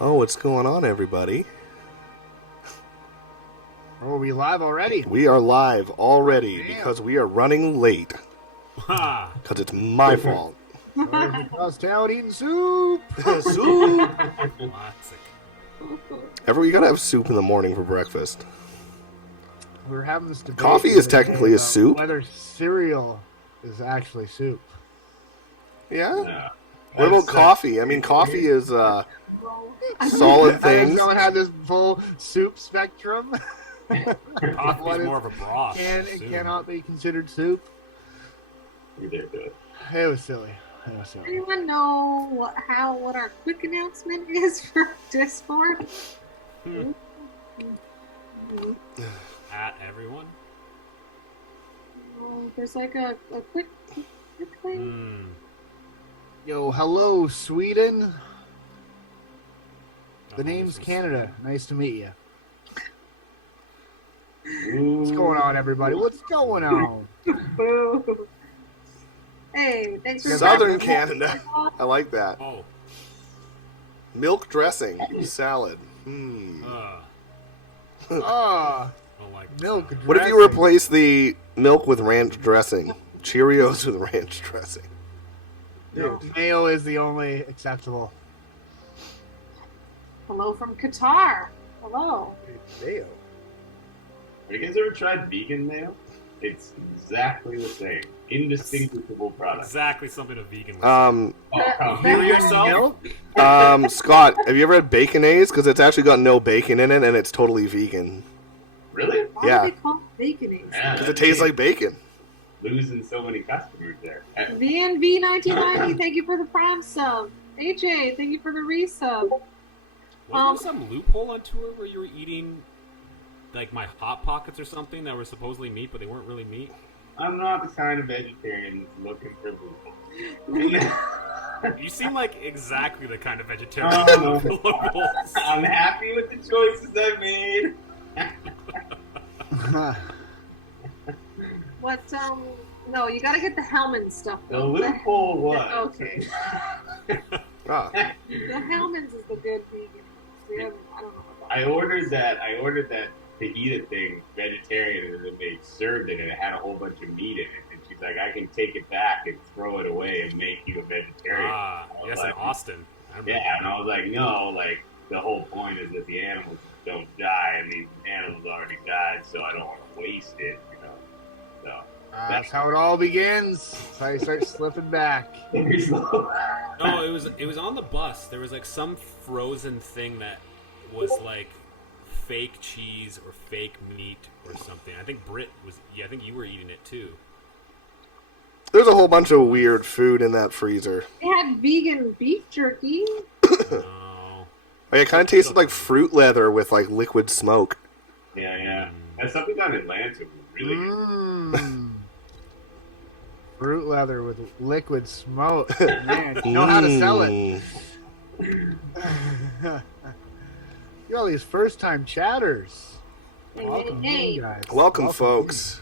Oh, what's going on, everybody? Oh, are we live already? We are live already Damn. because we are running late. Ha! Because it's my fault. Across town eating soup. Soup! Classic. You gotta have soup in the morning for breakfast. We're having this debate. Coffee the is other day technically a about soup. Whether cereal is actually soup. Yeah? Yeah. What about coffee? I mean, coffee is solid Has things. someone had this full soup spectrum? Coffee What is is- more of a broth. Can than and soup. cannot be considered soup. Ridiculous. It was silly. It was silly. Anyone know what our quick announcement is for Discord? Hmm. At everyone? Oh, there's like a quick thing. Hmm. Yo, hello, Sweden. The Oh, name's this is- Canada. Nice to meet you. Ooh. What's going on, everybody? What's going on? Boo. Hey, thanks for Southern Canada. I like that. Oh. Milk dressing. Salad. Ah, Don't like milk. that. What if you replace the milk with ranch dressing? Cheerios with ranch dressing. Mayo is the only acceptable. Hello from Qatar. Hello. Mayo. Have you guys ever tried vegan mayo? It's exactly the same. Indistinguishable product. Exactly something a vegan would Um, Oh, come Hear on. yourself? Milk? Scott, have you ever had Baconaise? Because it's actually got no bacon in it and it's totally vegan. Really? Why Yeah. do they call it baconing? Man, Because it tastes like bacon. losing so many customers there. VNV1990, thank you for the prime sub. AJ, thank you for the resub. Wasn't there some loophole on tour where you were eating like my hot pockets or something that were supposedly meat, but they weren't really meat? I'm not the kind of vegetarian that's looking for loopholes. You seem like exactly the kind of vegetarian. Oh, with loopholes. I'm happy with the choices I made. What, no, you gotta get the Hellman stuff. The though. loophole was. Okay. Ah. The Hellman's is the good vegan. The other, I don't know what that I ordered that fajita thing vegetarian, and then they served it, and it had a whole bunch of meat in it. And she's like, "I can take it back and throw it away and make you a vegetarian." Ah, I was yes, like, in Austin. I remember. Yeah, and I was like, "No, like the whole point is that the animals don't die, and these animals already died, so I don't want to waste it, you know." So That's how it all begins. That's how you start slipping back. No, it was on the bus. There was like some frozen thing that was like fake cheese or fake meat or something. I think Britt was. Yeah, I think you were eating it too. There's a whole bunch of weird food in that freezer. They had vegan beef jerky. No. It kind of tasted like fruit leather with like liquid smoke. Yeah. That's something down in Atlanta was really good. Mmm. Fruit leather with liquid smoke. Man, you know how to sell it. You all these first-time chatters. Hey, Welcome hey, in, hey. guys. Welcome, folks.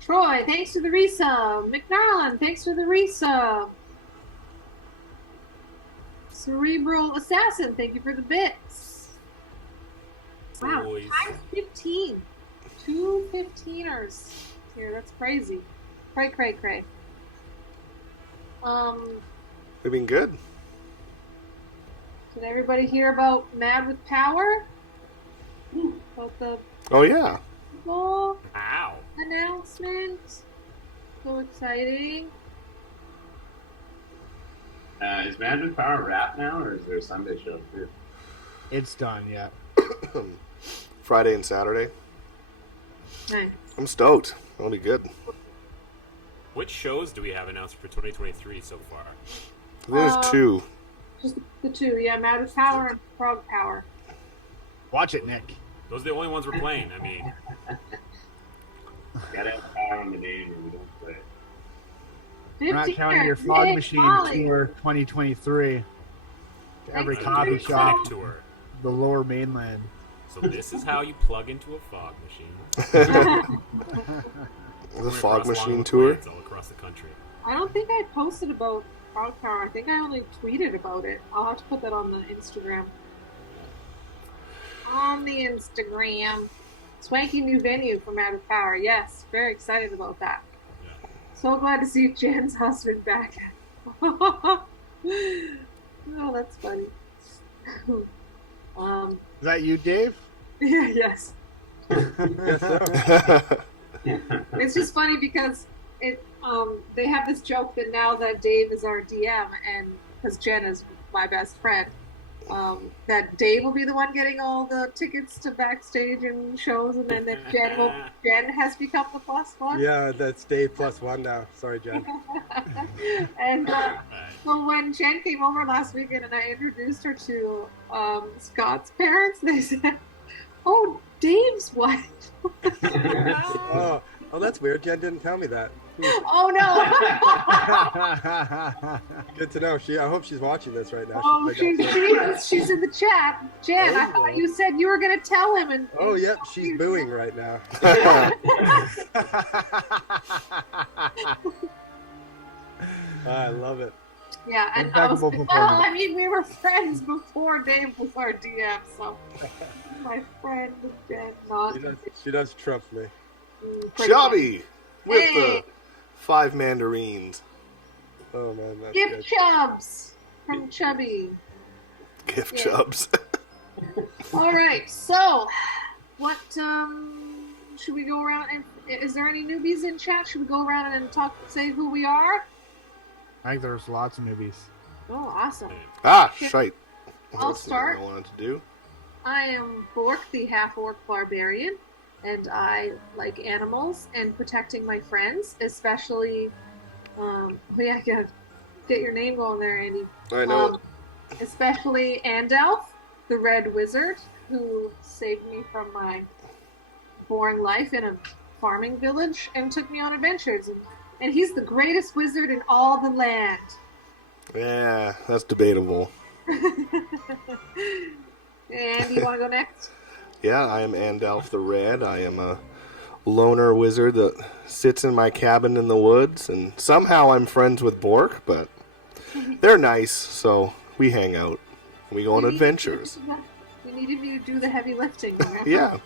Troy, thanks for the resub. McNarland, thanks for the resub. Cerebral Assassin, thank you for the bits. Wow, Boys. times 15. 2 15ers here. That's crazy. Cray. We've been good. Did everybody hear about Mad with Power? About the Oh, yeah. football Ow. announcement? So exciting. Is Man with Power wrapped now, or is there a Sunday show too? It's done, yeah. Friday and Saturday. Nice. I'm stoked. That'll be good. Which shows do we have announced for 2023 so far? I think there's two. Just the two, yeah, Mad with Power and Frog Power. Watch it, Nick. Those are the only ones we're playing. I mean, Gotta have power on the name, or we don't play it. We're not 15 counting your years. Fog Yay, Machine Molly. Tour 2023. To every Thanks. coffee Clinic shop, tour. the lower mainland. So this is how you plug into a fog machine. The Going fog across machine long tour. plains all across the country. I don't think I posted about Frog Power. I think I only tweeted about it. I'll have to put that on the Instagram. on the Instagram. Swanky new venue from Out of Power. Yes, very excited about that. Yeah. So glad to see Jen's husband back. Oh, that's funny. Is that you, Dave? Yeah, yes. Yes, sir. It's just funny because they have this joke that now that Dave is our DM and because Jen is my best friend, that Dave will be the one getting all the tickets to backstage and shows, and then Jen has become the plus one. Yeah, that's Dave +1 now. Sorry, Jen. And so when Jen came over last weekend and I introduced her to Scott's parents, they said, "Oh, Dave's wife." Oh, that's weird. Jen didn't tell me that. Oh no! Good to know. I hope she's watching this right now. Oh, she's in the chat. Jen, I thought you said you were going to tell him. And oh, yep, she's booing right now. I love it. Yeah, and I mean, we were friends before Dave was our DM, so my friend Jen, not she does trump me. Chubby with the 5 mandarins. Oh man, that's Gift good. chubs from Chubby. Gift chubs. All right, so what should we go around and is there any newbies in chat? Should we go around and say who we are? I think there's lots of newbies. Oh, awesome. Shite. I'll That's start. What I wanted to do. I am Bork, the half-orc barbarian, and I like animals and protecting my friends, especially. Get your name going there, Andy. I know. Especially Andalf, the Red Wizard, who saved me from my boring life in a farming village and took me on adventures. And he's the greatest wizard in all the land. Yeah, that's debatable. And you want to go next? Yeah, I am Andalf the Red. I am a loner wizard that sits in my cabin in the woods, and somehow I'm friends with Bork, but they're nice, so we hang out. We go on adventures. We needed you to do the heavy lifting. Yeah.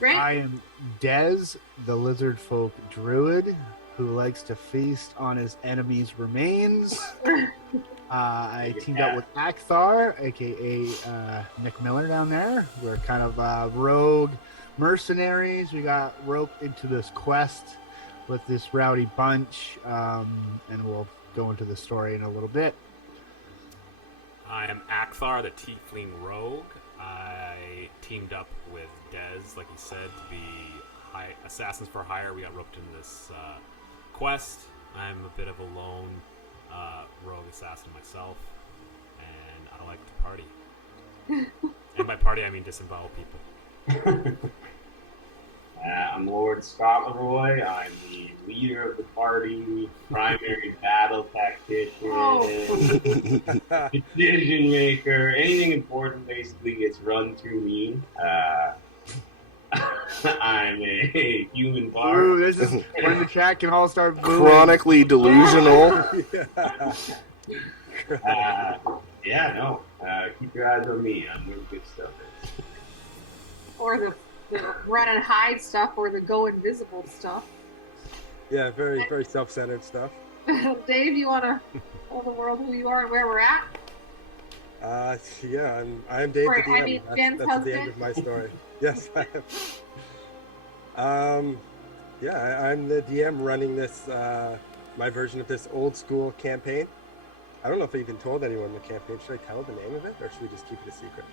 Right? I am Dez, the lizardfolk druid, who likes to feast on his enemies' remains. I teamed up with Akthar, aka Nick Miller down there. We're kind of rogue mercenaries. We got roped into this quest with this rowdy bunch, and we'll go into the story in a little bit. I am Akthar, the tiefling rogue. I teamed up with Dez, like he said, to be assassins for hire. We got roped in this quest. I'm a bit of a lone rogue assassin myself, and I like to party. And by party, I mean disembowel people. I'm Lord Scottleroy. I'm the leader of the party, primary battle tactician, decision maker. Anything important basically gets run through me. I'm a human bard. Ooh, this is when the chat can all start booing. Chronically delusional. Keep your eyes on me. I'm doing good stuff. Or the run and hide stuff, or the go invisible stuff. Yeah, very, very self-centered stuff. Dave, you want to tell the world who you are and where we're at? Yeah, I'm Dave the DM. Jen's that's husband. the end of my story. Yes, I am. I'm the DM running this, my version of this old school campaign. I don't know if I even told anyone the campaign. Should I tell the name of it, or should we just keep it a secret?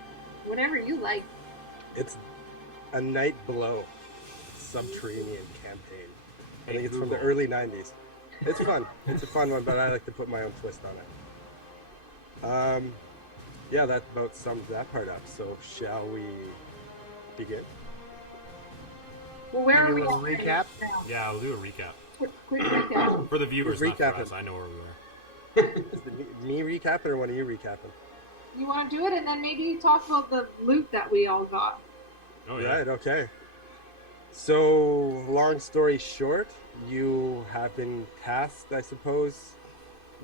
Whatever you like. It's A Night Below Subterranean campaign. I think it's from the early 90s. It's fun. It's a fun one, but I like to put my own twist on it. That about sums that part up. So shall we begin? Well, where are we? Maybe a little recap? Yeah, we'll do a recap. Quick recap. For the viewers, not for Recap us. it. I know where we were. Is it me recapping or one of you recapping? You want to do it, and then maybe talk about the loot that we all got. Oh, yeah. Right, okay. So, long story short, you have been tasked, I suppose,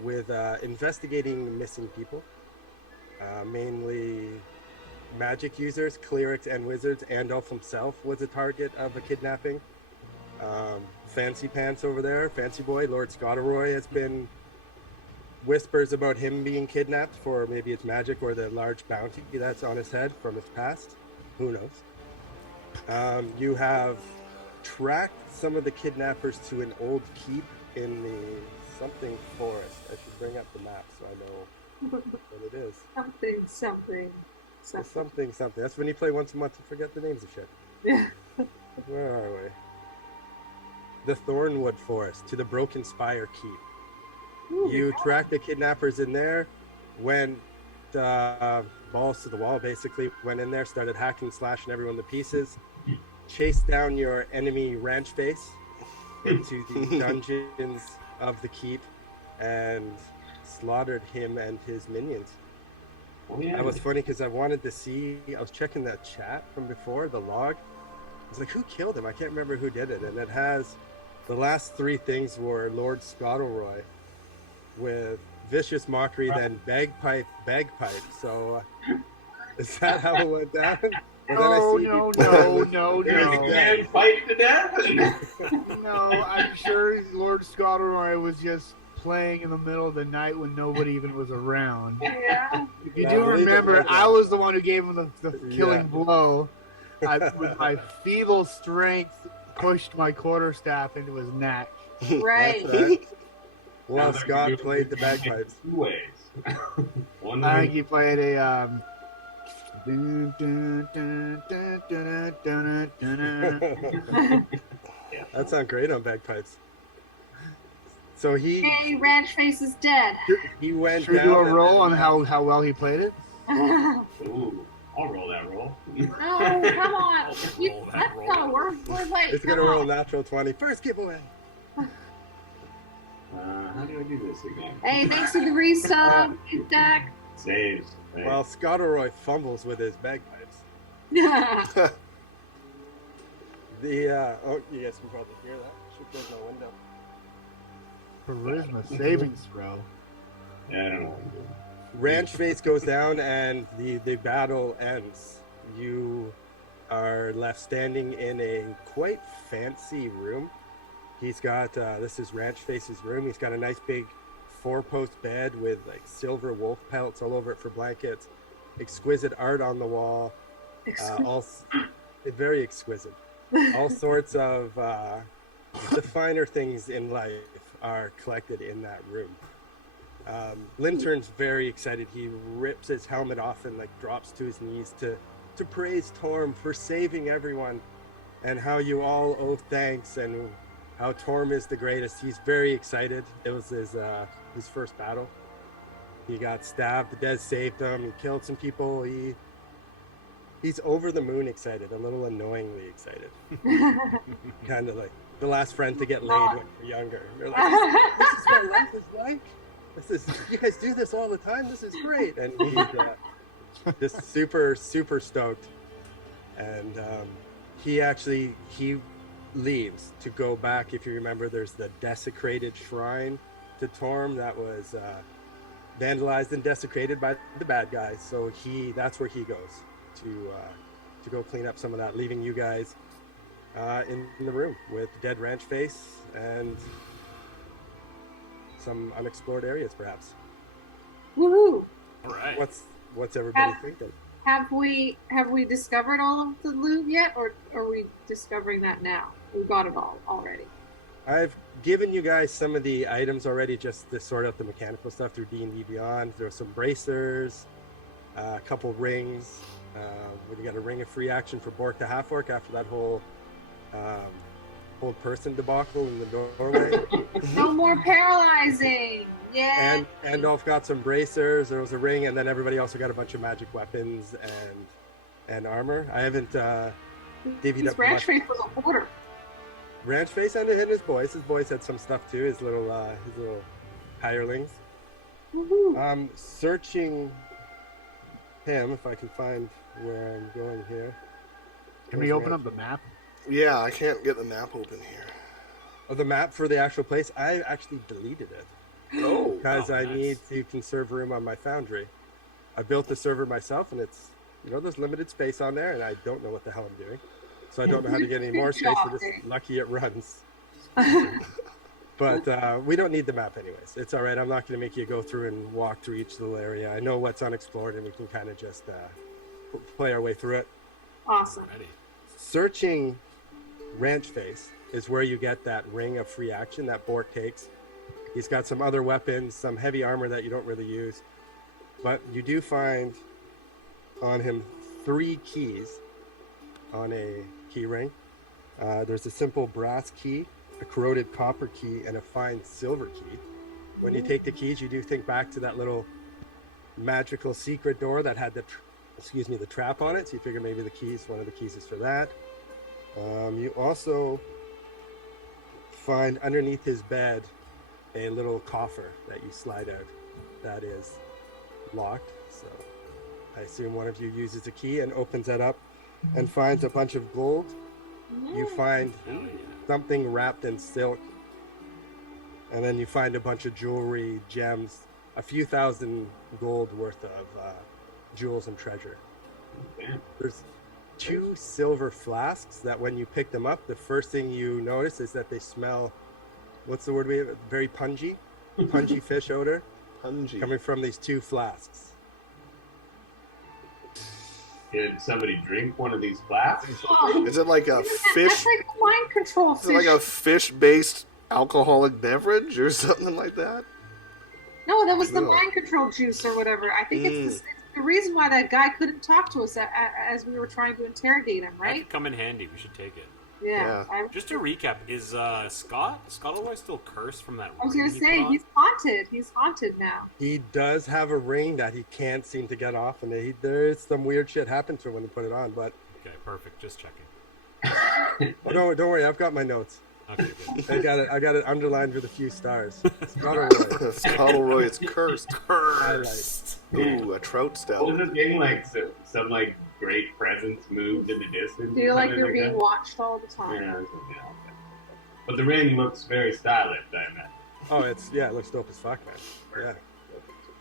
with investigating missing people. Mainly magic users, clerics, and wizards. Andalf himself was a target of a kidnapping. Fancy Pants over there, Fancy Boy, Lord Scottleroy has been whispers about him being kidnapped for maybe it's magic or the large bounty that's on his head from his past. Who knows? You have tracked some of the kidnappers to an old keep in the something forest. I should bring up the map so I know what it is. Something. That's when you play once a month and forget the names of shit. Yeah. Where are we? The Thornwood Forest to the Broken Spire Keep. Ooh, You tracked the kidnappers in there, went balls to the wall, basically. Went in there, started hacking, slashing everyone to pieces. Chased down your enemy ranch face into the dungeons of the keep and slaughtered him and his minions. Oh, yeah. That was funny because I wanted to see, I was checking that chat from before, the log. I was like, who killed him? I can't remember who did it. And it has, the last three things were Lord Scottleroy with vicious mockery, then bagpipe. So is that how it went down? And then No. There's a man fighting to death. No, I'm sure Lord Scottleroy was just playing in the middle of the night when nobody even was around. Yeah. If you No, do leave it remember, like that. I was the one who gave him the killing Yeah. blow. With my feeble strength, pushed my quarterstaff into his neck. Right. That's right. Well, Sounds like Scott you played the do it bagpipes. 2 ways. One I way. think he played a. That sounds great on bagpipes. So Hey, Ranch Face is dead. he went Should we down do a and- roll on how well he played it? No, Ooh, I'll roll that roll. come on. Roll Let's that roll. go. We're late. It's Come gonna roll on. natural 20. First giveaway. How do I do this again? Hey, thanks for the resub, Deck. Saves. Right? While Scottleroy fumbles with his bagpipes. The oh, you guys can probably hear that. Should close my window. Charisma savings throw. Yeah, I don't know what I'm doing. Ranch face goes down and the battle ends. You are left standing in a quite fancy room. He's got this is Ranch Face's room. He's got a nice big 4-post bed with like silver wolf pelts all over it for blankets. Exquisite art on the wall. Very exquisite. All sorts of the finer things in life are collected in that room. Lintern's very excited. He rips his helmet off and like drops to his knees to praise Torm for saving everyone and how you all owe thanks and how Torm is the greatest. He's very excited. It was his first battle. He got stabbed. Des saved him. He killed some people. He's over the moon excited, a little annoyingly excited. Kind of like the last friend to get laid when you're younger. You're like, this is what life is like. You guys do this all the time. This is great. And he's just super stoked. And he leaves to go back. If you remember, there's the desecrated shrine to Torm that was vandalized and desecrated by the bad guys. So that's where he goes to go clean up some of that, leaving you guys in the room with dead Ranch Face and some unexplored areas, perhaps. Woohoo! All right. What's everybody thinking? Have we discovered all of the loot yet, or are we discovering that now? We got it all already. I've given you guys some of the items already, just to sort out the mechanical stuff through D&D Beyond. There were some bracers, a couple rings. We got a ring of free action for Bork the half-orc after that whole person debacle in the doorway. No more paralyzing. Yeah. And Andalf got some bracers. There was a ring, and then everybody also got a bunch of magic weapons and armor. I haven't divvied His up Ranch much. Face was a hoarder. Ranch Face and his boys. His boys had some stuff too. His little hirelings. Woohoo! Searching him, if I can find where I'm going here. Can we open up the map? Yeah, I can't get the map open here. Oh, the map for the actual place. I actually deleted it Oh, because I nice. need to conserve room on my foundry. I built the server myself, and it's there's limited space on there, and I don't know what the hell I'm doing. So I don't know how to get any more space. We're just lucky it runs. But we don't need the map anyways. It's all right. I'm not going to make you go through and walk through each little area. I know what's unexplored, and we can kind of just play our way through it. Awesome. Searching Ranch Face is where you get that ring of free action that Bork takes. He's got some other weapons, some heavy armor that you don't really use. But you do find on him 3 keys on a key ring. There's a simple brass key, a corroded copper key, and a fine silver key. When you take the keys, you do think back to that little magical secret door that had the trap on it. So you figure maybe one of the keys is for that. You also find underneath his bed a little coffer that you slide out that is locked. So I assume one of you uses a key and opens that up and finds a bunch of gold. You find something wrapped in silk, and then you find a bunch of jewelry, gems, a few thousand gold worth of jewels and treasure. There's 2 silver flasks that when you pick them up, the first thing you notice is that they smell, what's the word we have? Very pungy fish odor. Pungy. Coming from these 2 flasks. Did somebody drink one of these flasks? Is it like a fish? That's like a mind control Is fish. it like a fish-based alcoholic beverage or something like that? No, that was the No. mind control juice or whatever. I think it's the reason why that guy couldn't talk to us as we were trying to interrogate him, That right? could come in handy. We should take it. Yeah. Just to recap, is Scottleroy still cursed from that I was ring going to he put say, on? he's haunted. He's haunted now. He does have a ring that he can't seem to get off, and there's some weird shit happened to him when he put it on. But Okay, perfect. Just checking. don't worry, I've got my notes. Okay, good. I got it underlined with a few stars. Scottleroy. Scottleroy is cursed. Cursed. Ooh, a trout What stout. was it getting like some like great presence moved in the distance? Feel like something you're being that? watched all the time. Yeah, something like that. But the ring looks very stylish, I imagine. Oh, it looks dope as fuck, man. Yeah,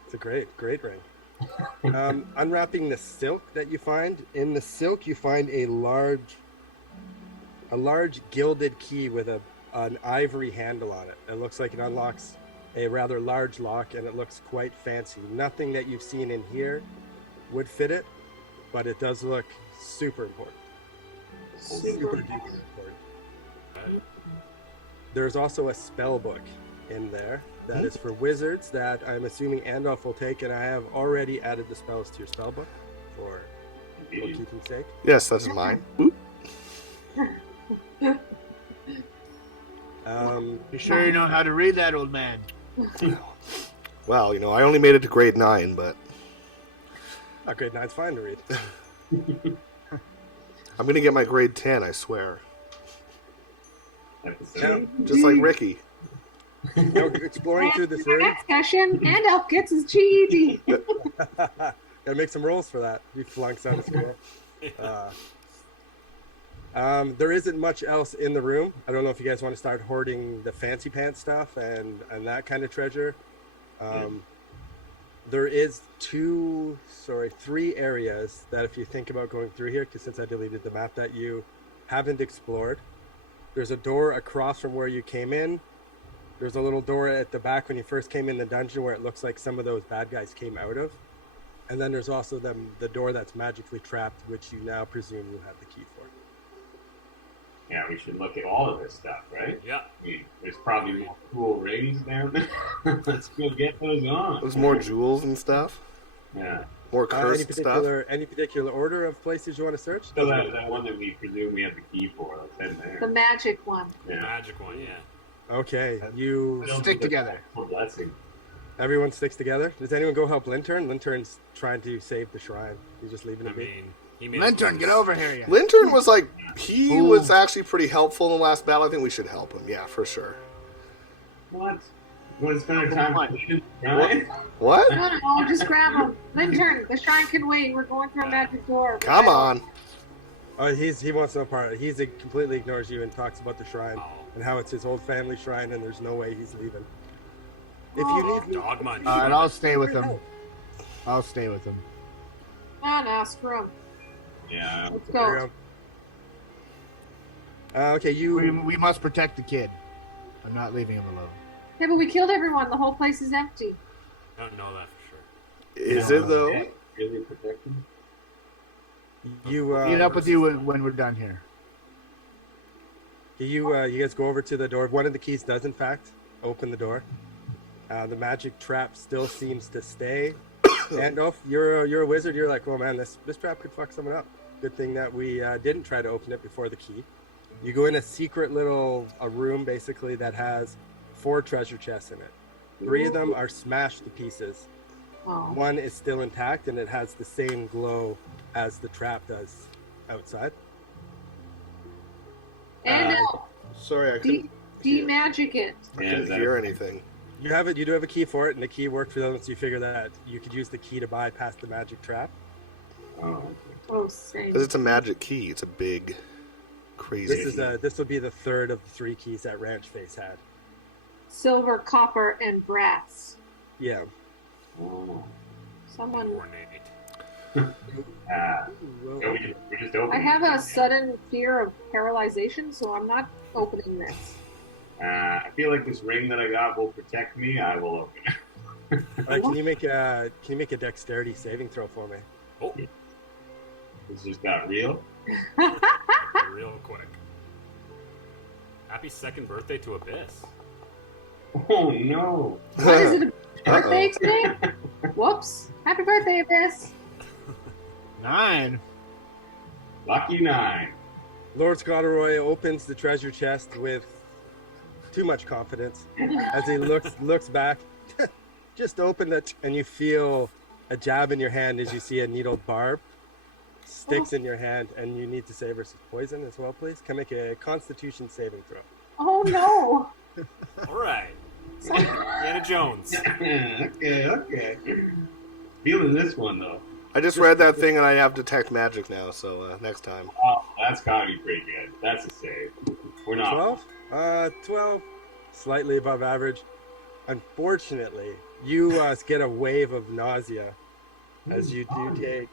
it's a great ring. Unwrapping the silk that you find, in the silk you find a large gilded key with an ivory handle on it. It looks like it unlocks a rather large lock, and it looks quite fancy. Nothing that you've seen in here would fit it, but it does look super important. Super duper important. There's also a spell book in there that is for wizards that I'm assuming Andalf will take, and I have already added the spells to your spell book for bookkeeping's sake. Yes, that's mine. Boop. You sure you know how to read that, old man? Well, I only made it to grade 9, but Grade 9's fine to read. I'm going to get my grade 10, I swear. Episode. Just like Ricky. Now, exploring through this room, Next session, Andalf gets his GED. gotta make some rolls for that. He flunks out of school. There isn't much else in the room. I don't know if you guys want to start hoarding the fancy pants stuff and that kind of treasure. There is 3 areas that if you think about going through here, because since I deleted the map, that you haven't explored. There's a door across from where you came in. There's a little door at the back when you first came in the dungeon where it looks like some of those bad guys came out of. And then there's also the door that's magically trapped, which you now presume you have the key for. Yeah, we should look at all of this stuff, right? Yeah. I mean, there's probably more cool rings down there. Let's go get those on. There's more jewels and stuff. Yeah. More cursed stuff. Any particular order of places you want to search? So that one that we presume we have the key for, that's in there. The magic one. The Yeah. magic one, yeah. Okay, you Stick together. Blessing. everyone sticks together. Does anyone go help Lintern? Lintern's trying to save the shrine. He's just leaving I it be. mean, he made Lintern, get over here. You. Lintern was like, he Ooh. was actually pretty helpful in the last battle. I think we should help him. Yeah, for sure. What? You want to spend our time What? cleaning the shrine? What? No, just grab him. Lintern, the shrine can wait. We're going through a magic door. Come on. Oh, he wants no part of it. He completely ignores you and talks about the shrine Oh, and how it's his old family shrine and there's no way he's leaving. If you need me, dog munch. All right, I'll stay with him. I'll stay with him. Nah, screw 'em. Yeah. Let's There go. you go. Okay, We must protect the kid. I'm not leaving him alone. Yeah, but we killed everyone. The whole place is empty. I don't know that for sure. Is it though? Yeah, really protecting. Meet up with you when we're done here. You guys go over to the door. One of the keys does, in fact, open the door. The magic trap still seems to stay. Andalf, you're a wizard. You're like, oh man, this trap could fuck someone up. Good thing that we didn't try to open it before the key. You go in a secret little room, basically, that has 4 treasure chests in it. 3 of them are smashed to pieces. Oh. 1 is still intact, and it has the same glow as the trap does outside. And Sorry, I couldn't de-magic it. hear anything. You do have a key for it, and the key worked for them, so you figure that you could use the key to bypass the magic trap. Oh, Oh, same. Because it's a magic key. It's a big, crazy. This will be the 3rd of the 3 keys that Ranch Face had. Silver, copper, and brass. Yeah. oh. Someone. Ornate. So we just opened I have a it. sudden fear of paralyzation, so I'm not opening this. I feel like this ring that I got will protect me. I will open it. All right, can you make a dexterity saving throw for me? Oh, This just got real. real quick. Happy 2nd birthday to Abyss. Oh no! What is it? A birthday today? Whoops! Happy birthday, Abyss! 9. Lucky 9. Lord Scottleroy opens the treasure chest with too much confidence as he looks back. Just open it, and you feel a jab in your hand as you see a needled barb sticks in your hand, and you need to save versus poison as well, please. Can I make a Constitution saving throw? Oh no! All right. Indiana Jones. Okay. Feeling this one though. I just read that thing and I have detect magic now. So next time. Oh, that's gotta be pretty good. That's a save. We're not. 12? 12. Slightly above average. Unfortunately, you get a wave of nausea as you do take...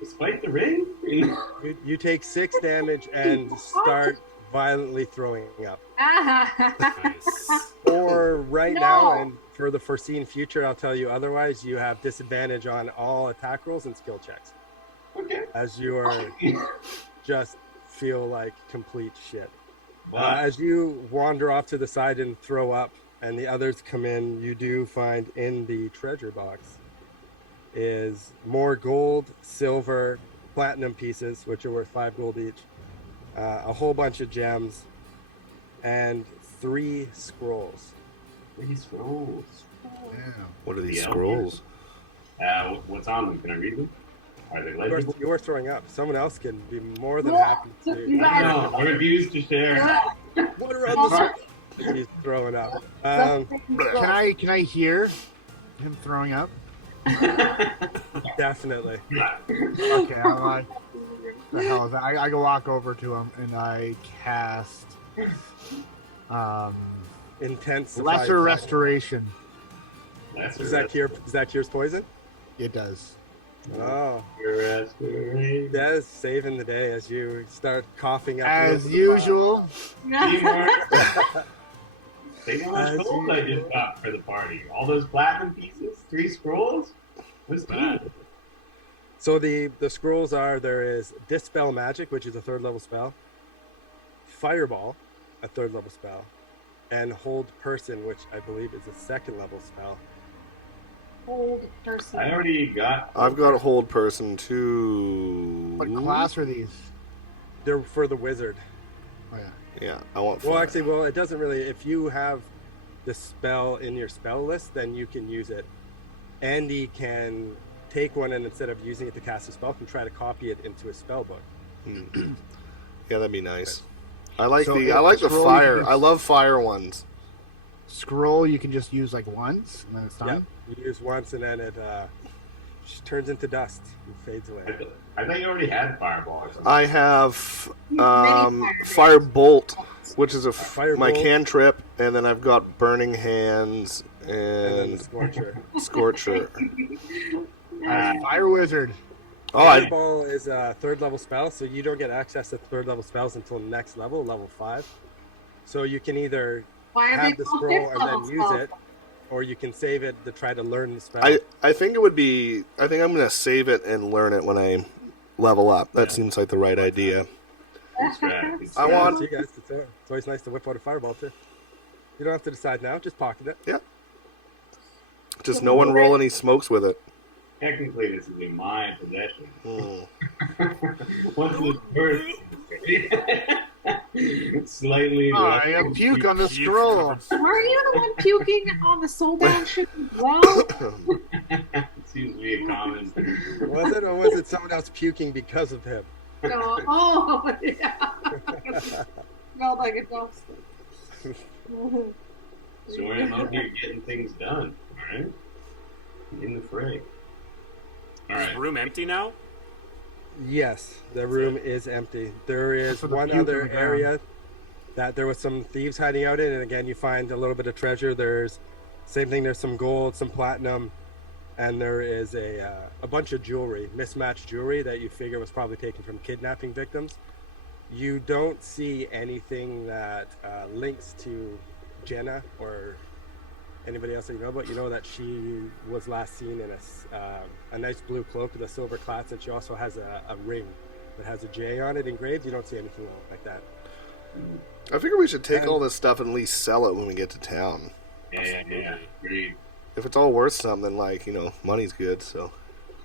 Despite the ring? You take 6 damage and start violently throwing up. Nice. For right No. now, and for the foreseen future, I'll tell you otherwise, you have disadvantage on all attack rolls and skill checks. Okay. As you are just feel like complete shit. But As you wander off to the side and throw up, and the others come in, you do find in the treasure box is more gold, silver, platinum pieces, which are worth 5 gold each, a whole bunch of gems, and 3 scrolls. these scrolls. What are these Yeah. scrolls? What's on them? Can I read them? Are they legible? You're throwing up. Someone else can be more than Yeah. happy to. You guys- No, I refuse to share. What are on the surface? He's throwing up. Can I hear him throwing up? Definitely. Okay, I'm like, the hell is that? I go walk over to him and I cast Intense. Lesser Restoration. Does that cures poison? It does. Oh, Restoration. that is saving the day as you start coughing up. As usual. Teamwork. Think how much As gold I just got for the party. All those platinum pieces, 3 scrolls. What's that? So the scrolls are, there is Dispel Magic, which is a 3rd level spell, Fireball, a 3rd level spell, and Hold Person, which I believe is a 2nd level spell. Hold person. I already got. I've got a hold person too. What class are these? They're for the wizard. Oh, yeah. Yeah, I want. Well, fire. actually, well, it doesn't really. If you have the spell in your spell list, then you can use it. Andy can take one and instead of using it to cast a spell, can try to copy it into a spell book. Yeah, that'd be nice. I like So, the yeah, I like the scroll fire. you can I love fire ones. Scroll you can just use like once and then it's Yeah, done. you use once and then it just turns into dust and fades away. I thought you already had fireball or something. I have Many fire bolt, which is Firebolt. my cantrip, and then I've got burning hands And then the and Scorcher. scorcher. Fire wizard. Oh, I, Fireball is a 3rd level spell, so you don't get access to 3rd level spells until next level, level 5. So you can either Why are they have the called scroll and then fifth-level use spells? it, or you can save it to try to learn the spell. I think it would be. I think I'm gonna save it and learn it when I level up. That seems like the right idea. Good strat, good I strat. want- See, guys, it's always nice to whip out a fireball too. You don't have to decide now; just pocket it. Yeah. Just no one roll any smokes with it. Technically, this is in my possession. Mm. What's the first? Slightly. Oh, I got puke on the scroll. Weren't you the one puking on the soulbound ship as well? Seems to be a common. Was it, or was it someone else puking because of him? No. Oh, yeah. Smelled like a dumpster. So I'm out here getting things done. All right. In the fray. All Is right. the room empty now? Yes, the room is empty. There is For the one puke on other the ground. area that there was some thieves hiding out in, and again, you find a little bit of treasure. There's same thing. There's some gold, some platinum, and there is a bunch of jewelry, mismatched jewelry that you figure was probably taken from kidnapping victims. You don't see anything that links to Jenna or anybody else that you know about. You know that she was last seen in a nice blue cloak with a silver clasp, and she also has a ring that has a J on it engraved. You don't see anything like that. I figure we should take all this stuff and at least sell it when we get to town. Yeah. Agreed. If it's all worth something, like, money's good, so.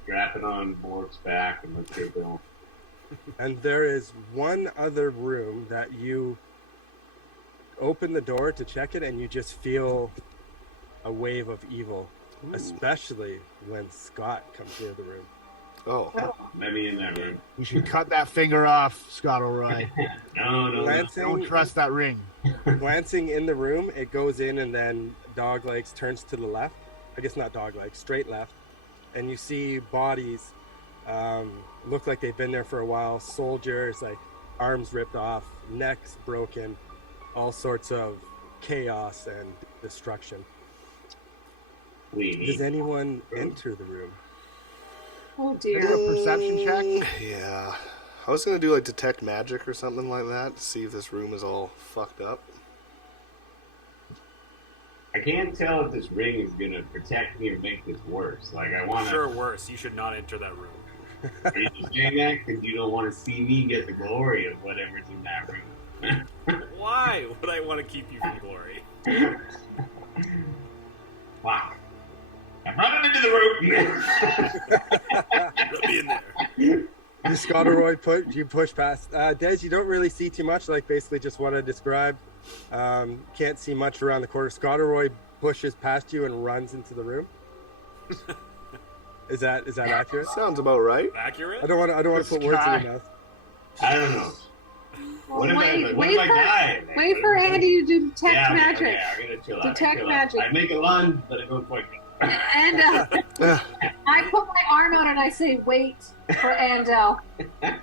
Strap it on Bork's back and let's get going. And there is one other room that you open the door to check it, and you just feel a wave of evil, especially when Scott comes near the room. Oh. Let me in that room. You should cut that finger off, Scottleroy. No. Don't trust that ring. Glancing in the room, it goes in, and then Doglegs turns to the left. I guess not Doglegs, straight left. And you see bodies look like they've been there for a while. Soldiers, like arms ripped off, necks broken, all sorts of chaos and destruction. We need. Does anyone enter the room? Oh Can I dear. do a perception check? Yeah. I was gonna do, like, detect magic or something like that to see if this room is all fucked up. I can't tell if this ring is gonna protect me or make this worse. Like I want to. Sure, worse. You should not enter that room. Are you just saying that because you don't want to see me get the glory of whatever's in that room? Why would I want to keep you from glory? Fuck. I'm running into the room. Let me in there. You Scottleroy you push past. Des, you don't really see too much, like basically just what I described. Can't see much around the corner. Scottleroy pushes past you and runs into the room. Is that accurate? Sounds about right. Accurate? I don't want to put words in your mouth. I don't know. Well, What if I wait die? Wait for Andy to do detect Yeah, magic. Okay, I'm gonna chill out. Detect magic. I make a lunge, but it goes quickly. And I put my arm out and I say, wait for Andal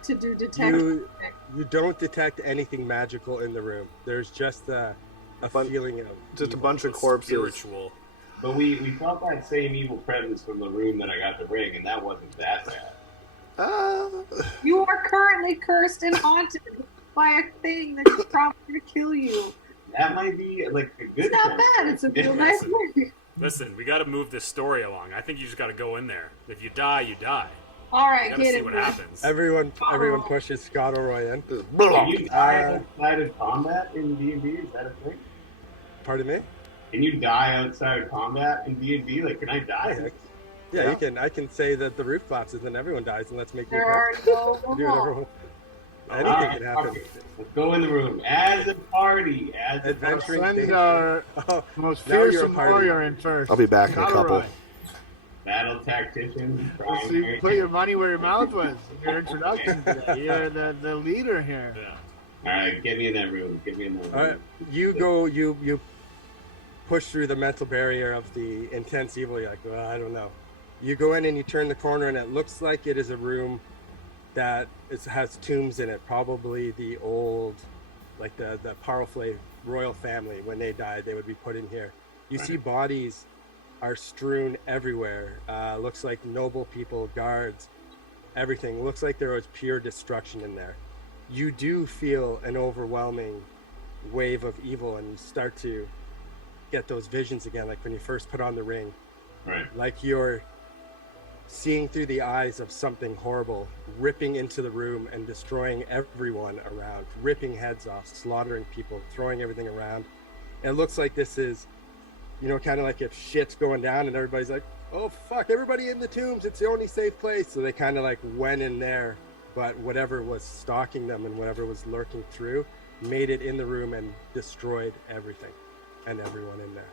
to do detect. You don't detect anything magical in the room. There's just a feeling of Just a evil. bunch of corpses. Spiritual. But we felt that same evil presence from the room that I got the ring, and that wasn't that bad. You are currently cursed and haunted by a thing that is probably going to kill you. That might be like a good It's not thing. bad. It's a real nice ring. Listen, we got to move this story along. I think you just got to go in there. If you die, you die. All You right, got to get see it. what man. happens. Everyone pushes Scottleroy in. Can you die outside of combat in D&D? Is that a thing? Pardon me? Can you die outside of combat in D&D? Like, can I die? Yeah, you can. I can say that the roof collapses and everyone dies, and let's make There new are cards. no Do whatever. rules. Anything can happen. Okay. Let's go in the room. As a party. As a Adventuring Send danger. our Oh, most now you're a fearsome party. warrior in first. I'll be back in a couple. Scottleroy. battle tactician. So you put your money where your mouth was. Your introduction today. You're the leader here. Yeah. Alright, get me in that room. Get me in that room. All right, you go. You push through the mental barrier of the intense evil. You're like, well, I don't know. You go in and you turn the corner, and it looks like it is a room that has tombs in it. Probably the old, like the powerful royal family. When they died, they would be put in here. You see bodies are strewn everywhere. Looks like noble people, guards, everything. It looks like there was pure destruction in there. You do feel an overwhelming wave of evil, and you start to get those visions again, like when you first put on the ring. Right. Like you're seeing through the eyes of something horrible, ripping into the room and destroying everyone around, ripping heads off, slaughtering people, throwing everything around. And it looks like this is, you know, kind of like if shit's going down and everybody's like, oh fuck, everybody in the tombs, it's the only safe place. So they kind of like went in there, but whatever was stalking them and whatever was lurking through made it in the room and destroyed everything and everyone in there.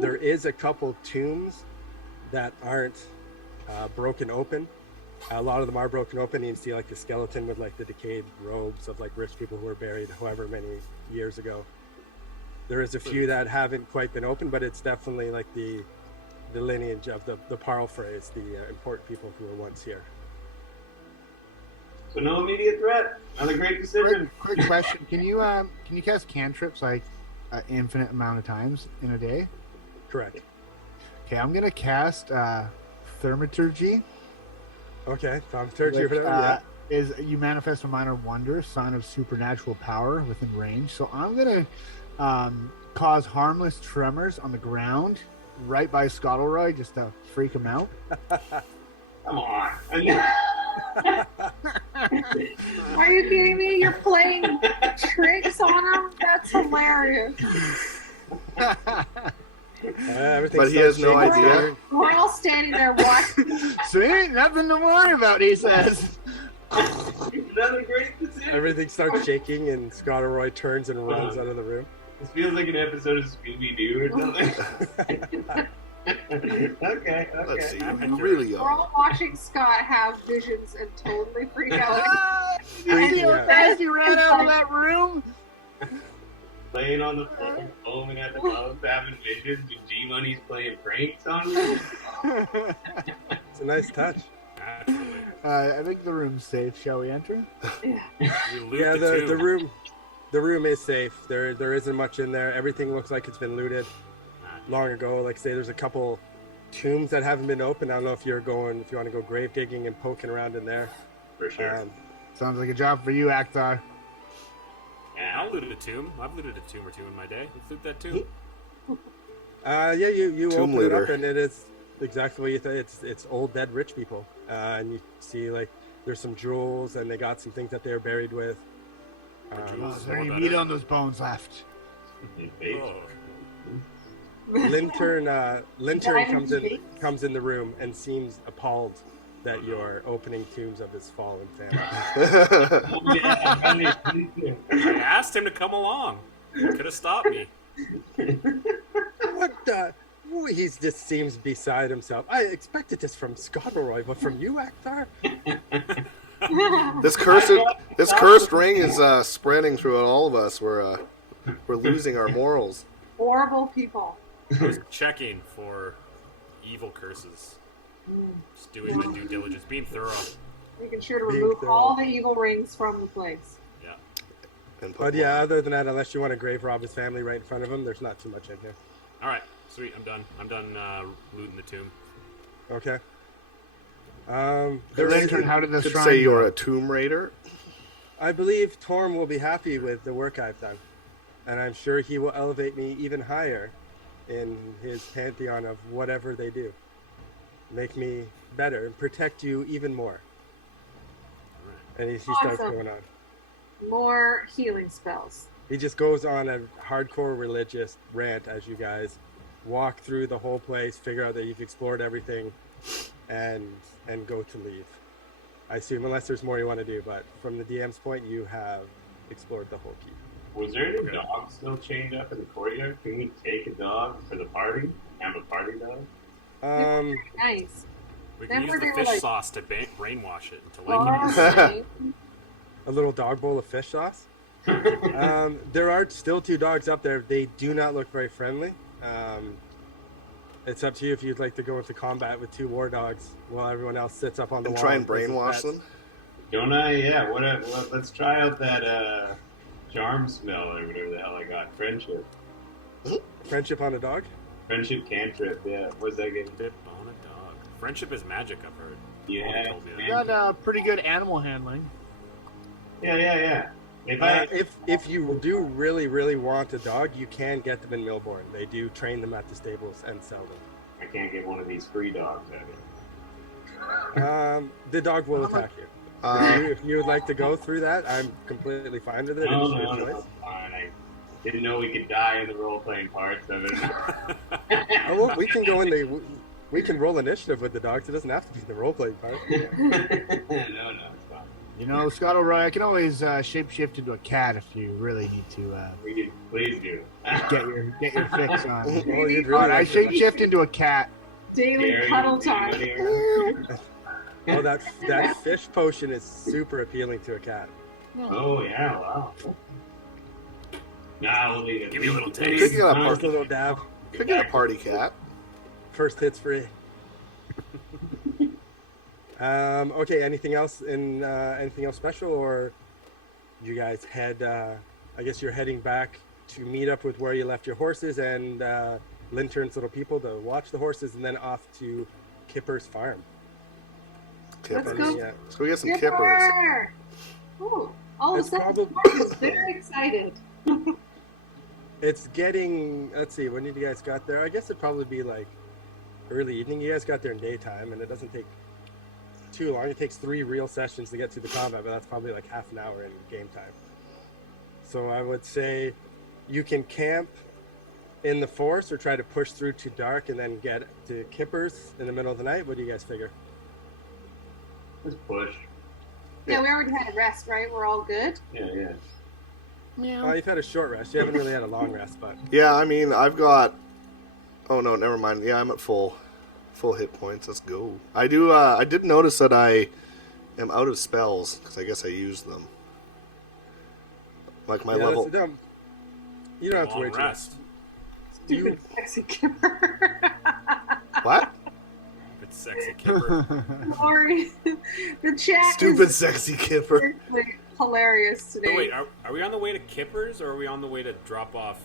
There is a couple tombs that aren't broken open. A lot of them are broken open. You can see like the skeleton with like the decayed robes of like rich people who were buried however many years ago. There is a few that haven't quite been opened, but it's definitely like the lineage of the parle phrase, the important people who were once here. So no immediate threat. Another great decision. Quick question: Can you cast cantrips like an infinite amount of times in a day? Correct. Okay, I'm gonna cast Thaumaturgy. Okay, thaumaturgy. Which, Yeah. is you manifest a minor wonder, sign of supernatural power within range. So I'm gonna cause harmless tremors on the ground right by Scottleroy just to freak him out. Come on. Are you kidding me? You're playing tricks on him? That's hilarious. Everything But he has no starts shaking. idea. We're all standing there watching. So ain't nothing to worry about, he says. Another great decision. Everything starts shaking, and Scottleroy turns and runs out of the room. This feels like an episode of Scooby-Doo or something. Okay. Let's see. I'm You really We're are. all watching Scott have visions and totally freak out. Did you see how fast he ran out of that room? Laying on the floor, foaming at the mouth, having visions, and G-Money's playing pranks on you. It's a nice touch. Naturally. I think the room's safe. Shall we enter? We loot Yeah, the tomb. the room is safe. There isn't much in there. Everything looks like it's been looted long ago. Like say, there's a couple tombs that haven't been opened. I don't know if you want to go grave digging and poking around in there. For sure. Sounds like a job for you, Akthar. I'll loot a tomb. I've looted a tomb or two in my day. Let's loot that tomb. Yeah, you Tomb open it up looter. and it is exactly what you think. It's old dead rich people, and you see like there's some jewels and they got some things that they were buried with. jewels. Is there any More meat better. on those bones left? Oh. Lintern Diamond comes in the room and seems appalled that you're opening tombs of his fallen family. Oh, yeah. I asked him to come along. He could have stopped me. What the? Ooh, he just seems beside himself. I expected this from Scottleroy, but from you, Akthar? This cursed ring is spreading through all of us. We're losing our morals. Horrible people. I was checking for evil curses. Just doing my due diligence, being thorough. Making sure to Being remove thorough. all the evil rings from the place. Yeah. And put But yeah, other than that, unless you want to grave rob his family right in front of him, there's not too much in here. All right. Sweet. I'm done. I'm done looting the tomb. Okay. Lantern, how did the could shrine say go? you're a tomb raider. I believe Torm will be happy with the work I've done, and I'm sure he will elevate me even higher in his pantheon of whatever they do. Make me better and protect you even more. And he starts Awesome. going on. More healing spells. He just goes on a hardcore religious rant as you guys walk through the whole place, figure out that you've explored everything, and go to leave. I assume, unless there's more you want to do, but from the DM's point, you have explored the whole keep. Was there any dog still chained up in the courtyard? Can we take a dog for the party? Have a party dog? Nice. We Then can use where the they were fish like- sauce to brainwash it into Oh, liking it. okay. A little dog bowl of fish sauce. There are still two dogs up there. They do not look very friendly. It's up to you if you'd like to go into combat with two war dogs while everyone else sits up on the And wall. try and plays with brainwash pets. them. Don't I? Yeah. Let's try out that charm smell or whatever the hell I got. Friendship. Friendship on a dog? Friendship cantrip. Yeah. What's that getting? Friendship on a dog. Friendship is magic, I've heard. Yeah. told me that. You got pretty good animal handling. Yeah. If you do really want a dog, you can get them in Melbourne. They do train them at the stables and sell them. I can't get one of these free dogs out The dog will attack you. If you would like to go through that, I'm completely fine with it. No, It's your no, choice. fine. I didn't know we could die in the role-playing parts of it. Oh, well, we can go in the. We can roll initiative with the dogs. It doesn't have to be the role-playing part. No, it's fine. You know, Scottleroy, I can always shapeshift into a cat if you really need to Please do. get your fix on. Oh, you'd But really I like to- shapeshift into a cat. Daily Gary, cuddle you time. here? Oh, that fish potion is super appealing to a cat. Oh, yeah, wow. Nah, we'll leave it. Give me a little Could taste. get a Just a party, little dab. could get a party cat. First hit's free. Okay. Anything else special, or you guys head? I guess you're heading back to meet up with where you left your horses and Lintern's little people to watch the horses, and then off to Kipper's farm. Let's Kippers. go. Yeah. So we got some kippers. Kipper! Ooh, all of a It's sudden, probably- Bork is very excited. It's getting. Let's see. When did you guys got there? I guess it'd probably be like early evening. You guys got there in daytime, and it doesn't take too long. It takes 3 real sessions to get through the combat, but that's probably like half an hour in game time. So I would say you can camp in the forest or try to push through to dark and then get to Kipper's in the middle of the night. What do you guys figure? Let's push. Yeah, we already had a rest, right? We're all good. Yeah. Oh, you've had a short rest. You haven't really had a long rest, but Yeah, I mean, I've got. Oh no, never mind. Yeah, I'm at full hit points. Let's go. I do. I did notice that I am out of spells because I guess I used them. Like my yeah, level. you don't have to Long wait too much. rest. Stupid sexy Kipper. What? It's sexy Kipper. Sorry. The chat Stupid is sexy Kipper. seriously hilarious today. So wait, are we on the way to Kipper's, or are we on the way to drop off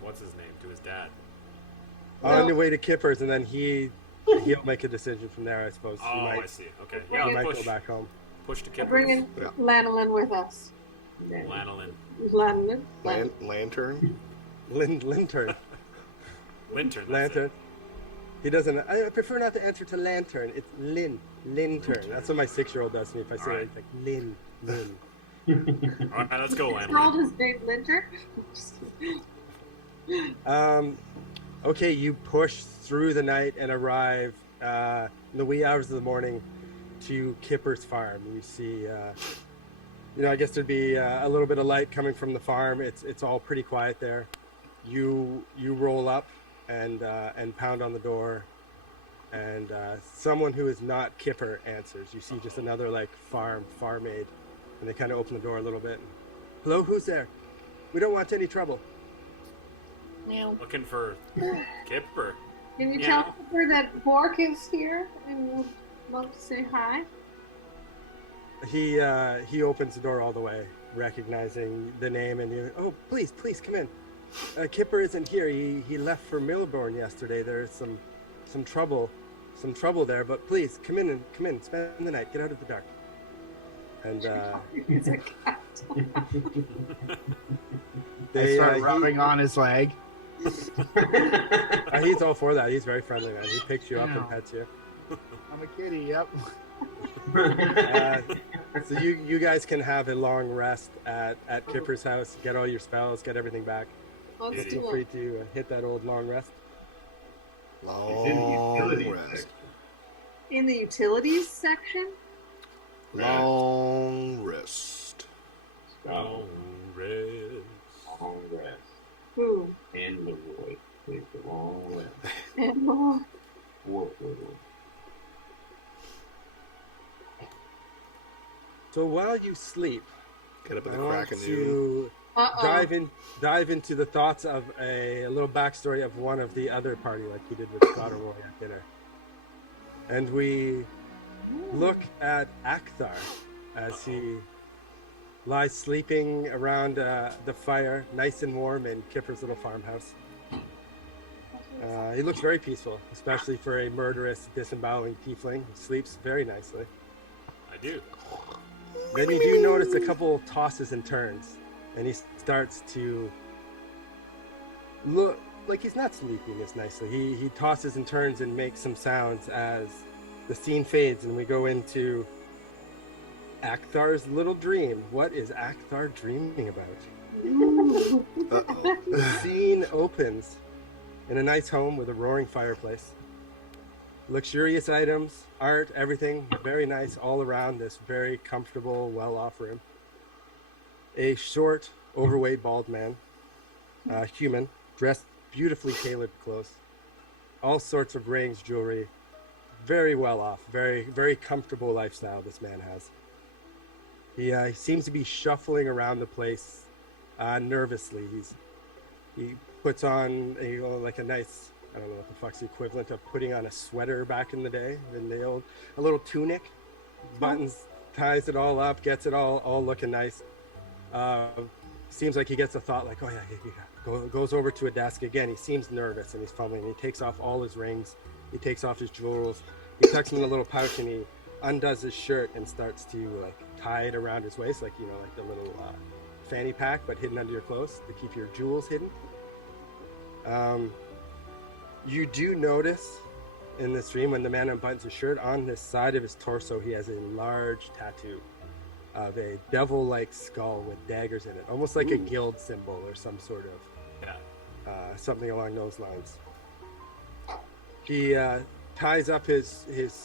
what's his name to his dad? On your way to Kipper's, and then he'll make a decision from there, I suppose. Oh, He I might, see. Okay, He yeah, he I'll might push. go back home. Push to We're Kipper's. bringing Yeah. Lanolin with us. Lanolin. Lanolin. Lantern. Lintern. Lintern. that's Lantern. it. He doesn't. I prefer not to answer to lantern. It's lintern. That's what my 6-year-old does to me if I say Alright. it. Like Lin. All right, let's go, He called Lanolin. his name Linter. Just kidding. Okay, you push through the night and arrive in the wee hours of the morning to Kipper's farm. You see, I guess there'd be a little bit of light coming from the farm. It's all pretty quiet there. You roll up and pound on the door, and someone who is not Kipper answers. You see just another like farm maid, and they kind of open the door a little bit. Hello, who's there? We don't want any trouble. Looking for Kipper. Can you Yeah. tell Kipper that Bork is here and would love to say hi? He opens the door all the way, recognizing the name, and oh, please come in. Kipper isn't here. He left for Melbourne yesterday. There's some trouble there. But please come in, spend the night. Get out of the dark. And He's a cat. I they start rubbing on his leg. he's all for that. He's very friendly, man. He picks you up and Yeah. pets you. I'm a kitty. Yep. So you guys can have a long rest at Kipper's house. Get all your spells. Get everything back. Let's Feel do free it. to hit that old long rest. It's in the Long utilities rest. section. In the utilities section? Long rest. Long rest. Long rest. Who? And Leroy. Take the long rest. And more. Work with him. So while you sleep, Get up at I the want crack of noon. to Uh-oh. dive into the thoughts of a little backstory of one of the other party, like you did with Scottleroy at dinner. And we look at Akthar as he lies sleeping around the fire, nice and warm in Kipper's little farmhouse. He looks very peaceful, especially for a murderous, disemboweling tiefling. He sleeps very nicely. I do. Then you do notice a couple tosses and turns, and he starts to look like he's not sleeping as nicely. He tosses and turns and makes some sounds as the scene fades, and we go into Akthar's little dream. What is Akthar dreaming about? The scene opens in a nice home with a roaring fireplace. Luxurious items, art, everything very nice all around this very comfortable, well-off room. A short, overweight, bald man, human, dressed beautifully tailored clothes, all sorts of rings, jewelry, very well off, very, very comfortable lifestyle this man has. He seems to be shuffling around the place nervously. He puts on a nice, I don't know what the fuck's the equivalent of putting on a sweater back in the day, a little tunic, buttons, ties it all up, gets it all looking nice. Seems like he gets a thought like, oh yeah. Goes over to a desk again. He seems nervous and he's fumbling. He takes off all his rings. He takes off his jewels. He tucks them in a little pouch and he undoes his shirt and starts to like tie it around his waist, like like the little fanny pack, but hidden under your clothes to keep your jewels hidden. You do notice in this dream when the man unbuttons his shirt, on the side of his torso he has a large tattoo of a devil-like skull with daggers in it, almost like a guild symbol or some sort of something along those lines. He ties up his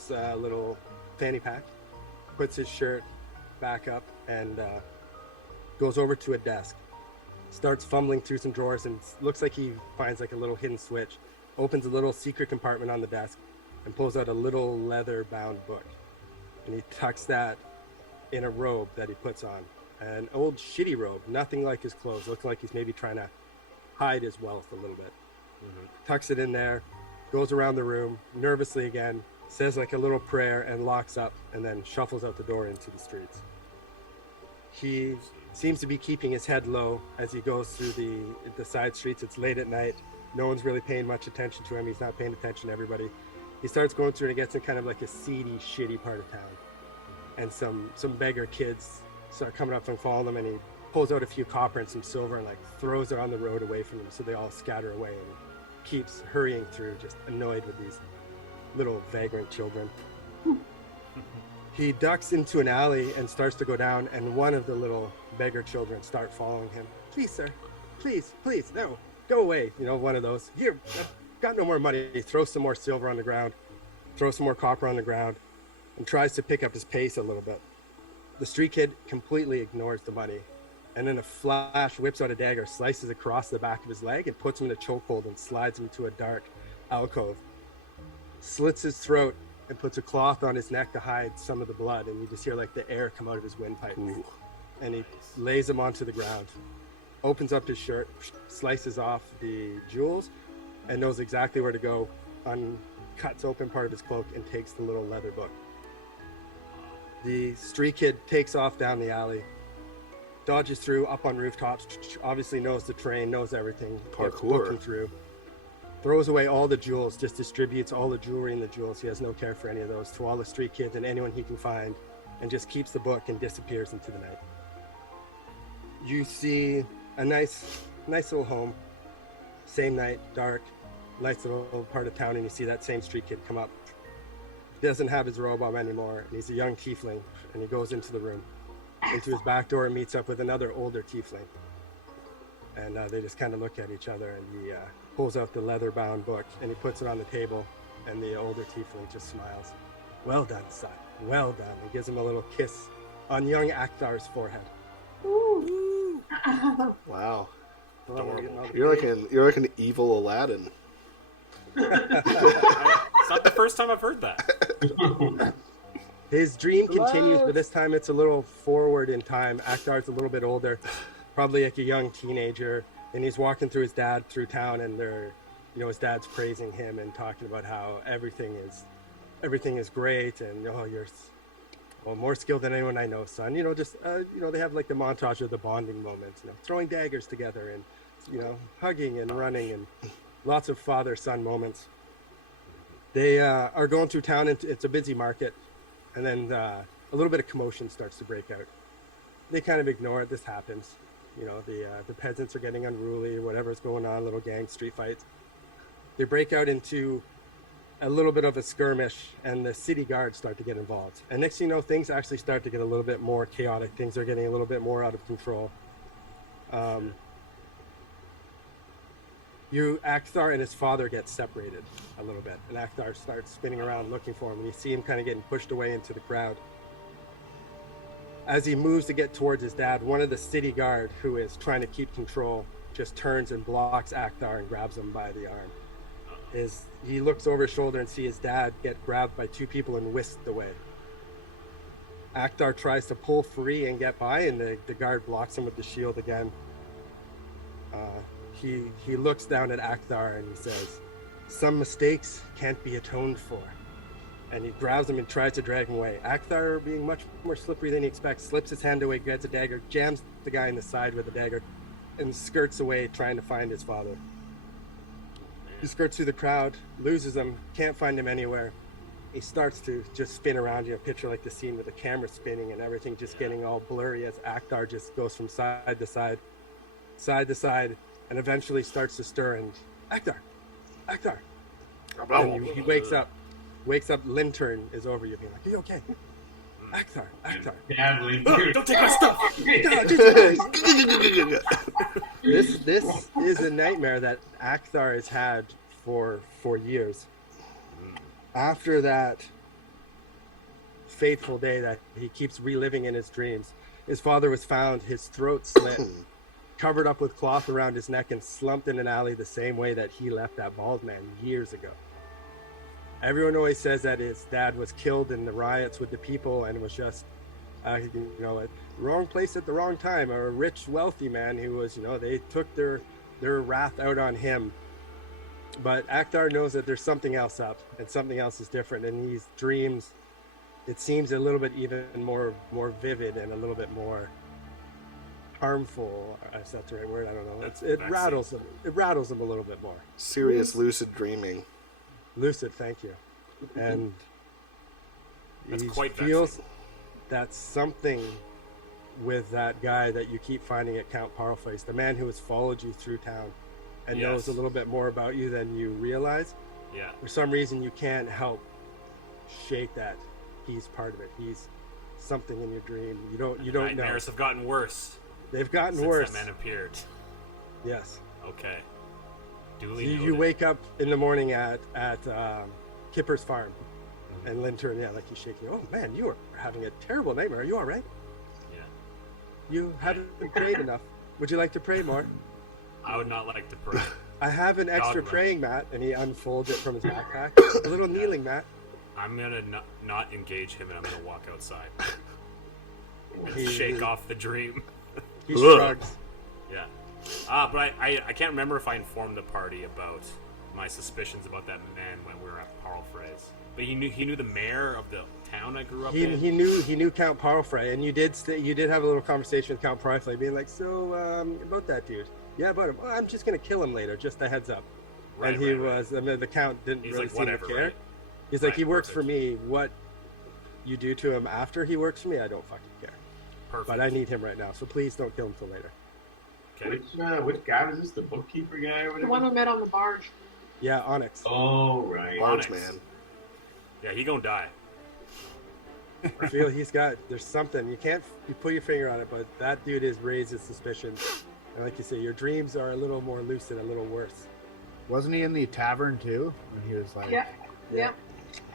little fanny pack, puts his shirt back up, and goes over to a desk, starts fumbling through some drawers, and looks like he finds like a little hidden switch, opens a little secret compartment on the desk, and pulls out a little leather-bound book. And he tucks that in a robe that he puts on. An old shitty robe, nothing like his clothes. Looks like he's maybe trying to hide his wealth a little bit. Tucks it in there, goes around the room, nervously again, says like a little prayer and locks up, and then shuffles out the door into the streets. He seems to be keeping his head low as he goes through the side streets. It's late at night. No one's really paying much attention to him. He's not paying attention to everybody. He starts going through and he gets in kind of like a seedy, shitty part of town. And some beggar kids start coming up and following him, and he pulls out a few copper and some silver and like throws it on the road away from them, so they all scatter away, and he keeps hurrying through, just annoyed with these little vagrant children. He ducks into an alley and starts to go down, and one of the little beggar children start following him. Please, sir, please, no, go away. One of those. Here, I've got no more money. He throws some more silver on the ground, throws some more copper on the ground, and tries to pick up his pace a little bit. The street kid completely ignores the money, and in a flash whips out a dagger, slices across the back of his leg, and puts him in a chokehold and slides him to a dark alcove. Slits his throat and puts a cloth on his neck to hide some of the blood, and you just hear like the air come out of his windpipe. And he lays him onto the ground, opens up his shirt, slices off the jewels, and knows exactly where to go, cuts open part of his cloak and takes the little leather book. The street kid takes off down the alley, dodges through, up on rooftops, obviously knows the terrain, knows everything, gets booking through, throws away all the jewels, just distributes all the jewelry and the jewels. He has no care for any of those, to all the street kids and anyone he can find, and just keeps the book and disappears into the night. You see a nice little home, same night, dark, nice little part of town, and you see that same street kid come up. Doesn't have his robe on anymore, and he's a young tiefling, and he goes into the room, into his back door, and meets up with another older tiefling, and they just kind of look at each other, and he pulls out the leather-bound book, and he puts it on the table, and the older tiefling just smiles. Well done, son, well done. He gives him a little kiss on young Akthar's forehead. Ooh. Wow. Well, You're like an evil Aladdin. It's not the first time I've heard that. His dream continues, but this time it's a little forward in time. Akthar's a little bit older, probably like a young teenager, and he's walking through his dad through town, and his dad's praising him and talking about how everything is great, and you're more skilled than anyone I know, son. They have like the montage of the bonding moments, throwing daggers together and hugging and running, and Lots of father-son moments. They are going through town, and it's a busy market, and then a little bit of commotion starts to break out. They kind of ignore it. This happens. You know, the peasants are getting unruly, whatever's going on, little gang street fights. They break out into a little bit of a skirmish, and the city guards start to get involved. And next thing you know, things actually start to get a little bit more chaotic. Things are getting a little bit more out of control. Akthar and his father get separated a little bit, and Akthar starts spinning around looking for him, and you see him kind of getting pushed away into the crowd. As he moves to get towards his dad, one of the city guard who is trying to keep control just turns and blocks Akthar and grabs him by the arm. He looks over his shoulder and sees his dad get grabbed by two people and whisked away. Akthar tries to pull free and get by, and the guard blocks him with the shield again. He looks down at Akthar and he says, "Some mistakes can't be atoned for." And he grabs him and tries to drag him away. Akthar, being much more slippery than he expects, slips his hand away, grabs a dagger, jams the guy in the side with a dagger, and skirts away trying to find his father. He skirts through the crowd, loses him, can't find him anywhere. He starts to just spin around, picture like the scene with the camera spinning and everything just getting all blurry as Akthar just goes from side to side, and eventually starts to stir, and Akthar. And he wakes up, Lintern is over you, being like, "Are you okay? Akthar. Yeah, Lintern. Don't take my stuff! This is a nightmare that Akthar has had for years. After that fateful day that he keeps reliving in his dreams, his father was found, his throat slit, covered up with cloth around his neck, and slumped in an alley the same way that he left that bald man years ago. Everyone always says that his dad was killed in the riots with the people and was just, at the wrong place at the wrong time. Or a rich, wealthy man who was, they took their wrath out on him. But Akthar knows that there's something else up, and something else is different. And these dreams, it seems a little bit even more vivid and a little bit more harmful. If that's the right word, I don't know. It rattles him. It rattles him a little bit more. Serious lucid dreaming. Lucid, thank you. And That's he quite feels that something with that guy that you keep finding at Count Parleface, the man who has followed you through town and knows a little bit more about you than you realize. Yeah. For some reason, you can't help shake that he's part of it. He's something in your dream. You don't know. Nightmares have gotten worse. They've gotten since worse. That man appeared. Yes. Okay. Duly You wake up in the morning at Kipper's farm, and Lintern, like he's shaking. "Oh man, you are having a terrible nightmare. Are you all right? Yeah. You haven't prayed enough. Would you like to pray more? I would not like to pray. I have an extra Dogma. praying mat," and he unfolds it from his backpack. A little kneeling mat. I'm gonna not engage him, and I'm gonna walk outside and He- shake off the dream. He shrugs. Yeah. But I can't remember if I informed the party about my suspicions about that man when we were at Parleface. But he knew the mayor of the town I grew up in. He knew Count Parleface, and you did have a little conversation with Count Parleface, being like, "So about that dude? Yeah, about him. Well, I'm just gonna kill him later. Just a heads up." Right, and he right, right. was, and the Count didn't He's really like, seem whatever, to care. right? He's like, Right, "He works for perfect. me. What you do to him after he works for me, I don't fucking care. Perfect. But I need him right now, so please don't kill him till later." Okay. Which guy was this? The bookkeeper guy or whatever? The one we met on the barge. Yeah, Onyx. Oh, right. Large Onyx. man. Yeah, he gonna die. I feel there's something, you put your finger on it, but that dude has raised his suspicions. And like you say, your dreams are a little more lucid, a little worse. Wasn't he in the tavern too? When he was like Yep.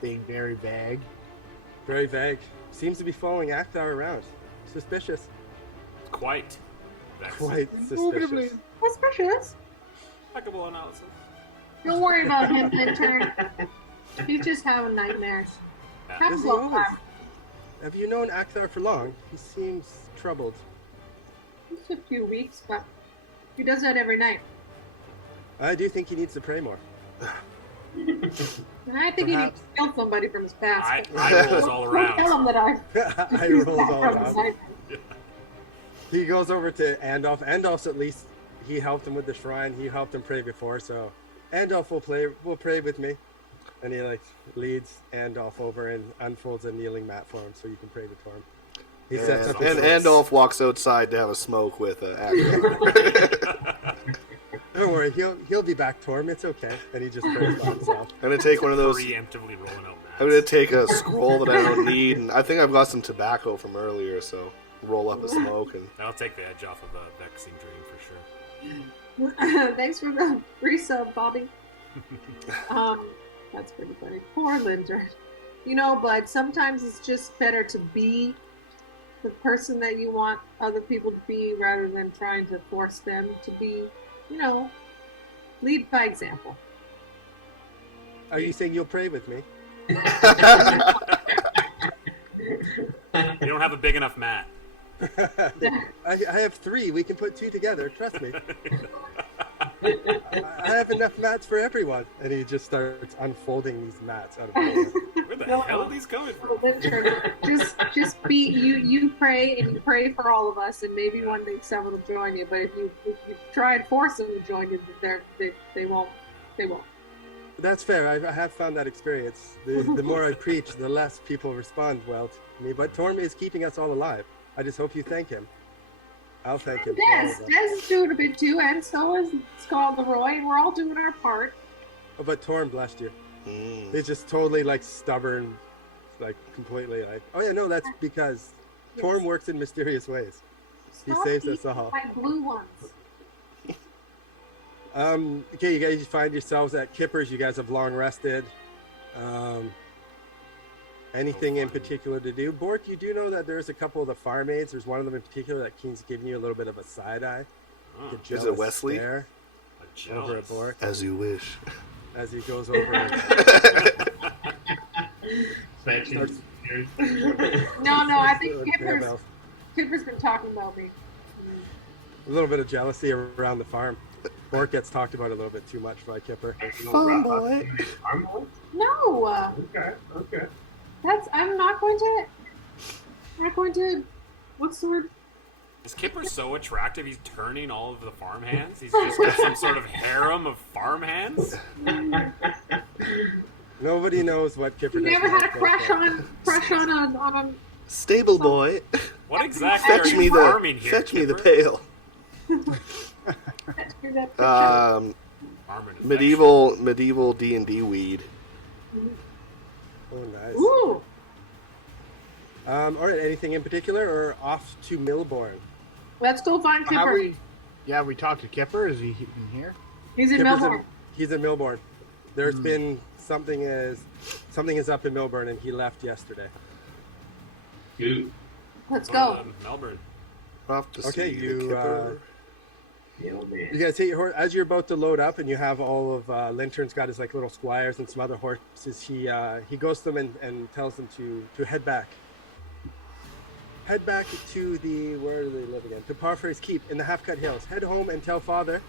being very vague. Very vague. Seems to be following Akthar around. Suspicious. Quite. Quite suspicious. Suspicious. Impeccable analysis. Don't worry about him, Lintern. He's just having nightmares. Yeah. Have a Does he block always? time. Have you known Akthar for long? He seems troubled. It's a few weeks, but he does that every night. I do think he needs to pray more. And I think he needs Perhaps. to kill somebody from his past. I rolls all Don't tell around. him that I I rolls all from his around. life. He goes over to Andalf. Andalf's at least, he helped him with the shrine. He helped him pray before, so Andalf will pray with me. And he like leads Andalf over and unfolds a kneeling mat for him so you can pray to Torm. He sets up And Andalf walks outside to have a smoke with Akthar. Don't worry, he'll be back, Torm. It's okay. And he just prays by himself. I'm gonna take one of those. Preemptively rolling out mats. I'm gonna take a scroll that I don't need, and I think I've got some tobacco from earlier, so roll up a smoke and. That'll take the edge off of a vexing dream for sure. Thanks for the free sub, Bobby. That's pretty funny. Poor Linder. You know, bud, sometimes it's just better to be the person that you want other people to be rather than trying to force them to be, you know, lead by example. Are you saying you'll pray with me? You don't have a big enough mat. I have 3. We can put 2 together. Trust me. I have enough mats for everyone. And he just starts unfolding these mats out of nowhere. Where the hell are these coming from? Just be you pray and you pray for all of us, and maybe one day someone will join you. But if you try and force them to join you, they won't. That's fair. I have found that experience. The more I preach, the less people respond well to me. But Torm is keeping us all alive. I just hope you thank him. I'll thank him. Des is doing a bit too, and so is Scottleroy, and we're all doing our part. Oh, but Torm, blessed you. He's just totally like stubborn, like completely like. Oh yeah, no, that's because Torm works in mysterious ways. He saves us all. My blue ones. Okay, you guys find yourselves at Kipper's. You guys have long rested. Anything in particular to do? Bork, you do know that there's a couple of the farm aides. There's one of them in particular that keeps giving you a little bit of a side eye. Is it Wesley? Over at Bork. As you wish. As he goes over and No, I think Kipper's been talking about me. A little bit of jealousy around the farm. Bork gets talked about a little bit too much by Kipper. Farm boy. No. Okay. I'm not going to. What's the word? Is Kipper so attractive he's turning all of the farm hands? He's just got some sort of harem of farm hands? Nobody knows what Kipper You does. never had a crush on a Stable boy. What exactly are Fetch you me farming here, Fetch me the Kipper? pail. Farming is Medieval D&D weed. Oh, nice. Ooh. All right. Anything in particular, or off to Melbourne? Let's go find Kipper. We talked to Kipper. Is he in here? He's in Kipper's Melbourne. He's in Melbourne. There's been something is up in Melbourne, and he left yesterday. Dude. Let's go. Melbourne. Off to Okay, see the you Kipper. You guys take your horse as you're about to load up, and you have all of Lintern's got his like little squires and some other horses. He goes to them and tells them to head back. Head back to where do they live again? To Parfrey's Keep in the Half-Cut Hills. Head home and tell Father,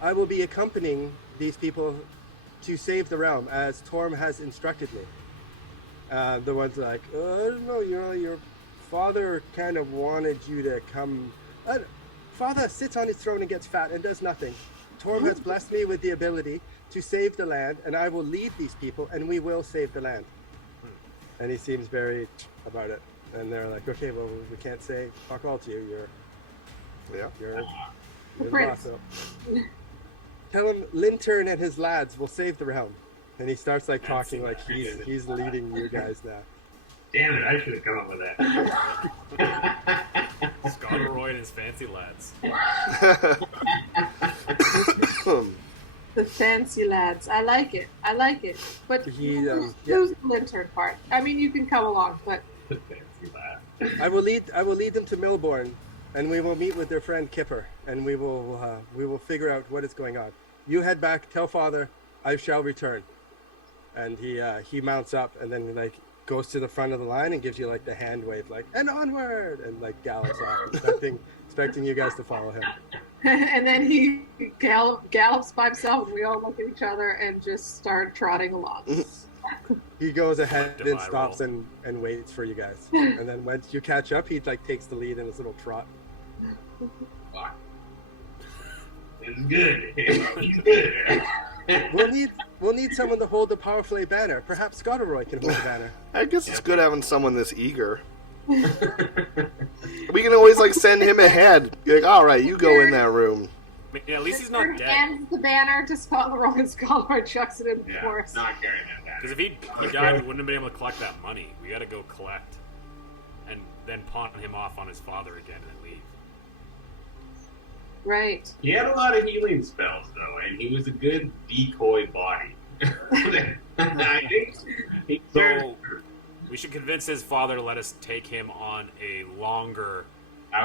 I will be accompanying these people to save the realm as Torm has instructed me. The one's like, I don't know, your father kind of wanted you to come. Father sits on his throne and gets fat and does nothing. Torm has blessed me with the ability to save the land, and I will lead these people, and we will save the land. And he seems very about it. And they're like, okay, well, we can't say fuck all to you. You're the boss. So. Tell him Lintern and his lads will save the realm. And he starts like talking like he's leading you guys now. Damn it, I should have come up with that. Scottleroy and his fancy lads. The fancy lads. I like it. But who's the Lintern part? I mean, you can come along, but The fancy lad. I will lead them to Melbourne, and we will meet with their friend Kipper, and we will figure out what is going on. You head back, tell Father, I shall return. And he mounts up and then like goes to the front of the line and gives you like the hand wave, like, and onward, and like gallops off, expecting you guys to follow him. and then he gallops by himself, and we all look at each other and just start trotting along. He goes ahead and Divide stops roll. and waits for you guys. And then once you catch up, he like takes the lead in his little trot. Fuck. It's good. He's good. We'll need someone to hold the Powerflay banner. Perhaps Scottleroy can hold the banner. I guess it's good having someone this eager. We can always like send him ahead. Be like, all right, you go in that room. Yeah, at least he's not dead. Hands the banner to Scottleroy, and Scottleroy chucks it in the Yeah, forest. not carrying that banner. Because if he died, we wouldn't have been able to collect that money. We got to go collect, and then pawn him off on his father again and leave. Right. He had a lot of healing spells, though, and he was a good decoy body. I think he So we should convince his father to let us take him on a longer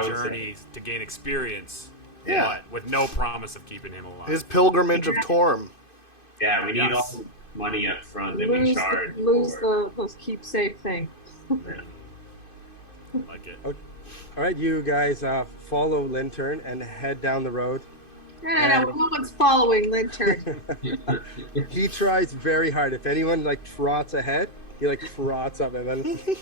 journey to gain experience. Yeah. But with no promise of keeping him alive. His pilgrimage of Torm. Yeah, we need Yes. all the money up front that we charge. Lose for. those keepsake thing. Like it. All right, you guys follow Lintern and head down the road. No, no one's following Lintern. He tries very hard. If anyone like trots ahead, he like trots up, and then he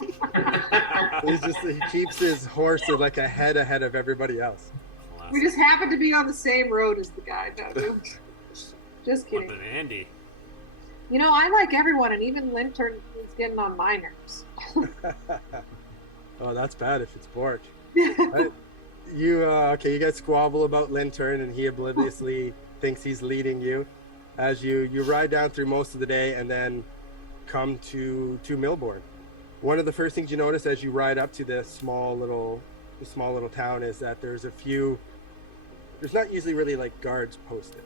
keeps his horse like ahead of everybody else. We just happen to be on the same road as the guy. No, just kidding. What an Andy. You know, I like everyone, and even Lintern is getting on my nerves. Oh, that's bad if it's Bork. Right? You guys squabble about Lintern, and he obliviously thinks he's leading you as you ride down through most of the day and then come to Melbourne. One of the first things you notice as you ride up to this small little town is that there's not usually really like guards posted,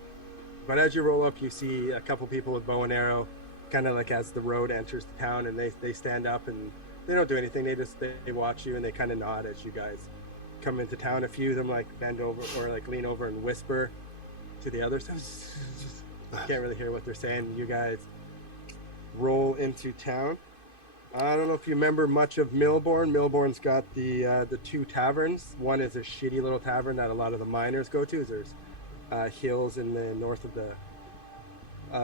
but as you roll up you see a couple people with bow and arrow kind of like as the road enters the town, and they stand up and they don't do anything. They watch you and they kind of nod as you guys come into town. A few of them like bend over or like lean over and whisper to the others. Can't really hear what they're saying. You guys roll into town. I don't know if you remember much of Melbourne. Melbourne's got the two taverns. One is a shitty little tavern that a lot of the miners go to. There's hills in the north of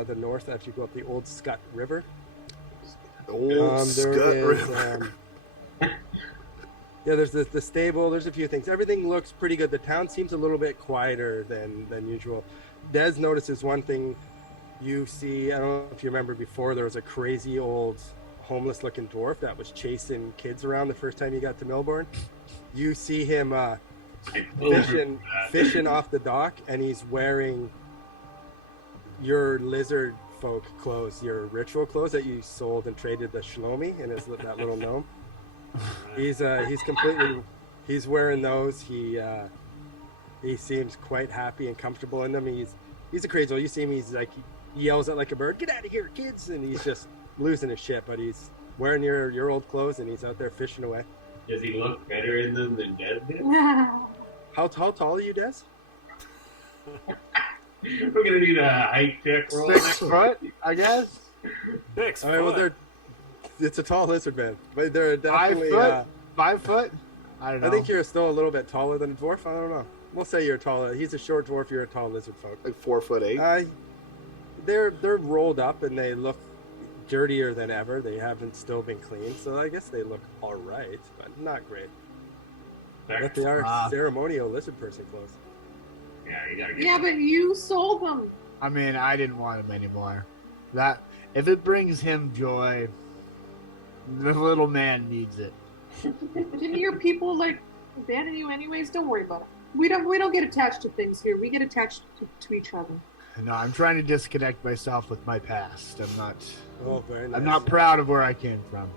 the north after you go up the Old Scott River. River. Yeah, there's the stable. There's a few things. Everything looks pretty good. The town seems a little bit quieter than usual. Des notices one thing. You see, I don't know if you remember before, there was a crazy old homeless-looking dwarf that was chasing kids around the first time you got to Melbourne. You see him fishing off the dock, and he's wearing your lizard folk clothes, your ritual clothes that you sold and traded the Shlomi and that little gnome. He's wearing those. He seems quite happy and comfortable in them. He's a crazy old. You see him, he's like, he yells at like a bird, "Get out of here, kids!" And he's just losing his shit, but he's wearing your old clothes and he's out there fishing away. Does he look better in them than Des did? How tall are you, Des? We're gonna need a height check roll. 6 foot, I guess. 6 All right, well, it's a tall lizard man, but they're 5 definitely. foot. 5 foot. I don't know. I think you're still a little bit taller than a dwarf. I don't know. We'll say you're taller. He's a short dwarf. You're a tall lizard folk. Like 4'8". They're rolled up and they look dirtier than ever. They haven't still been cleaned, so I guess they look all right, but not great. But they are ceremonial lizard person clothes. Yeah, you gotta get Yeah, but you sold them. I mean, I didn't want him anymore. That if it brings him joy, the little man needs it. Didn't your people like abandon you anyways? Don't worry about it. We don't get attached to things here. We get attached to each other. No, I'm trying to disconnect myself with my past. Oh, very nice. I'm not proud of where I came from.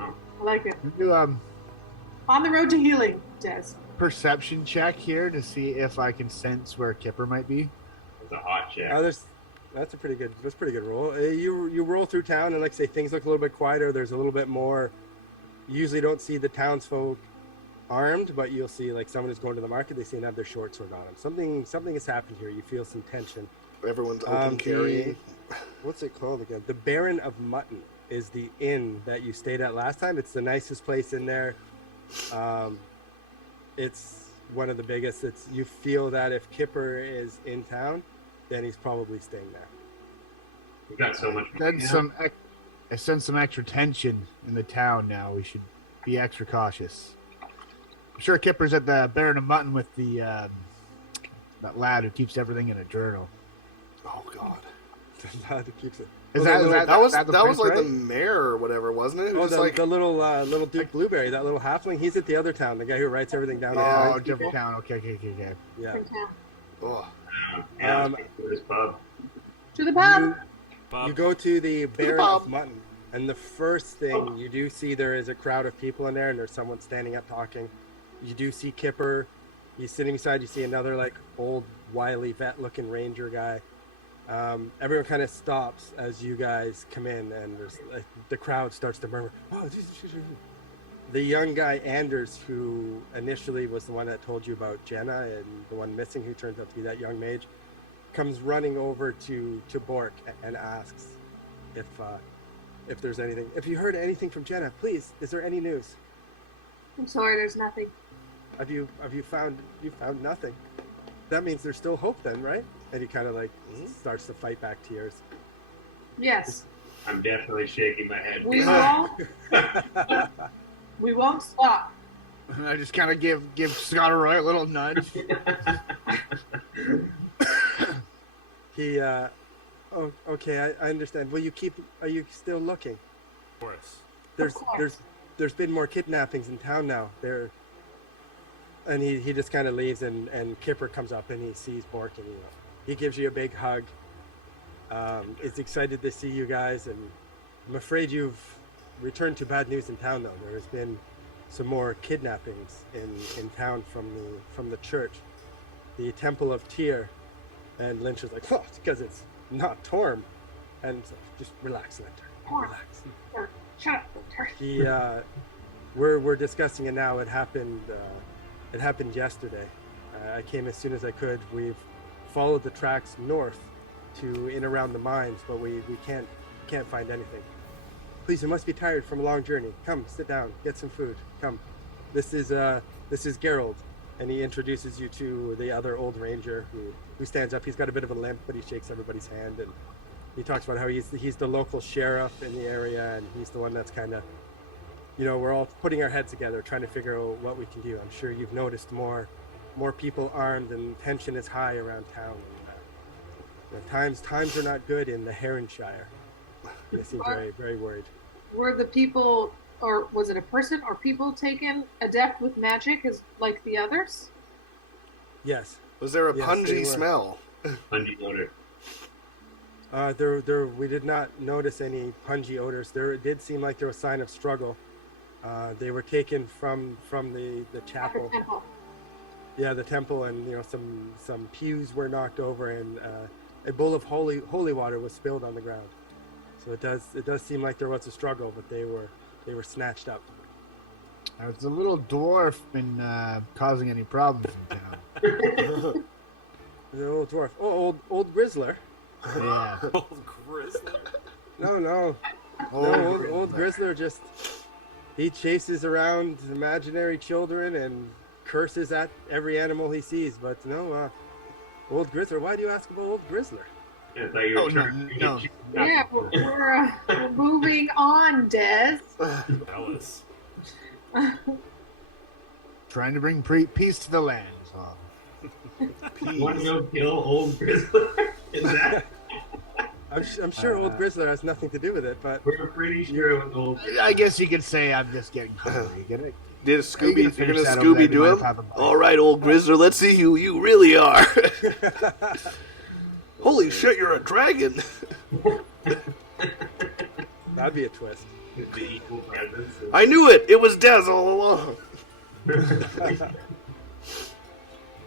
I like it. Do On the road to healing, Des. perception check here to see if I can sense where Kipper might be. It's a hot check. That's a pretty good roll. You roll through town and like say things look a little bit quieter. There's a little bit more. You usually don't see the townsfolk armed, but you'll see like someone who's going to the market. They seem to have their short sword on them. Something has happened here. You feel some tension. Everyone's open carrying. What's it called again? The Baron of Mutton is the inn that you stayed at last time. It's the nicest place in there. It's one of the biggest. You feel that if Kipper is in town, then he's probably staying there. We've got so much money now. I sense some extra tension in the town now. We should be extra cautious. I'm sure Kipper's at the Baron of Mutton with the that lad who keeps everything in a journal. Oh God. That keeps it. Is Oh, that, That was that the that was prince, like the right? mayor or whatever, wasn't it? Who Oh, just the, like the little Duke Blueberry, that little halfling. He's at the other town. The guy who writes everything down. Oh, and different town. Okay. Yeah. From town. oh, To this pub. To the pub. You Bob, go to the Baron pub. of Mutton, and the first thing you do see there is a crowd of people in there, and there's someone standing up talking. You do see Kipper. He's sitting beside. You see another like old, wily vet-looking ranger guy. Everyone kind of stops as you guys come in, and there's the crowd starts to murmur. Oh, the young guy Anders, who initially was the one that told you about Jenna and the one missing, who turns out to be that young mage, comes running over to Bork and asks if there's anything. If you heard anything from Jenna, please. Is there any news? I'm sorry, there's nothing. Have you found nothing? That means there's still hope then, right? And he kind of like starts to fight back tears. Yes, I'm definitely shaking my head. we won't. We won't stop. I just kind of give Scottleroy a little nudge. He oh, okay, I understand. Will you are you still looking? of course. There's been more kidnappings in town now. And he just kind of leaves, and Kipper comes up and he sees Bork, and he gives you a big hug. Is excited to see you guys, and I'm afraid you've returned to bad news in town though. There has been some more kidnappings in town from the church, the Temple of Tyr. And Lynch is like, oh, it's because it's not Torm. And so, just relax, Linter. Relax. Shut up, Turk. We're discussing it now. It happened yesterday. I came as soon as I could. We've followed the tracks north to in around the mines, but we can't find anything. Please, you must be tired from a long journey. Come, sit down, get some food. Come. This is Gerald. And he introduces you to the other old ranger who stands up. He's got a bit of a limp, but he shakes everybody's hand, and he talks about how he's the local sheriff in the area, and he's the one that's kind of, we're all putting our heads together, trying to figure out what we can do. I'm sure you've noticed more people armed, and tension is high around town. Times are not good in the Heronshire. They seem very, very worried. Were the people, or was it a person or people taken adept with magic as like the others? Yes. was there a Yes, pungy they were. smell? Pungent odor. We did not notice any pungy odors. It did seem like there was a sign of struggle. They were taken from the chapel. Temple. Yeah, the temple, and some pews were knocked over, and a bowl of holy water was spilled on the ground. So it does seem like there was a struggle, but they were snatched up. Has the little dwarf been causing any problems in town? The old dwarf. Oh, old Grizzler. Yeah. Old Grizzly. No. Old Grizzler just he chases around imaginary children and curses at every animal he sees. But no, old Grizzler. Why do you ask about old Grizzler? Yeah, I thought you were Oh, no, trying to no. get Yeah, we're moving on, Des. Alice. Trying to bring peace to the land. So. You want to go kill old Grizzler? Is that? I'm sure old Grizzler has nothing to do with it, but We're pretty sure it was old. I guess you could say I'm just getting hungry. Get it? Did Are you Scooby? gonna You're finish gonna that over there? Scooby Do do you him? mind if I have a bite? All right, old Grizzler. Let's see who you really are. Holy shit, you're a dragon. that'd be a twist. The equal presence. I knew it. It was Dez all along.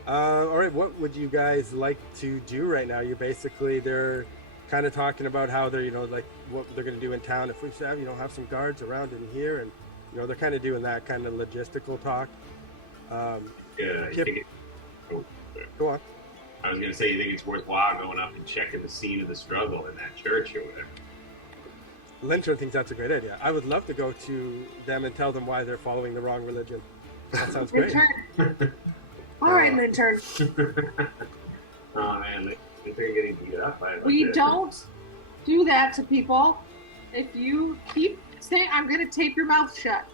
All right, what would you guys like to do right now? They're kind of talking about how they're, like what they're going to do in town if we have some guards around in here, and they're kind of doing that kind of logistical talk. I Kip- think Go on. I was going to say, you think it's worthwhile going up and checking the scene of the struggle in that church or whatever? Lynchern thinks that's a great idea. I would love to go to them and tell them why they're following the wrong religion. That sounds great. Lintern. All right, Lintern. Oh man, they're getting beat up. We don't do that to people. If you keep saying, I'm going to tape your mouth shut.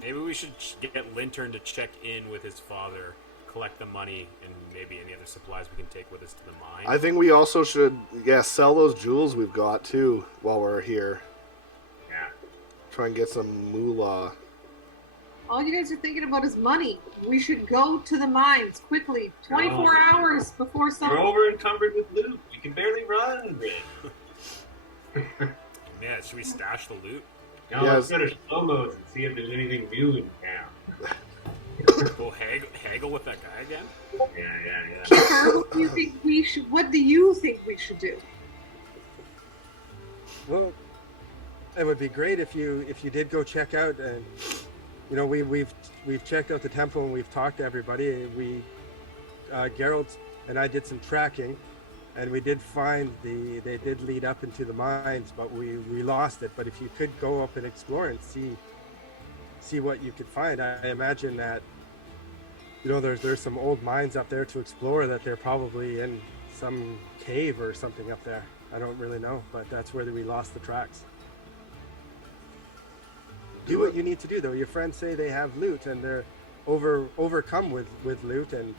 Maybe we should get Lintern to check in with his father, collect the money and maybe any other supplies we can take with us to the mine. I think we also should, sell those jewels we've got too while we're here. Yeah. Try and get some moolah. All you guys are thinking about is money. We should go to the mines quickly. 24 hours before We're something. over encumbered with loot. We can barely run, Rick. Yeah, should we stash the loot? Now let's go to Shlomo's and see if there's anything new in town. Go haggle with that guy again? Yeah. Kipper, what do you think we should? What do you think we should do? Well, it would be great if you did go check out, and we've checked out the temple and we've talked to everybody. Geralt and I did some tracking, and we did find they did lead up into the mines, but we lost it. But if you could go up and explore and see what you could find, I imagine that there's some old mines up there to explore, that they're probably in some cave or something up there. I don't really know, but that's where we lost the tracks. Do what you need to do, though. Your friends say they have loot and they're overcome with loot, and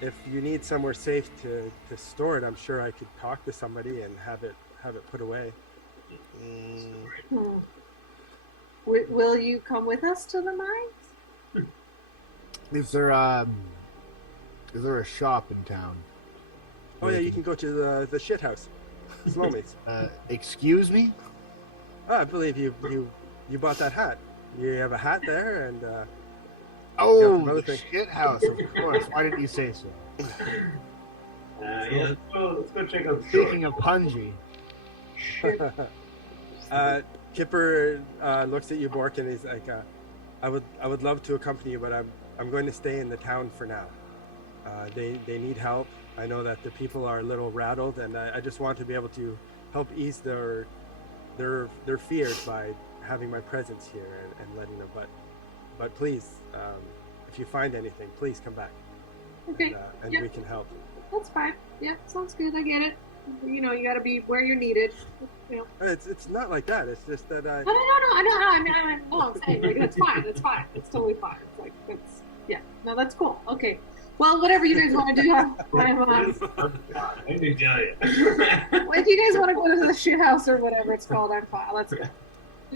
if you need somewhere safe to store it, I'm sure I could talk to somebody and have it put away. Will you come with us to the mines? Is there a shop in town? Oh yeah, you can go to the shit house. Slomies. Excuse me? Oh, I believe you bought that hat. You have a hat there, and the shit house, of course. Why didn't you say so? Let's go check out the Speaking of Punji. Kipper looks at you, Bork, and he's like, I would love to accompany you, but I'm going to stay in the town for now. They need help. I know that the people are a little rattled, and I just want to be able to help ease their fears by having my presence here and letting them. But please, if you find anything, please come back. Okay. And we can help. That's fine. Yeah, sounds good. I get it. You got to be where you're needed. It's not like that. It's just that I. No. I know. I'm saying like that's fine. That's fine. It's totally fine. It's like No, that's cool. Okay. Well, whatever you guys want to do, I'm I didn't tell you. if you guys want to go to the shit house or whatever it's called, I'm fine. Let's go.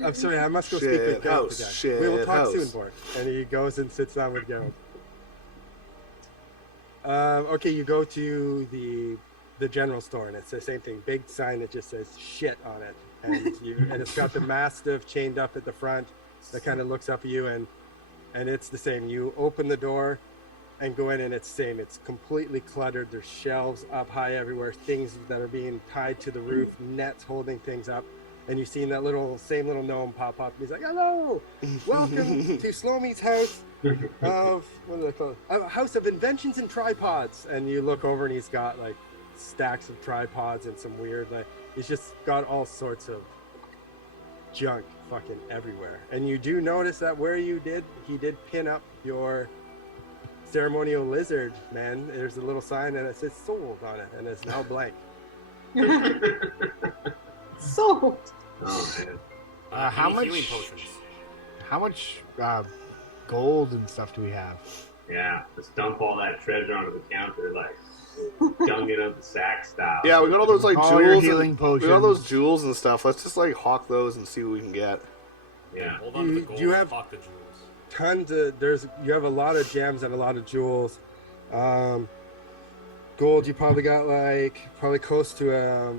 I'm sorry, I must go speak with Geralt again. Shit We will talk house. soon, Bork. And he goes and sits down with Geralt. Okay, you go to the general store, and it's the same thing. Big sign that just says shit on it. And it's got the mastiff chained up at the front that kind of looks up at you, and it's the same. You open the door and go in, and it's the same. It's completely cluttered. There's shelves up high everywhere, things that are being tied to the roof, nets holding things up. And you've seen that same little gnome pop up. He's like, "Hello, welcome to Slomy's house of what do they call it? A house of inventions and tripods." And you look over, and he's got like stacks of tripods and some weird he's just got all sorts of junk fucking everywhere. And you do notice that where he did pin up your ceremonial lizard, man. There's a little sign and it says sold on it, and it's now blank. So, Oh man. How much? Healing potions. How much gold and stuff do we have? Yeah, just dump all that treasure onto the counter, dung it up the sack style. Yeah, we got all those All your jewels. healing We potions. got all those jewels and stuff. Let's just hawk those and see what we can get. Yeah. Hold on to the gold. you have- Hawk the jewels. Tons of you have a lot of gems and a lot of jewels. Gold, you probably got probably close to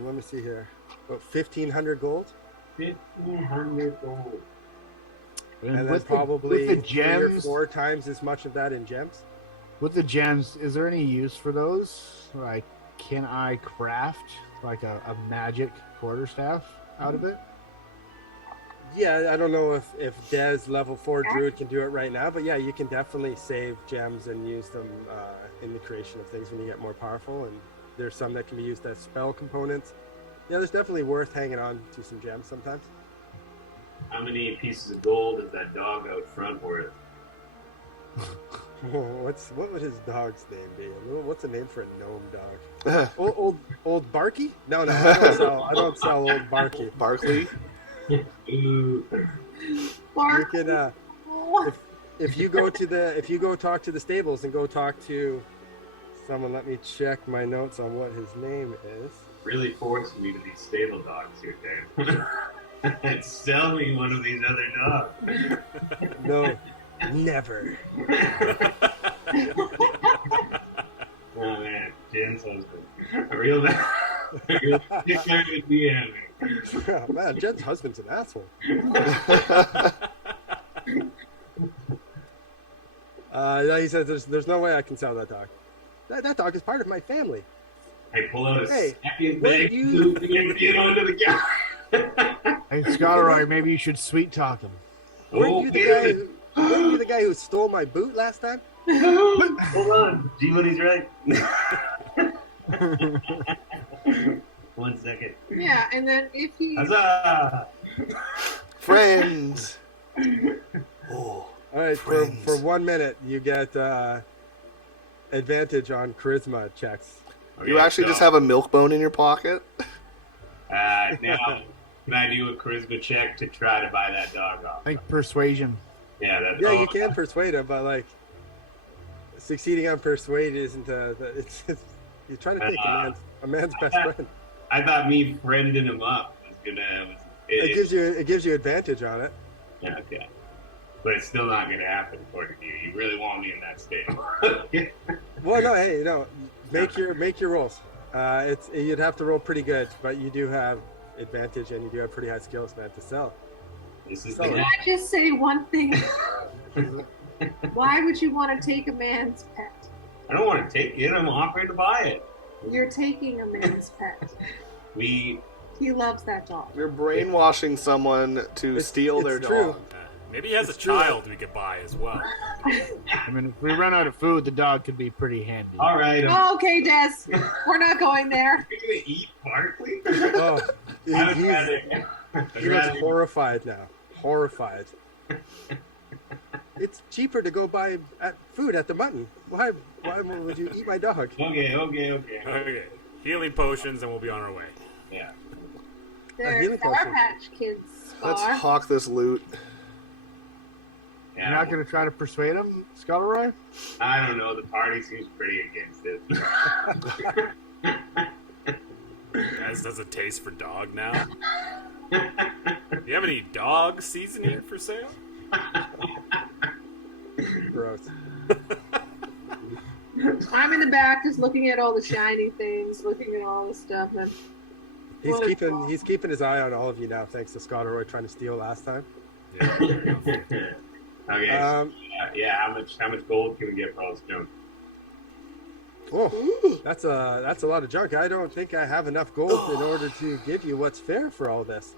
let me see here, about 1,500 gold, 1,500 gold. and then with probably the 3 or gems, 4 times as much of that in gems. with the gems, is there any use for those? Can I craft a magic quarterstaff out of it? Yeah, I don't know if Des level 4 druid can do it right now, but yeah, you can definitely save gems and use them in the creation of things when you get more powerful. And there's some that can be used as spell components. Yeah, there's definitely worth hanging on to some gems sometimes. How many pieces of gold is that dog out front worth? What would his dog's name be? What's a name for a gnome dog? Old Barky? No, I don't sell old Barky. Barkley. Ooh. You can if you go talk to the stables and go talk to someone, let me check my notes on what his name is. Really forcing me to these stable dogs here, Dan. Sell me one of these other dogs. No, never. Oh man, Jen's husband. A real bad. Real DM. Oh, man, Jen's husband's an asshole. He says there's no way I can sell that dog. That dog is part of my family. I pull out a second what bag you- and get onto the guy. Hey, Scottleroy, maybe you should sweet talk him. Weren't you the guy who stole my boot last time? Hold on. G-Money's right. 1 second. Yeah, and then if he Huzzah! Friends. Oh, All right, Friends. for 1 minute, you get advantage on charisma checks. you actually just have a milk bone in your pocket? Now, can I do a charisma check to try to buy that dog off? I think persuasion. Yeah, that's Yeah, you can persuade him, but like succeeding on persuade isn't. It's you're trying to take a man's best friend. I thought me friending him up was gonna. It gives you advantage on it. Yeah, okay. But it's still not gonna happen according to you. You really want me in that state. Well, no, hey, make your rolls. You'd have to roll pretty good, but you do have advantage and you do have pretty high skills, man, to sell. This is Can the I just say one thing? Why would you want to take a man's pet? I don't want to take it. I'm offering to buy it. You're taking a man's pet. We. He loves that dog. You're brainwashing someone to steal their true. dog. Maybe he has It's a true. child we could buy as well. I mean, if we run out of food, the dog could be pretty handy. All right. Oh, okay, Des. We're not going there. You're gonna eat Barkley? Oh, I would he rather. looks horrified now. Horrified. It's cheaper to go buy food at the mutton. Why would you eat my dog? Okay. Okay, healing potions and we'll be on our way. Yeah. They're healing Sour potion. Patch Kids. Let's Scar. hawk this loot. You're not going to try to persuade him, Scottleroy? I don't know. The party seems pretty against it. Guys, does a taste for dog now? Do you have any dog seasoning for sale? Gross. I'm in the back just looking at all the shiny things, looking at all the stuff. And He's keeping his eye on all of you now, thanks to Scottleroy trying to steal last time. Yeah, fair enough. Okay. How much gold can we get for all this junk? Oh, that's a lot of junk. I don't think I have enough gold in order to give you what's fair for all this.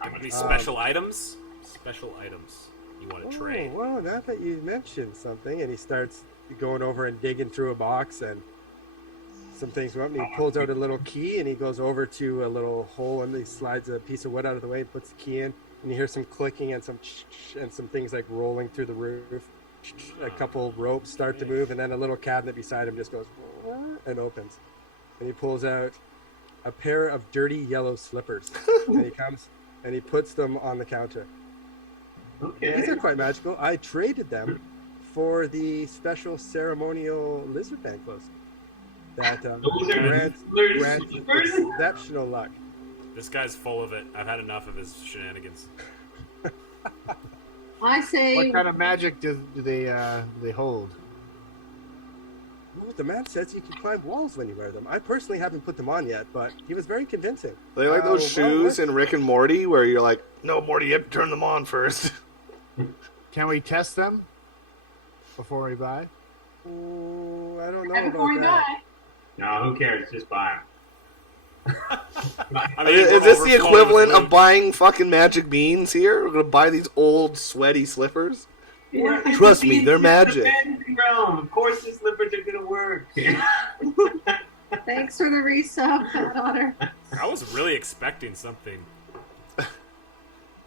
How many special items? Special items you want to trade? Oh, well, now that you mentioned something, and he starts going over and digging through a box and some things went up, and he pulls out a little key and he goes over to a little hole and he slides a piece of wood out of the way and puts the key in, and you hear some clicking and some things like rolling through the roof. A couple ropes start to move, and then a little cabinet beside him just goes and opens, and he pulls out a pair of dirty yellow slippers. And he comes and he puts them on the counter. Okay. These are quite magical. I traded them for the special ceremonial lizard bank clothes that Those are grant slippers? exceptional luck. This guy's full of it. I've had enough of his shenanigans. I say, What kind of magic do they hold? Ooh, the man says you can climb walls when you wear them. I personally haven't put them on yet, but he was very convincing. They like those well, shoes in Rick and Morty where you're like, no, Morty, you have to turn them on first. Can we test them before we buy? Ooh, I don't know and before about we that. die, No, who cares? Just buy them. I mean, Is we're this the overflowing equivalent with of buying fucking magic beans here? We're gonna buy these old sweaty slippers? yeah. Trust me, they're magic. Realm. Of course, the slippers are gonna work. Thanks for the resub, daughter. I was really expecting something.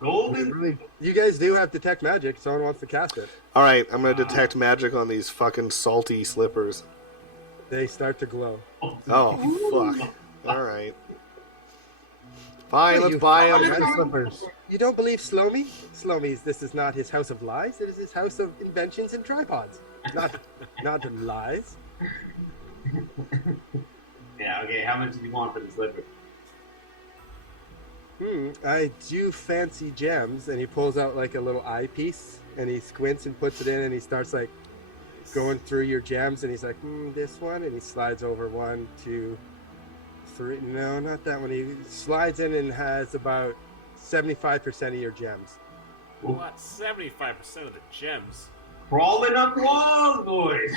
Golden. Really? You guys do have detect magic. Someone wants to cast it. All right, I'm gonna detect magic on these fucking salty slippers. They start to glow. Oh fuck! All right. Fine, let's buy Red him. slippers. You don't believe Slomy? Slomy's, this is not his house of lies. It is his house of inventions and tripods. Not lies. Yeah, okay, how much do you want for the slipper? I do fancy gems. And he pulls out like a little eyepiece and he squints and puts it in and he starts like going through your gems and he's like, this one, and he slides over 1, 2, 3. No, not that one. He slides in and has about 75% of your gems. What? 75% of the gems. Crawling up walls, boys!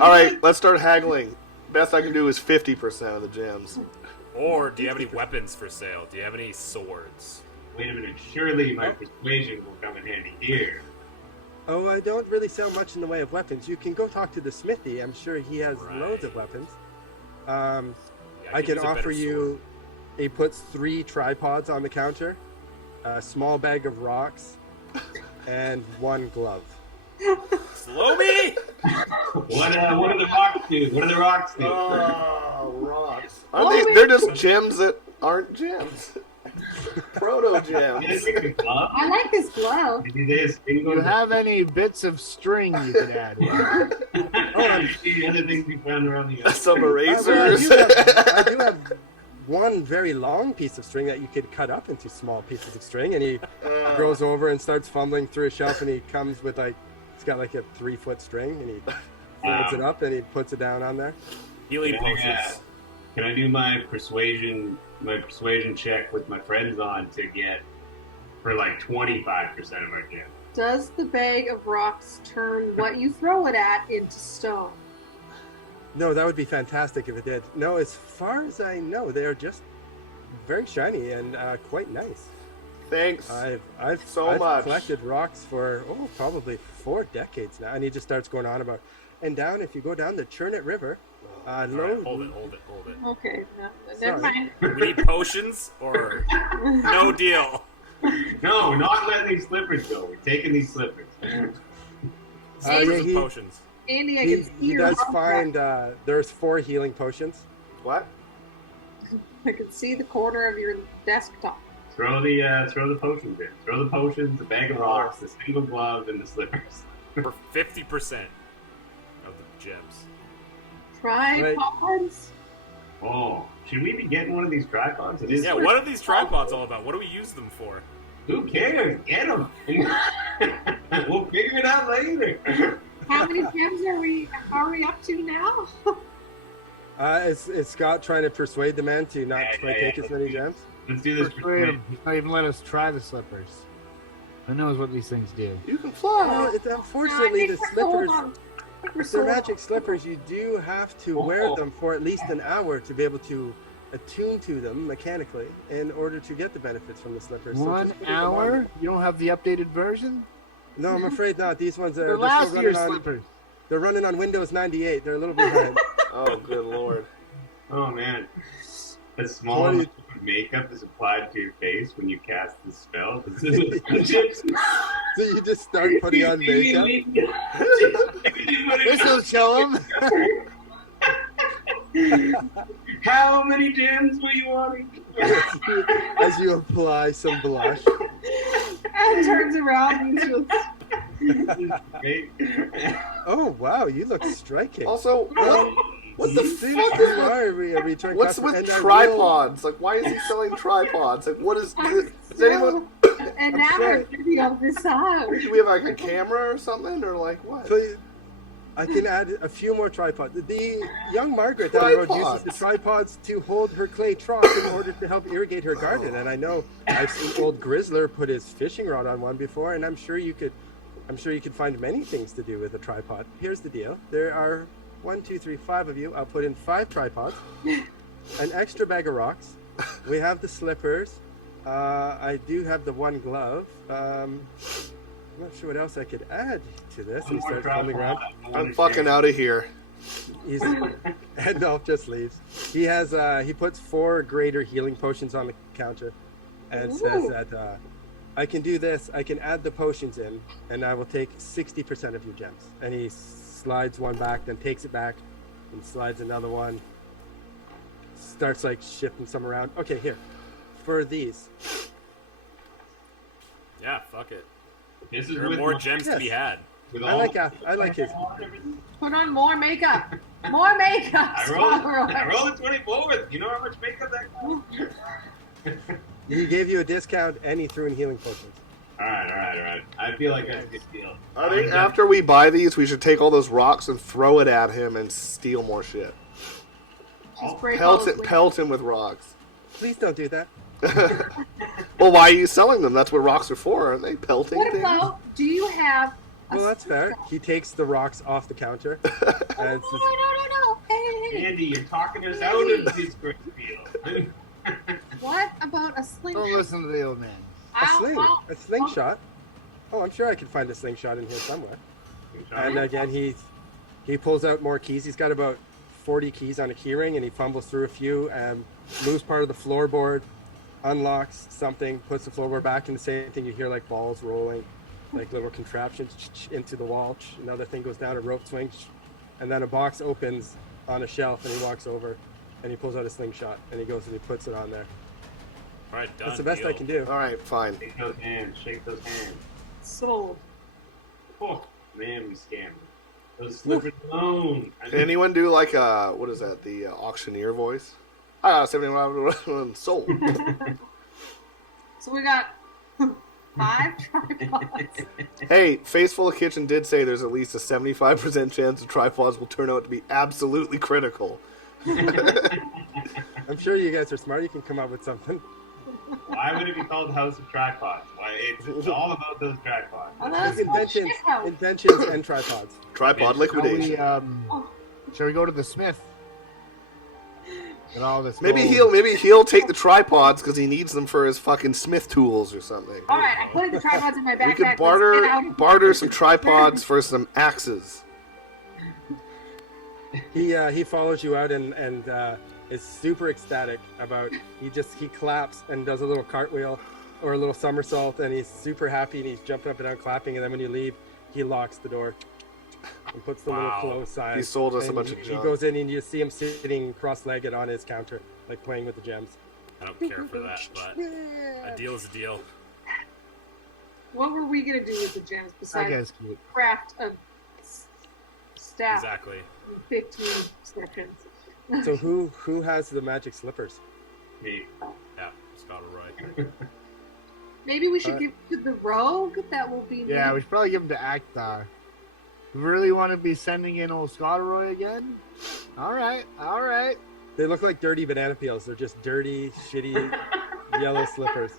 All right, let's start haggling. Best I can do is 50% of the gems. Or do you have any weapons for sale? Do you have any swords? Wait a minute, surely my persuasion will come in handy here. Oh, I don't really sell much in the way of weapons. You can go talk to the smithy. I'm sure he has loads of weapons. Yeah, I can use a offer better you. He puts 3 tripods on the counter, a small bag of rocks, and 1 glove. sword. Slow me! What do the rocks do? What do the rocks do? Oh, rocks. They're just gems that aren't gems. Proto gems. Is it a glove? I like this glove. Maybe this Do you have any bits of string you could add? the other things we found around the Some Well, erasers. I do have 1 very long piece of string that you could cut up into small pieces of string, and he goes over and starts fumbling through a shelf, and he comes with like, it's got like a 3-foot string, and he folds it up and he puts it down on there. Healing potions. Can I do my persuasion check with my friends on to get for like 25% of our gem? Does the bag of rocks turn what you throw it at into stone? No, that would be fantastic if it did. No, as far as I know, they are just very shiny and quite nice. Thanks. I've So much. collected rocks for probably 4 decades now, and he just starts going on about. And down, if you go down the Churnet River, All low. right, hold it. Okay, never mind. We need potions or no deal. No, we're not letting these slippers go. We're taking these slippers. Slippers he- and potions. Andy, I He, can see he your does hog find there's 4 healing potions. What? I can see the corner of your desktop. Throw the potions in. Throw the potions, the bag of rocks, the single glove, and the slippers. For 50% of the gems. Tripods? Oh, should we be getting one of these tripods? It is. Yeah, what are these tripods all about? What do we use them for? Who cares? Get them. We'll figure it out later. How many gems are we up to now? It's Scott trying to persuade the man to not take as many gems. Let's do this. Persuade him. He's not even let us try the slippers. Who knows what these things do? You can fly. Well, unfortunately, the slippers, Hold on. We're the so magic slippers, you do have to wear them for at least an hour to be able to attune to them mechanically in order to get the benefits from the slippers. So 1 just put it in hour? one. You don't have the updated version? No, I'm afraid not. These ones are They're they're last still year's running on, slippers. they're running on Windows 98. They're a little behind. Oh, good lord. Oh man, a small amount of makeup is applied to your face when you cast the spell. So you just start putting on makeup. This will show him. How many gems were you wanting? As you apply some blush. and turns around and just Oh wow, you look striking. Also, what the Dude, fuck you is with, are a return what's customer, with and I will- tripods? Like, why is he selling tripods? Like, what is anyone? enamored of this house. Do we have like a camera or something, or like what? So I can add a few more tripods. The young Margaret down the road uses the tripods to hold her clay trough in order to help irrigate her garden. And I know I've seen old Grizzler put his fishing rod on one before, and I'm sure you could find many things to do with a tripod. Here's the deal: there are 1, 2, 3, 5 of you. I'll put in 5 tripods, an extra bag of rocks. We have the slippers. I do have the 1 glove. I'm not sure what else I could add to this. He starts fumbling around. I'm fucking out of here. He's Andalf just leaves. He has he puts 4 greater healing potions on the counter, and says that I can do this. I can add the potions in, and I will take 60% of your gems. And he slides one back, then takes it back, and slides another one. Starts like shifting some around. Okay, here. for these. Yeah, fuck it. This is There are with more my- gems to be had. with I all like his. Put on more makeup. More makeup. I rolled Scottleroy. a 24. You know how much makeup that costs? He gave you a discount and he threw in healing potions. All right. I feel like that's a good deal. I think after we buy these, we should take all those rocks and throw it at him and steal more shit. Just break all his wings. Pelt him with rocks. Please don't do that. Well, why are you selling them? That's what rocks are for, aren't they? Pelting What things? about, do you have a Well, that's fair. He takes the rocks off the counter. And No. Hey. Andy, you're talking us out of this great deal. What about a Don't slingshot? listen to the old man. a slingshot. Oh, I'm sure I could find a slingshot in here somewhere. And again, he pulls out more keys. He's got about 40 keys on a keyring, and he fumbles through a few and moves part of the floorboard, unlocks something, puts the floorboard back, and the same thing. You hear like balls rolling, like little contraptions into the wall. Another thing goes down, a rope swing, and then a box opens on a shelf, and he walks over, and he pulls out a slingshot, and he goes and he puts it on there. All right, done. That's the best deal. I can do. All right, fine. Shake those hands. Sold. Oh, man, we scammed. Those slippers alone. Can anyone do like what is that? The auctioneer voice? 71 sold. So we got 5 tripods. Hey, Faceful of Kitchen did say there's at least a 75% chance the tripods will turn out to be absolutely critical. I'm sure you guys are smart. You can come up with something. Why would it be called House of Tripods? Why it's all about those tripods. Oh, that's Inventions, shit house. inventions, and tripods. Tripod Shall we, liquidation. shall we go to the smith? Get all this Maybe gold. he'll take the tripods because he needs them for his fucking smith tools or something. All right, I put the tripods in my backpack. We could Let's get out. barter some tripods for some axes. He follows you out and is super ecstatic about. He claps and does a little cartwheel or a little somersault, and he's super happy and he's jumping up and down clapping. And then when you leave, he locks the door and puts the little close sign. He sold us a and bunch of he junk. goes in and you see him sitting cross-legged on his counter, like playing with the gems. I don't care for that, but a deal is a deal. What were we gonna do with the gems That besides guy's cute. craft a staff Exactly. in 15 seconds? So who has the magic slippers? Me. Yeah, Scottleroy. Maybe we should give to the rogue. That will be. Yeah, we should probably give him to Akthar. We really want to be sending in old Scottleroy again? All right. They look like dirty banana peels. They're just dirty, shitty yellow slippers.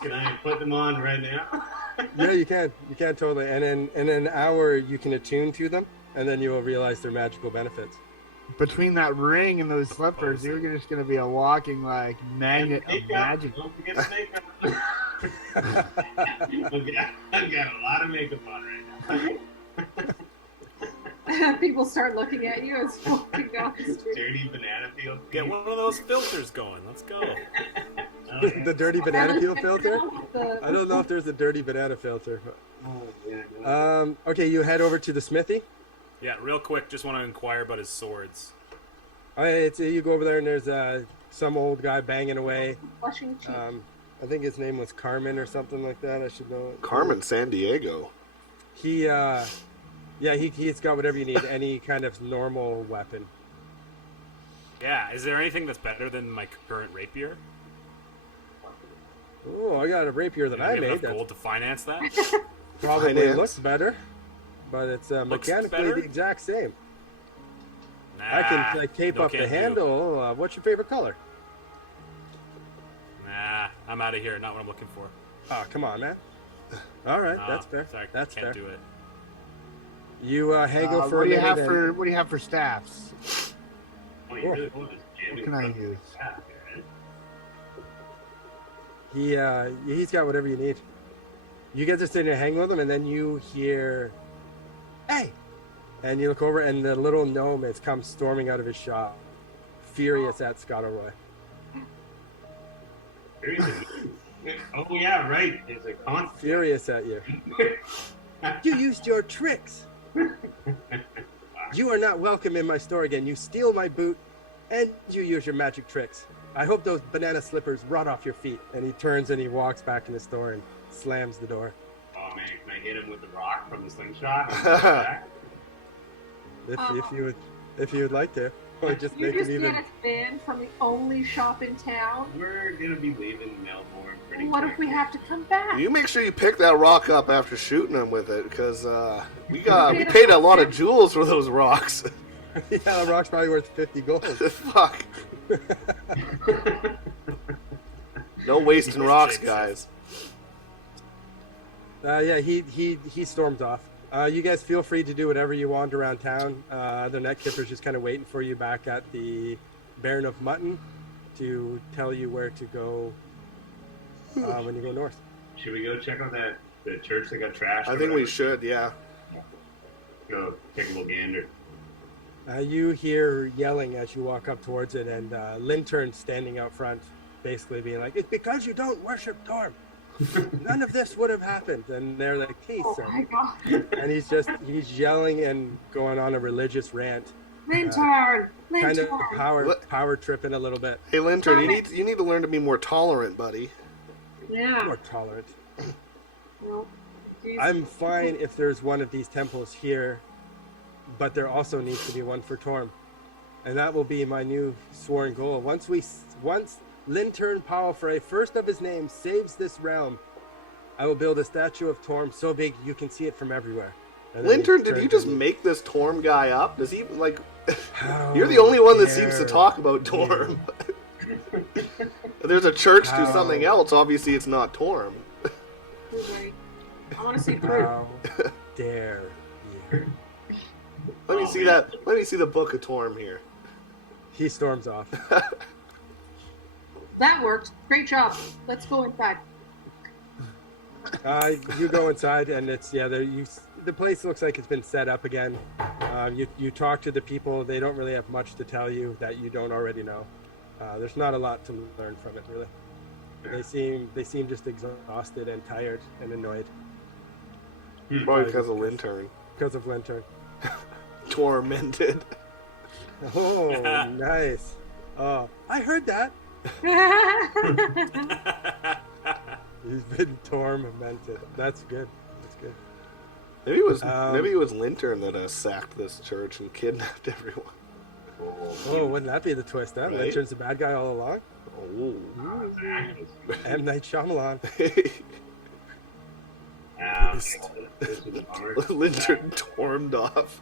Can I put them on right now? Yeah, you can. You can totally. And in an hour, you can attune to them, and then you will realize their magical benefits. Between that ring and those slippers, you're just going to be a walking like magnet of Makeup. magic. Don't forget makeup. I've got a lot of makeup on right now. People start looking at you as walking down the street. Dirty banana peel. Get one of those filters going. Let's go. Oh, yeah. The dirty banana peel filter? The- I don't know if there's a dirty banana filter. Oh, yeah, no. Okay, you head over to the smithy. Yeah, real quick, just want to inquire about his swords. You go over there and there's some old guy banging away. Flushing cheeks. I think his name was Carmen or something like that. I should know. Carmen San Diego. He's got whatever you need. Any kind of normal weapon. Yeah, is there anything that's better than my current rapier? Oh, I got a rapier that Do I we have made. enough That gold to finance that? probably Finance. looks better, but it's Looks mechanically better? the exact same. Nah, I can tape no up the can do. handle. What's your favorite color? Nah, I'm out of here. Not what I'm looking for. Oh, come on, man. All right, Nah, that's fair. Sorry, That's can't fair. do it. You hang out for What a do you minute. have what do you have for staffs? Oh, you really want this What can I use? He's got whatever you need. You guys are sitting there hanging with him, and then you hear, "Hey!" And you look over, and the little gnome has come storming out of his shop, furious at Scottleroy. Oh yeah, right. There's a constant. Furious at you. You used your tricks. You are not welcome in my store again. You steal my boot. And you use your magic tricks. I hope those banana slippers rot off your feet. And he turns and he walks back in the store and slams the door. Oh man, can I hit him with the rock from the slingshot? If you would like to. Or just You make just it even. get us banned from the only shop in town. We're gonna be leaving Melbourne pretty What quick. if we have to come back? You make sure you pick that rock up after shooting him with it, because we paid a lot of jewels for those rocks. Yeah, the rock's probably worth 50 gold. Fuck. No wasting rocks, guys. Yeah, he storms off. You guys feel free to do whatever you want around town. The net Kipper's just kind of waiting for you back at the Baron of Mutton to tell you where to go when you go north. Should we go check on the church that got trashed? I think we should, yeah. Go take a little gander. You hear yelling as you walk up towards it, and Lintern standing out front, basically being like, "It's because you don't worship Torm. None of this would have happened." And they're like, "Peace." Oh my god. And he's yelling and going on a religious rant, Lintern! kind of Lintern! power tripping a little bit. Hey, Lintern, you need to learn to be more tolerant, buddy. Yeah. More tolerant. Well, geez. I'm fine if there's one of these temples here, but there also needs to be one for Torm, and that will be my new sworn goal. Once Lintern Palfrey, first of his name, saves this realm, I will build a statue of Torm so big you can see it from everywhere. And then Lintern, he did you turns just and- make this Torm guy up? Does he, like... How You're the only one that seems to dare talk about Torm. If there's a church to something else, obviously it's not Torm. You're right. I want to see through. How dare you? Let me see that. Let me see the Book of Torm here. He storms off. That worked. Great job. Let's go inside. You go inside, and it's the place looks like it's been set up again. You talk to the people; they don't really have much to tell you that you don't already know. There's not a lot to learn from it, really. They seem just exhausted and tired and annoyed Probably because of Lintern. because of Lintern. Tormented. Oh, nice. Oh, I heard that. He's been tormented. That's good. That's good. Maybe it was Lintern that sacked this church and kidnapped everyone. Oh, wouldn't that be the twist, huh? Right? Lintern's the bad guy all along? Oh. M. Night Shyamalan. Lintern tormed off.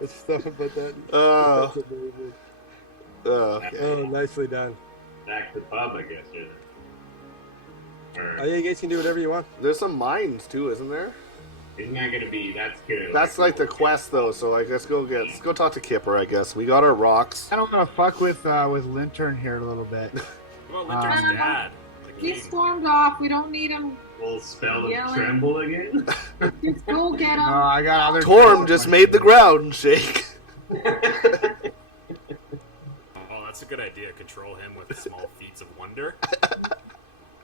It's stuff about that. Oh. That's amazing. Okay. Oh, nicely done. Back to the pub, I guess. Oh, yeah, you guys can do whatever you want. There's some mines too, isn't there? Isn't that gonna be? That's good. That's like the quest though. So like, let's go talk to Kipper. I guess we got our rocks. I don't want to fuck with Lintern here a little bit. Well, Lintern's dad. the He king. stormed off. We don't need him. We'll spell of Yelling. tremble again. Just go get No, him. I got other. Torm just made the ground shake. Oh, that's a good idea. Control him with small feats of wonder.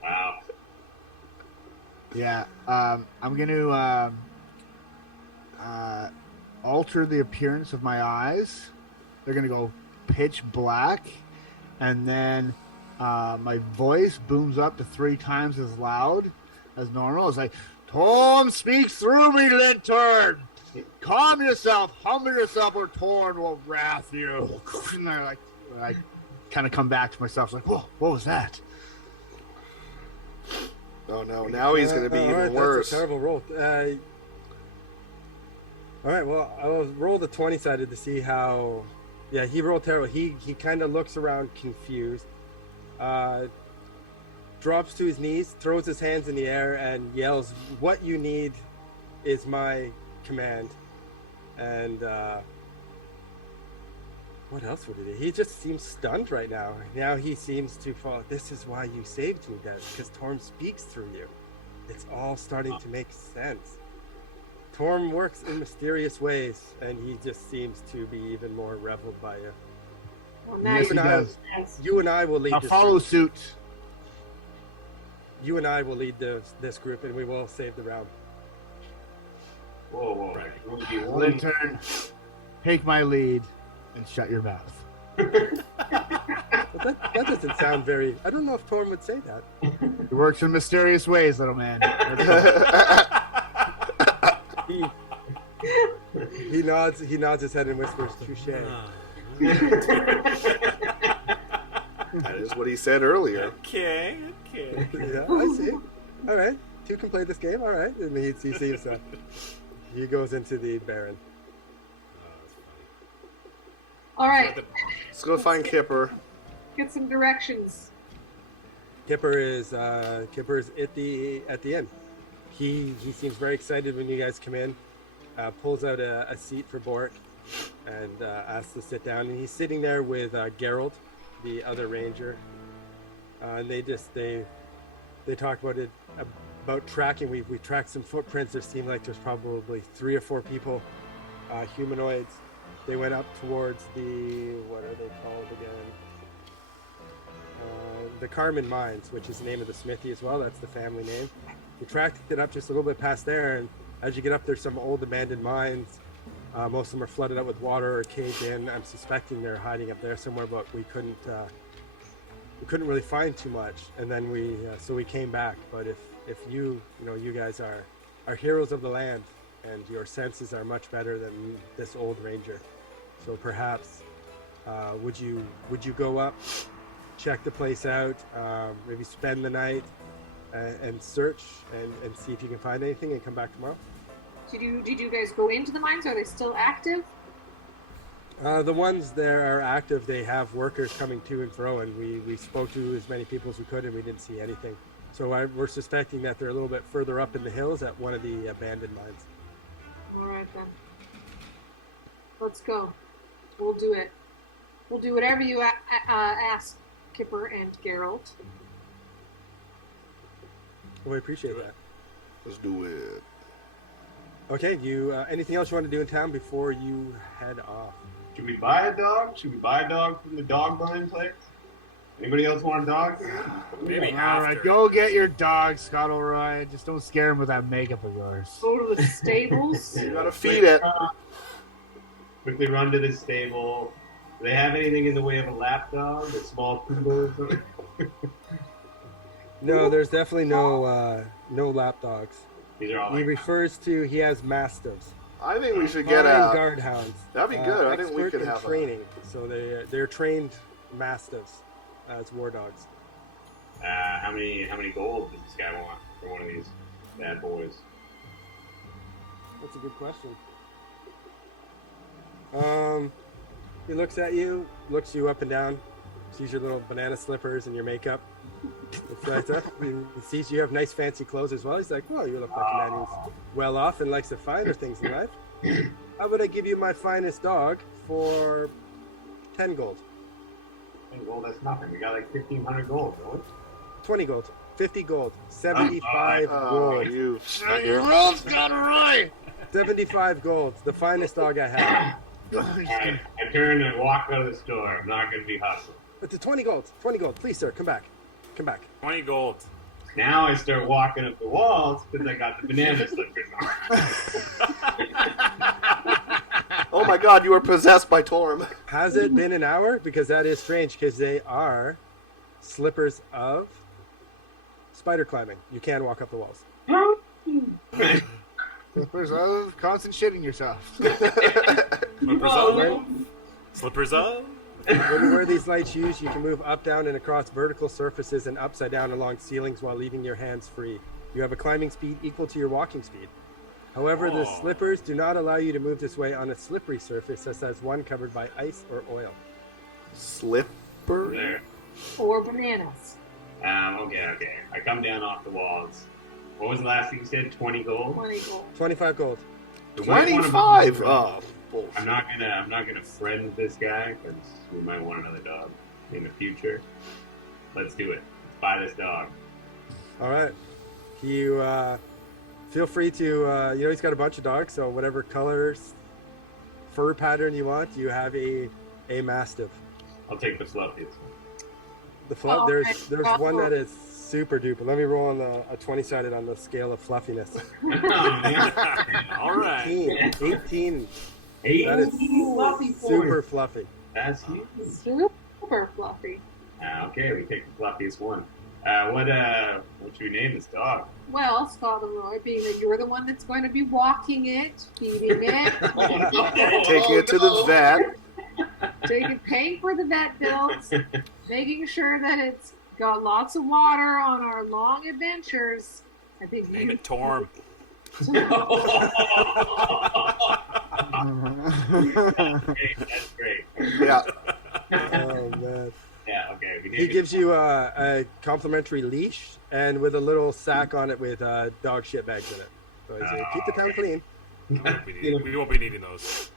Wow. Yeah, I'm gonna alter the appearance of my eyes. They're gonna go pitch black, and then my voice booms up to 3 times as loud as normal. It's like, Torm speaks through me, Lintern. Calm yourself, humble yourself, or Torm will wrath you. And I kind of come back to myself, like, whoa, what was that? Oh no! Now he's gonna be all even right, worse. That's a terrible roll. All right, well, I'll roll the 20-sided to see how... Yeah, he rolled terrible. He kind of looks around confused, drops to his knees, throws his hands in the air, and yells, "What you need is my command." And what else would he do? He just seems stunned right now. Now he seems to fall. This is why you saved me, Des, because Torm speaks through you. It's all starting to make sense. Torm works in mysterious ways, and he just seems to be even more reveled by you. Well, now Yes, you he does. Yes. You and I will lead Now this follow group. suit. You and I will lead this group, and we will save the realm. Whoa, whoa. Right. We'll be one. Lintern, take my lead. and shut your mouth. But that doesn't sound very. I don't know if Torm would say that. It works in mysterious ways, little man. He nods his head and whispers, "Touche." That is what he said earlier. Okay. Yeah, I see. All right, two can play this game. All right, and he sees that. He goes into the Baron. All right, Let's go find Kipper. get some directions. Kipper is at the end. He seems very excited when you guys come in. Pulls out a seat for Bork and asks to sit down. And he's sitting there with Geralt, the other ranger. And they talk about tracking. We tracked some footprints. There seemed like there's probably 3 or 4 people, humanoids. They went up towards what are they called again? The Carmen Mines, which is the name of the smithy as well. That's the family name. We tracked it up just a little bit past there, and as you get up, there's some old abandoned mines. Most of them are flooded out with water or caved in. I'm suspecting they're hiding up there somewhere, but we couldn't really find too much. And then we came back. But if you guys are heroes of the land, and your senses are much better than this old ranger, so perhaps would you go up, check the place out, maybe spend the night and search and see if you can find anything and come back tomorrow? Did you guys go into the mines? Are they still active? The ones that are active, they have workers coming to and fro, and we spoke to as many people as we could, and we didn't see anything. So we're suspecting that they're a little bit further up in the hills at one of the abandoned mines. All right then. Let's go. We'll do it. We'll do whatever you ask, Kipper and Geralt. We appreciate that. Let's do it. Okay, you anything else you want to do in town before you head off? Should we buy a dog? Should we buy a dog from the dog buying place? Anybody else want a dog? Maybe All after. right, go get your dog, Scottleroy. Just don't scare him with that makeup of yours. Go to the stables. You gotta feed it. Quickly run to the stable. Do they have anything in the way of a lap dog? A small poodle or something? No, there's definitely no lap dogs. These are all He like, refers to he has mastiffs. I think we should get Fine a. guard hounds. That'd be good. I think we expert could in have training. So they're trained mastiffs as war dogs. how many gold does this guy want for one of these bad boys? That's a good question. He looks at you, looks you up and down, sees your little banana slippers and your makeup. Looks right up. He sees you have nice fancy clothes as well. He's like, "Well, you look like a man who's well off and likes the finer things in life. How about I give you my finest dog for 10 gold? 10 gold, that's nothing. We got like 1,500 gold, don't we? 20 gold, 50 gold, 75 Oh, gold, you. Your rules, Scottleroy! 75 gold. The finest dog I have. Alright, I turn and walk out of the store. I'm not going to be hustled. But the 20 gold, 20 gold. Please, sir, come back. 20 gold. Now I start walking up the walls because I got the banana slippers on. Oh my God, you were possessed by Torm. Has it been an hour? Because that is strange, because they are slippers of spider climbing. You can walk up the walls. Slippers of constant shitting yourself. Slippers up. Slippers up. When you wear these light shoes, you can move up, down, and across vertical surfaces and upside down along ceilings while leaving your hands free. You have a climbing speed equal to your walking speed. However, the slippers do not allow you to move this way on a slippery surface, such as one covered by ice or oil. Slipper? There. 4 bananas. Okay. I come down off the walls. What was the last thing you said? 20 gold? 20 gold. 25 gold. 25? Oh, bullshit. I'm not gonna friend this guy because we might want another dog in the future. Let's do it. Let's buy this dog. All right. You feel free to, he's got a bunch of dogs, so whatever colors, fur pattern you want, you have a mastiff. I'll take the fluffiest. The fluff, Oh, there's okay. one that is super duper. Let me roll on a 20-sided on the scale of fluffiness. All right. 18. Hey, That is fluffy boy. super fluffy. That's huge. Super fluffy. Okay, we take the fluffiest one. What should we name this dog? Well, Scottleroy, being that you're the one that's going to be walking it, feeding it, Taking it to the vet. paying for the vet bills, making sure that it's got lots of water on our long adventures. I think Name it Torm. That's great. Yeah. Oh man. Yeah, okay. He gives you a complimentary leash and with a little sack on it with dog shit bags in it. So he's like, keep the town clean. We won't be needing those.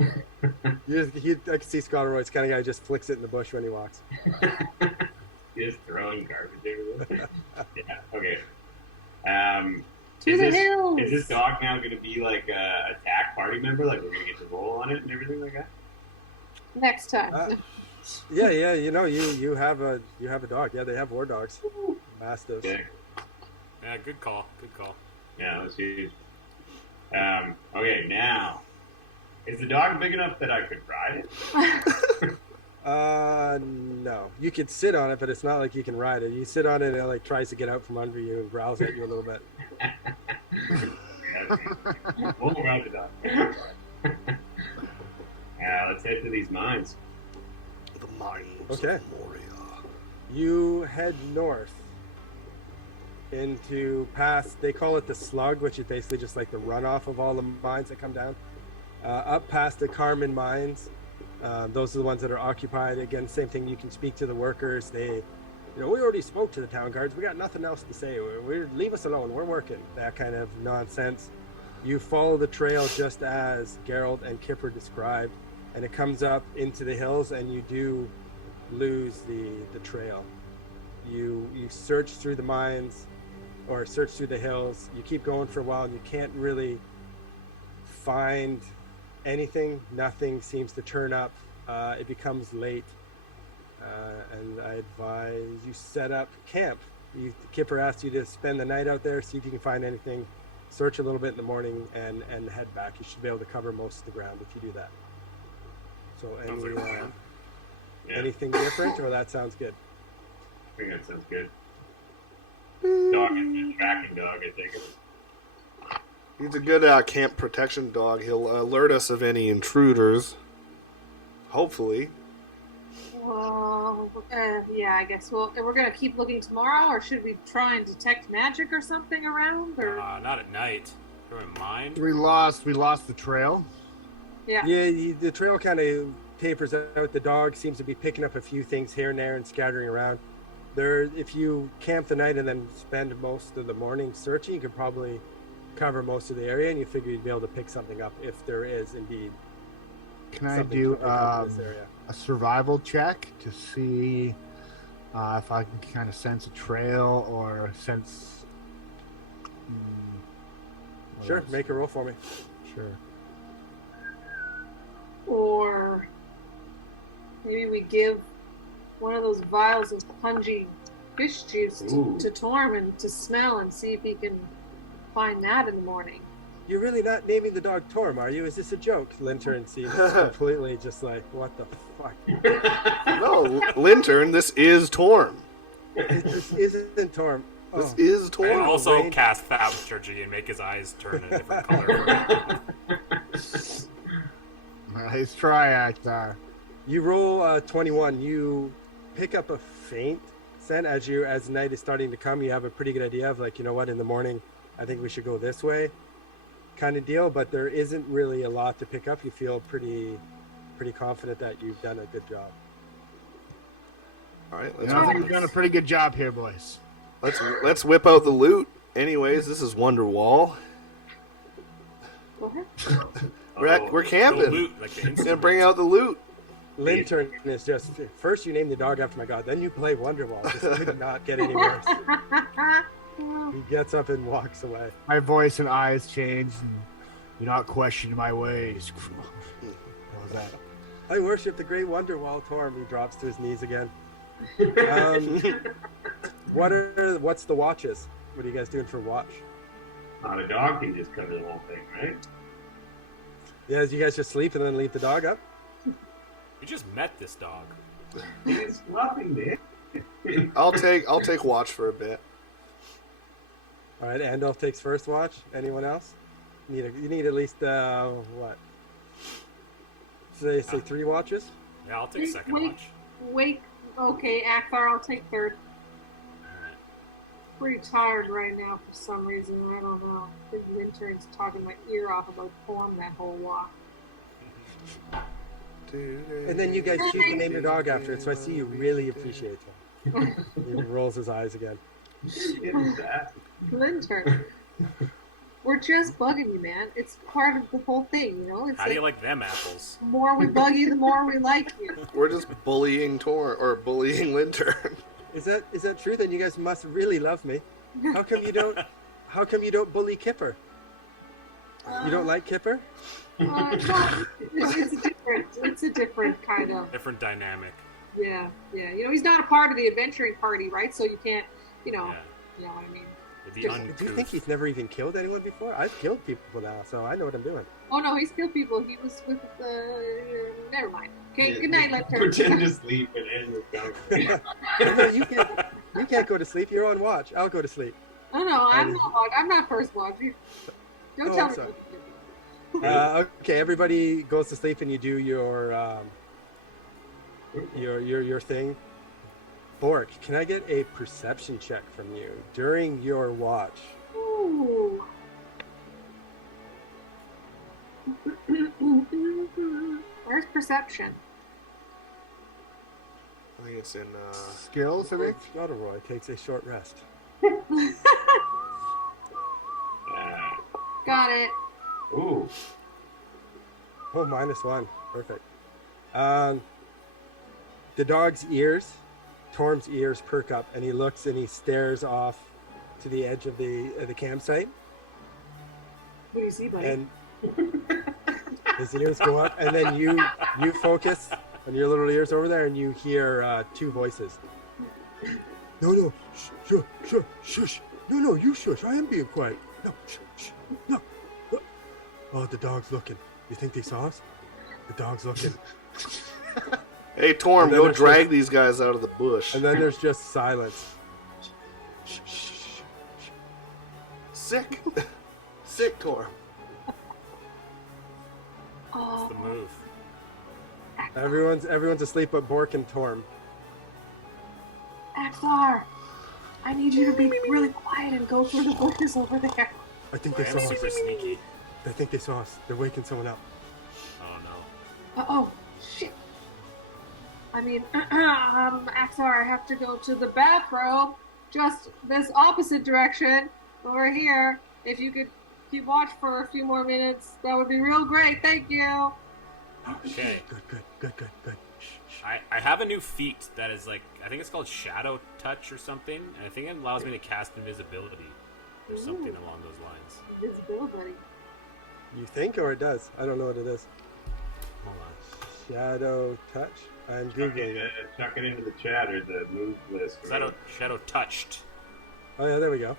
I can see Scottleroy's kind of guy just flicks it in the bush when he walks. Just throwing garbage everywhere. Yeah, okay. To the hills. Is this dog now going to be like a attack party member? Like we're going to get to roll on it and everything like that? Next time. Yeah. You know, you have a dog. Yeah, they have war dogs, mastiffs. Okay. Yeah, good call. Yeah, that's huge. Okay, now, is the dog big enough that I could ride it? No. You could sit on it, but it's not like you can ride it. You sit on it and it like tries to get out from under you and growls at you a little bit. We'll ride the dog. Yeah, let's head to these mines. The mines Okay. of Moria. You head north into past, they call it the slug, which is basically just like the runoff of all the mines that come down. Up past the Carmen mines. Those are the ones that are occupied. Again, same thing. You can speak to the workers. We already spoke to the town guards. We got nothing else to say. Leave us alone. We're working. That kind of nonsense. You follow the trail just as Geralt and Kipper described, and it comes up into the hills, and you do lose the trail. You search through the mines, or search through the hills. You keep going for a while, and you can't really find anything. Nothing seems to turn up. It becomes late, and I advise you set up camp. Kipper asked you to spend the night out there, see if you can find anything, search a little bit in the morning, and head back. You should be able to cover most of the ground if you do that. So anything different, or that sounds good? I think that sounds good. Dog is a tracking dog, I think. He's a good camp protection dog. He'll alert us of any intruders. Hopefully. Well, yeah, I guess. Well, we're going to keep looking tomorrow, or should we try and detect magic or something around? Or Not at night. Never mind. We lost the trail. yeah. The trail kind of tapers out. The dog seems to be picking up a few things here and there and scattering around. If you camp the night and then spend most of the morning searching, you could probably cover most of the area, and you figure you'd be able to pick something up if there is indeed. Can I something do to pick up in this area. a survival check to see if I can kind of sense a trail or sense? What Sure, else? make a roll for me. Sure. Or maybe we give one of those vials of pungy fish juice to Tormund to smell and see if he can find that in the morning. You're really not naming the dog Torm, are you? Is this a joke? Lintern seems completely just like, what the fuck? No, Lintern, this is Torm. This isn't Torm. This is I Torm. also Wayne. cast Thaumaturgy and make his eyes turn a different color. Nice try, Akthar. You roll 21. You pick up a faint scent as night is starting to come. You have a pretty good idea of like, you know what, in the morning, I think we should go this way, kind of deal. But there isn't really a lot to pick up. You feel pretty confident that you've done a good job. All right, I think we've done a pretty good job here, boys. let's whip out the loot. Anyways, this is Wonderwall. Go ahead. We're camping. The loot, like the Gonna instrument. bring out the loot. Lintern is just, first you name the dog after my god, then you play Wonderwall. This could not get any worse. He gets up and walks away. My voice and eyes change, and you're not questioning my ways. What was that? I worship the great Wonderwall Torm. He drops to his knees again. What's the watches? What are you guys doing for watch? The dog can just cover the whole thing, right? Yeah, you guys just sleep and then leave the dog up? We just met this dog. It's nothing, man. I'll take watch for a bit. All right, Andalf takes first watch. Anyone else? You need at least what? Say 3 watches. Yeah, I'll take second watch. Wait. Okay, Akthar, I'll take third. Alright. Pretty tired right now for some reason. I don't know. I think the intern's talking my ear off about form that whole walk. And then you guys choose to name your dog after it, so I see you really appreciate him. He rolls his eyes again. Intern. We're just bugging you, man. It's part of the whole thing, you know? It's How do you like them apples? The more we bug you, the more we like you. We're just bullying bullying Lintern. Is that true? Then you guys must really love me. How come you don't bully Kipper? You don't like Kipper? No, it's a different kind of... Different dynamic. Yeah. You know, he's not a part of the adventuring party, right? So you can't, you know what I mean. It'd be Do you think he's never even killed anyone before? I've killed people now, so I know what I'm doing. Oh no, he's killed people. He was with never mind. Okay, good night, Lefter. Pretend to sleep and end with conversation. No, you can't go to sleep. You're on watch. I'll go to sleep. No, I'm not first watch. Don't tell me. Sorry. Okay, everybody goes to sleep and you do your thing. Bork, can I get a perception check from you during your watch? Ooh. Where's perception? I think it's in Skills, I think. Lord Scottleroy takes a short rest. Got it. Ooh. Oh, -1. Perfect. The dog's ears, Torm's ears perk up, and he looks and he stares off to the edge of the campsite. What do you see, buddy? And his ears go up, and then you focus on your little ears over there, and you hear 2 voices. No, shush. No, you shush. I am being quiet. No, shh, no. Oh, the dog's looking. You think they saw us? The dog's looking. Hey, Torm, go drag these guys out of the bush. And then there's just silence. Sick. Sick, Torm. What's the move? Everyone's asleep but Bork and Torm. Akthar, I need you to be really quiet and go through the bushes over there. I think I they am saw us. super sneaky. I think they saw us. They're waking someone up. Oh no. Oh, shit. I mean, Akthar, I have to go to the bathroom. Just this opposite direction over here. If you could keep watch for a few more minutes, that would be real great. Thank you. Okay. Good. Shh. I have a new feat that is like, I think it's called Shadow Touch or something, and I think it allows me to cast invisibility or something along those lines. Invisibility. You think, or it does? I don't know what it is. Hold on. Shadow touch. I'm googling it. Chuck it into the chat or the move list. Shadow Touched. Oh yeah, there we go.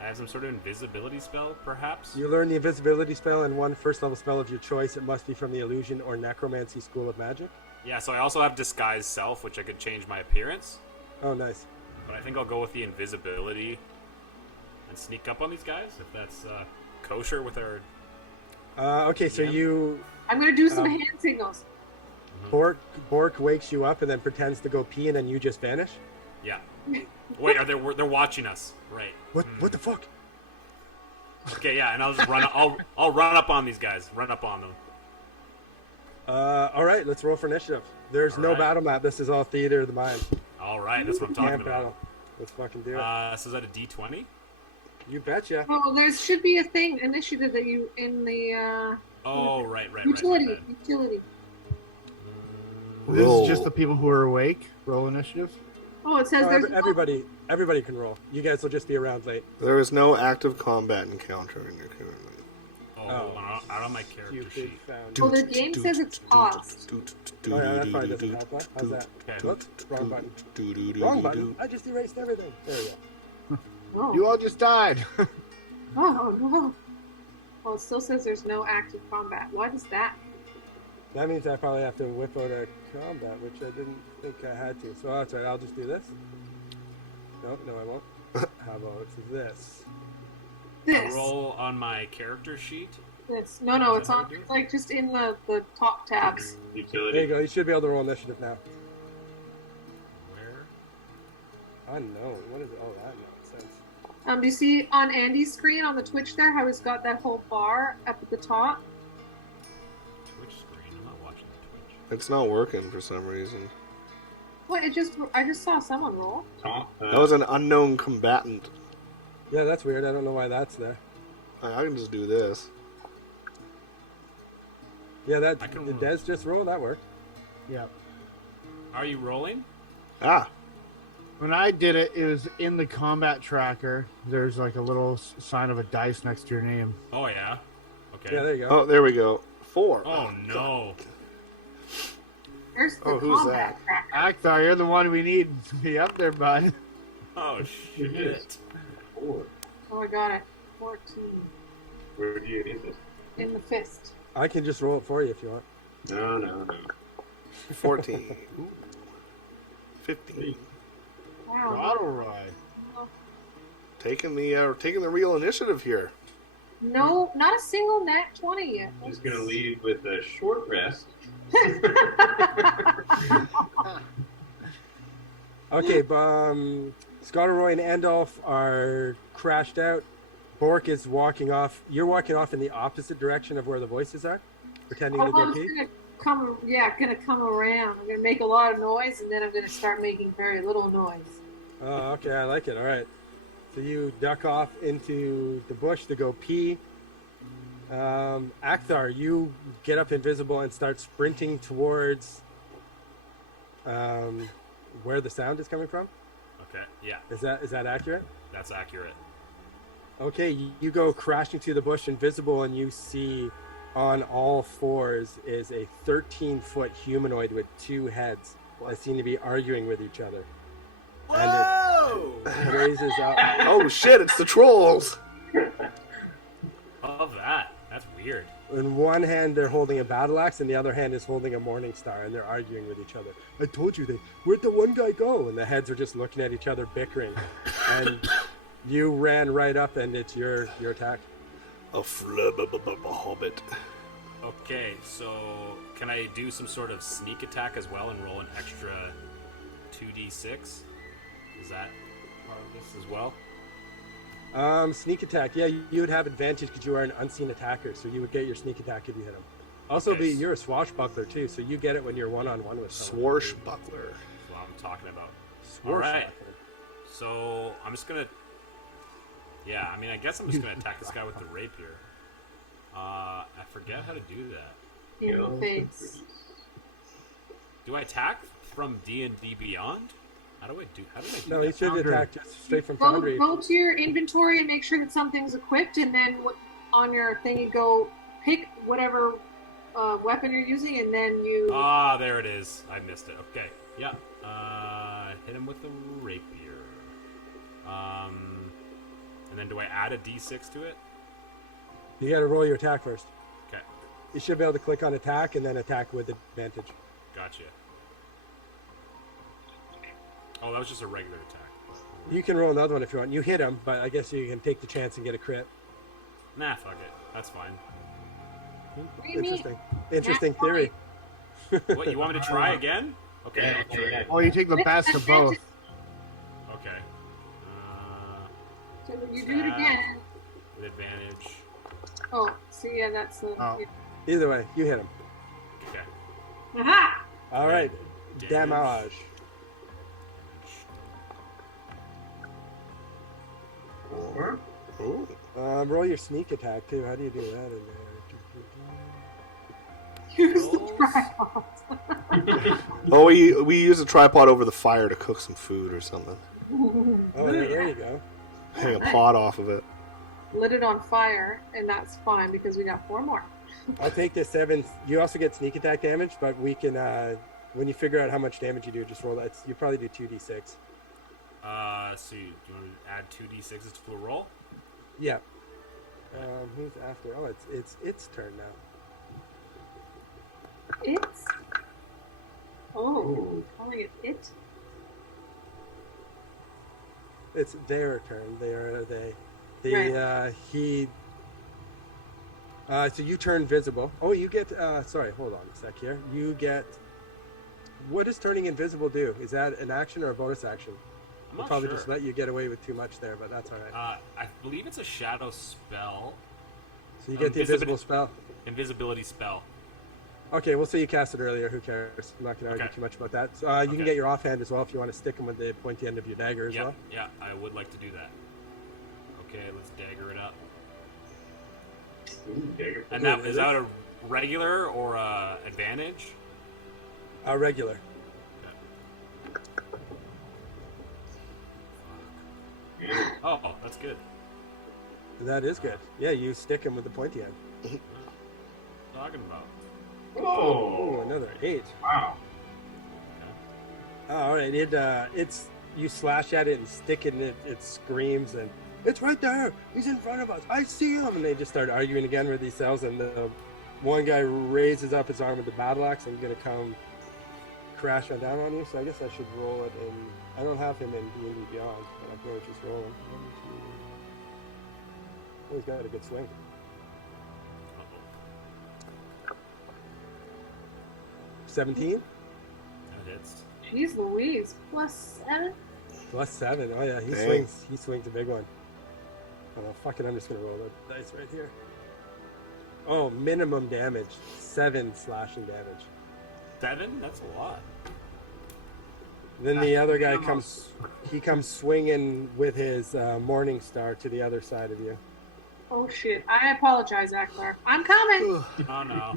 I have some sort of invisibility spell, perhaps? You learn the invisibility spell and one first level spell of your choice. It must be from the illusion or necromancy school of magic. Yeah, so I also have Disguise Self, which I could change my appearance. Oh, nice. But I think I'll go with the invisibility and sneak up on these guys, if that's kosher with our... Okay, so you... I'm going to do some hand signals. Bork wakes you up and then pretends to go pee, and then you just vanish? Yeah. Wait, they're watching us. Right. What the fuck? Okay, yeah, and I'll just run. I'll run up on these guys. Run up on them. All right, let's roll for initiative. There's no battle map. This is all theater of the mind. All right, that's what I'm talking Camp about. battle. Let's fucking do it. So is that a D20? You betcha. Oh, there should be a thing, initiative that you, in the, Oh, right. utility. Right. Utility. This is just the people who are awake. Roll initiative. Oh, it says there's... Everybody can roll. You guys will just be around late. There is no active combat encounter in your current. Oh, out on my character sheet. Well, the game says it's paused. Oh yeah, that probably doesn't help. How's that? Okay. Oops, wrong button. Wrong button. I just erased everything. There we go. Oh. You all just died. Oh, no. Well, it still says there's no active combat. What is that? That means I probably have to whip out a combat, which I didn't think I had to. So that's right, I'll just do this. No, I won't. How about this? A This. roll on my character sheet. This. No, Is it's that how on. you do it? It's like just in the top tabs. Utility. There you go. You should be able to roll initiative now. Where? Unknown. What is it? Oh, that nonsense. Do you see on Andy's screen on the Twitch there how he's got that whole bar up at the top? Twitch screen. I'm not watching the Twitch. It's not working for some reason. What? I just saw someone roll. Top, That was an unknown combatant. Yeah, that's weird. I don't know why that's there. I can just do this. Yeah, I can did roll. Des just roll? That worked. Yeah. Are you rolling? Ah, When I did it, it was in the combat tracker. There's like a little sign of a dice next to your name. Oh yeah. Okay. Yeah, there you go. oh, there we go. 4. Oh no. There's the Oh, who's combat tracker. Akthar, you're the one we need to be up there, bud. Oh shit. 4. Oh, I got it. 14 Where do you get this? in the fist. I can just roll it for you if you want. No. 14. Ooh. 15. Wow. Scottleroy. Taking the real initiative here. No, not a single nat 20 yet. I'm just gonna leave with a short rest. Okay, Scottleroy and Andalf are crashed out. Bork is walking off. You're walking off in the opposite direction of where the voices are, pretending to I'm go just pee. gonna come around. I'm gonna make a lot of noise, and then I'm gonna start making very little noise. Oh, okay, I like it. All right. So you duck off into the bush to go pee. Akthar, you get up invisible and start sprinting towards where the sound is coming from. Okay. Yeah. Is that accurate? That's accurate. Okay, you go crashing through the bush invisible, and you see on all fours is a 13-foot humanoid with 2 heads that seem to be arguing with each other. Whoa! And it raises up. Oh shit, it's the trolls! Love that. That's weird. In one hand, they're holding a battle axe, and the other hand is holding a morning star, and they're arguing with each other. I told you where'd the one guy go? And the heads are just looking at each other, bickering. And you ran right up, and it's your attack. A hobbit. Okay, so can I do some sort of sneak attack as well and roll an extra 2d6? Is that part of this as well? Sneak attack. Yeah, you would have advantage because you are an unseen attacker, so you would get your sneak attack if you hit him. Also, Okay. you're a swashbuckler too, so you get it when you're one-on-one with someone. Swashbuckler. That's what I'm talking about. Swashbuckler. Alright. So I'm just gonna. Yeah, I mean, I guess I'm just gonna attack this guy with the rapier. I forget how to do that. In the face. Do I attack from D&D Beyond? How do I do that? No, you should Foundry. attack just straight from Go Foundry. to your inventory and make sure that something's equipped, and then on your thing you go pick whatever weapon you're using, and then you. Ah, there it is. I missed it. Okay. Yeah. Hit him with the rapier. And then do I add a d6 to it? You got to roll your attack first. Okay. You should be able to click on attack and then attack with advantage. Gotcha. Oh, that was just a regular attack. You can roll another one if you want. You hit him, but I guess you can take the chance and get a crit. Nah, fuck it. That's fine. What do you mean? Interesting theory. What, you want me to try again? Okay. I'll try. Yeah. Oh, you take the best of both. Okay. So you do it again. With advantage. Oh, see, yeah, that's the. Oh. Either way, you hit him. Okay. Aha! All right. Damage. Damage. Or Ooh. Roll your sneak attack too. How do you do that in there? Use the Rolls. tripod. Oh, we use a tripod over the fire to cook some food or something. Oh, there you go. Hang a pot off of it. Lit it on fire, and that's fine because we got 4 more. I'll take the 7. You also get sneak attack damage, but we can, when you figure out how much damage you do, just roll that. You probably do 2d6. So do you want to add 2d6s to a roll? Yeah. Who's after? Oh, it's turn now. It's. Oh, Ooh. calling it it. It's their turn. They. Right. So you turn visible. Oh, you get. Sorry, hold on a sec here. You get. What does turning invisible do? Is that an action or a bonus action? I'm We'll not probably sure. just let you get away with too much there, but that's all right. I believe it's a shadow spell. So you get the invisible spell. Invisibility spell. Okay, we'll say you cast it earlier. Who cares? I'm not going to argue Okay. too much about that. So, you can get your offhand as well if you want to stick them with the pointy end of your dagger as well. Yeah, I would like to do that. Okay, let's dagger it up. Ooh, dagger. And now, is that a regular or a advantage? Regular. Yeah. Oh, that's good. That is good. Yeah, you stick him with the pointy end. Talking about. Oh, Oh, another 8. wow. Oh, all right. It's you slash at it and stick it, and it screams and it's right there. He's in front of us. I see him. And they just start arguing again with themselves. And the one guy raises up his arm with the battle axe and going to come crash on down on you. So I guess I should roll it. And I don't have him in D&D Beyond, but I can always just roll him. 1, 2. Oh, he's got a good swing. 17 That hits. Jeez Louise. +7. +7. Oh yeah, he Dang. swings. He swings a big one. Oh fuck it! I'm just gonna roll the dice right here. Oh, minimum damage, 7 slashing damage. 7? That's a lot. Then the other guy comes. He comes swinging with his Morning Star to the other side of you. Oh shit. I apologize, Akthar. I'm coming. Oh no.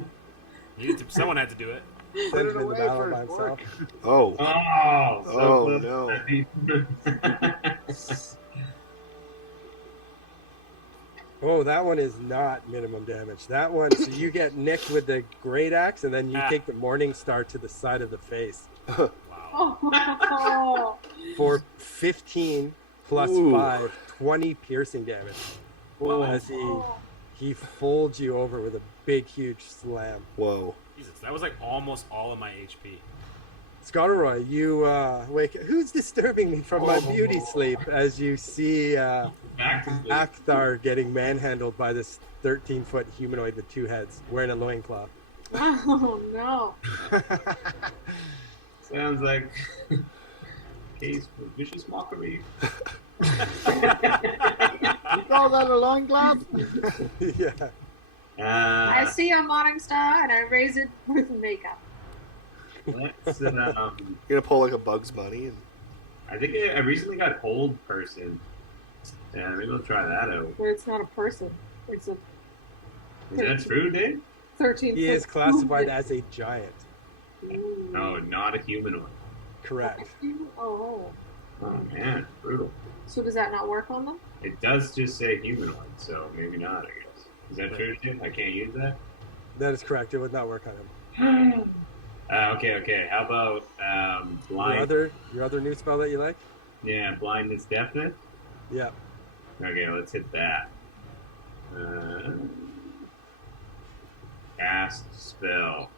Someone had to do it. Sends it him in the away battle for by himself. Oh, Oh, so Oh, close. no. Oh, that one is not minimum damage. That one, so you get nicked with the great axe, and then you take the Morning Star to the side of the face Wow. Oh. for 15 plus Ooh. 5, 20 piercing damage. Whoa. As he folds you over with a big, huge slam. Whoa. Jesus, that was like almost all of my HP. Scottleroy, you wake. Who's disturbing me from my beauty sleep? As you see Back to sleep. Akthar getting manhandled by this 13-foot humanoid with 2 heads, wearing a loincloth. Oh no. Sounds like case for vicious mockery. You call that a loincloth? Yeah. I see a Morning Star and I raise it with makeup. Let's. You're gonna pull like a Bugs Bunny and I think I recently got Hold Person. Yeah, maybe we'll try that out. But it's not a person. It's a Is that true, Dave? 13. He is classified as a giant. No, not a humanoid. Correct. Oh. Oh man, brutal. So does that not work on them? It does just say humanoid, so maybe not, I guess. Is that true, Dave? I can't use that? That is correct. It would not work on him. Okay. How about blind? Your other new spell that you like? Yeah, blindness, deafness. Yeah. Okay, let's hit that. Cast spell.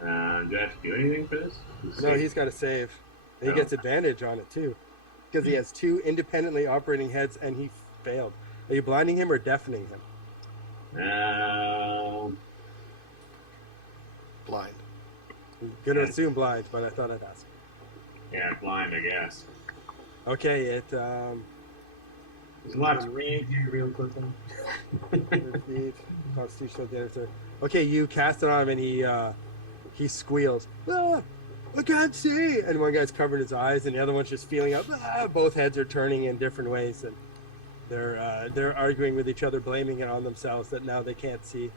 Do I have to do anything for this? No, he's got to save. And he gets advantage on it too, because he has 2 independently operating heads, and he failed. Are you blinding him or deafening him? blind. I'm gonna assume blind, but I thought I'd ask. Yeah, blind, I guess. Okay, it There's a lot to read here real quickly. Constitutional damage. Okay, you cast it on him, and he squeals. Ah, I can't see. And one guy's covering his eyes, and the other one's just feeling up. Ah, both heads are turning in different ways, and they're arguing with each other, blaming it on themselves that now they can't see.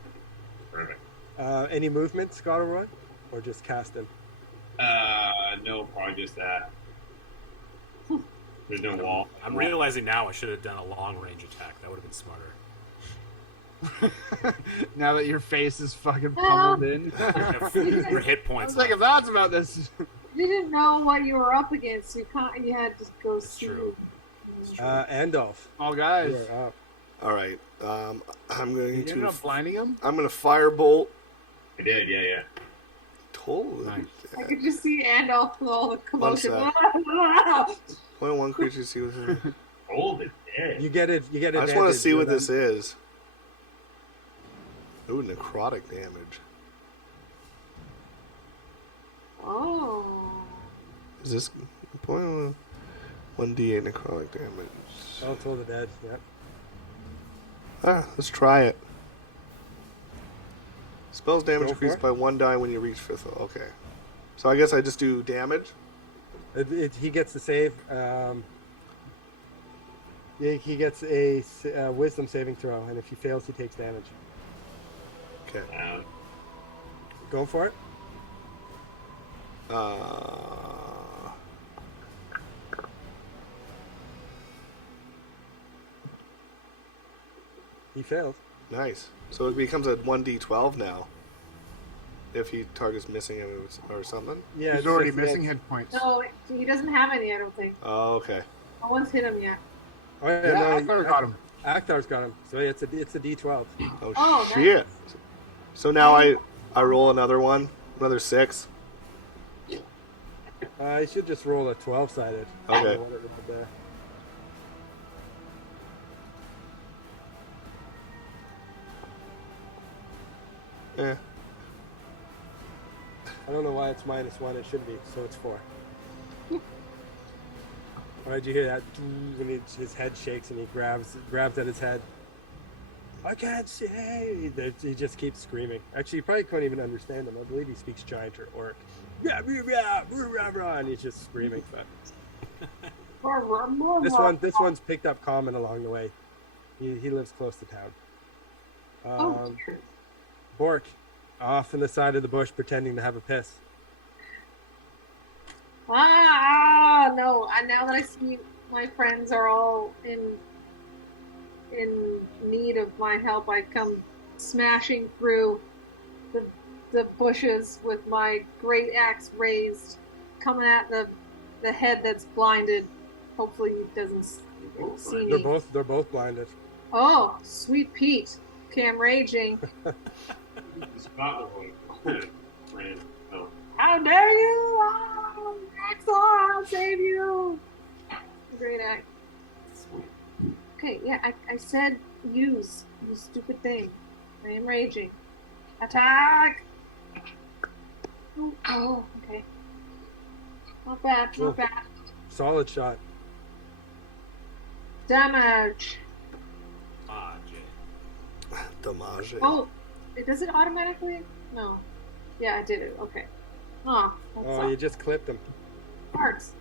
Perfect. Any movement, Scottleroy, or just casting? No, probably just that. There's no wall. I'm realizing now I should have done a long range attack. That would have been smarter. Now that your face is fucking pummeled in. For hit I points. was like, if that's about this. You didn't know what you were up against. You had to go It's see. true. It's true. Andalf. Oh, guys. You're up. All right. I'm going You ended to. up blinding him? I'm going to firebolt. I did, yeah. Totally. Nice. I could just see Andalf with all the commotion. One Only one creature see what this is. Old and dead. You get it. You get I just want to advantage, see what then. this is. Ooh, necrotic damage. Oh. Is this point 1d8 necrotic damage? Oh, Toll the Dead. Yep. Let's try it. Spells damage Go for increased it. by 1 die when you reach 5th. Okay. So I guess I just do damage. He gets the save. He gets a wisdom saving throw, and if he fails, he takes damage. Okay. Go for it. He failed. Nice. So it becomes a 1d12 now. If he targets missing him or something. Yeah, He's already missing hit points. No, he doesn't have any, I don't think. Oh, okay. No one's hit him yet. Oh, yeah, Yeah, no, I thought I got him. Akthar's got him. So it's a D12. Oh, Oh, shit. nice. So now I roll another one. Another 6. I should just roll a 12-sided. Okay. Yeah. I don't know why it's -1. It should be, so it's 4. All right, did you hear that? When his head shakes and he grabs at his head. I can't see. He just keeps screaming. Actually, you probably couldn't even understand him. I believe he speaks giant or orc. And he's just screaming. But this one's picked up common along the way. He lives close to town. Bork, off in the side of the bush, pretending to have a piss. No. Now that I see my friends are all in need of my help, I come smashing through the bushes with my great axe raised, coming at the head that's blinded. Hopefully he doesn't see me. They're both blinded. Oh, sweet Pete. Okay, I'm raging. Scottleroy ran. Oh. How dare you! Oh, Axel, I'll save you! Great act. Okay, yeah, I said use, you stupid thing. I am raging. Attack! Oh, okay. Not bad, not bad. Solid shot. Damage. Damage. Oh, does it automatically? No. Yeah, I did it. Okay. Oh, Oh, you just clipped him. Parts.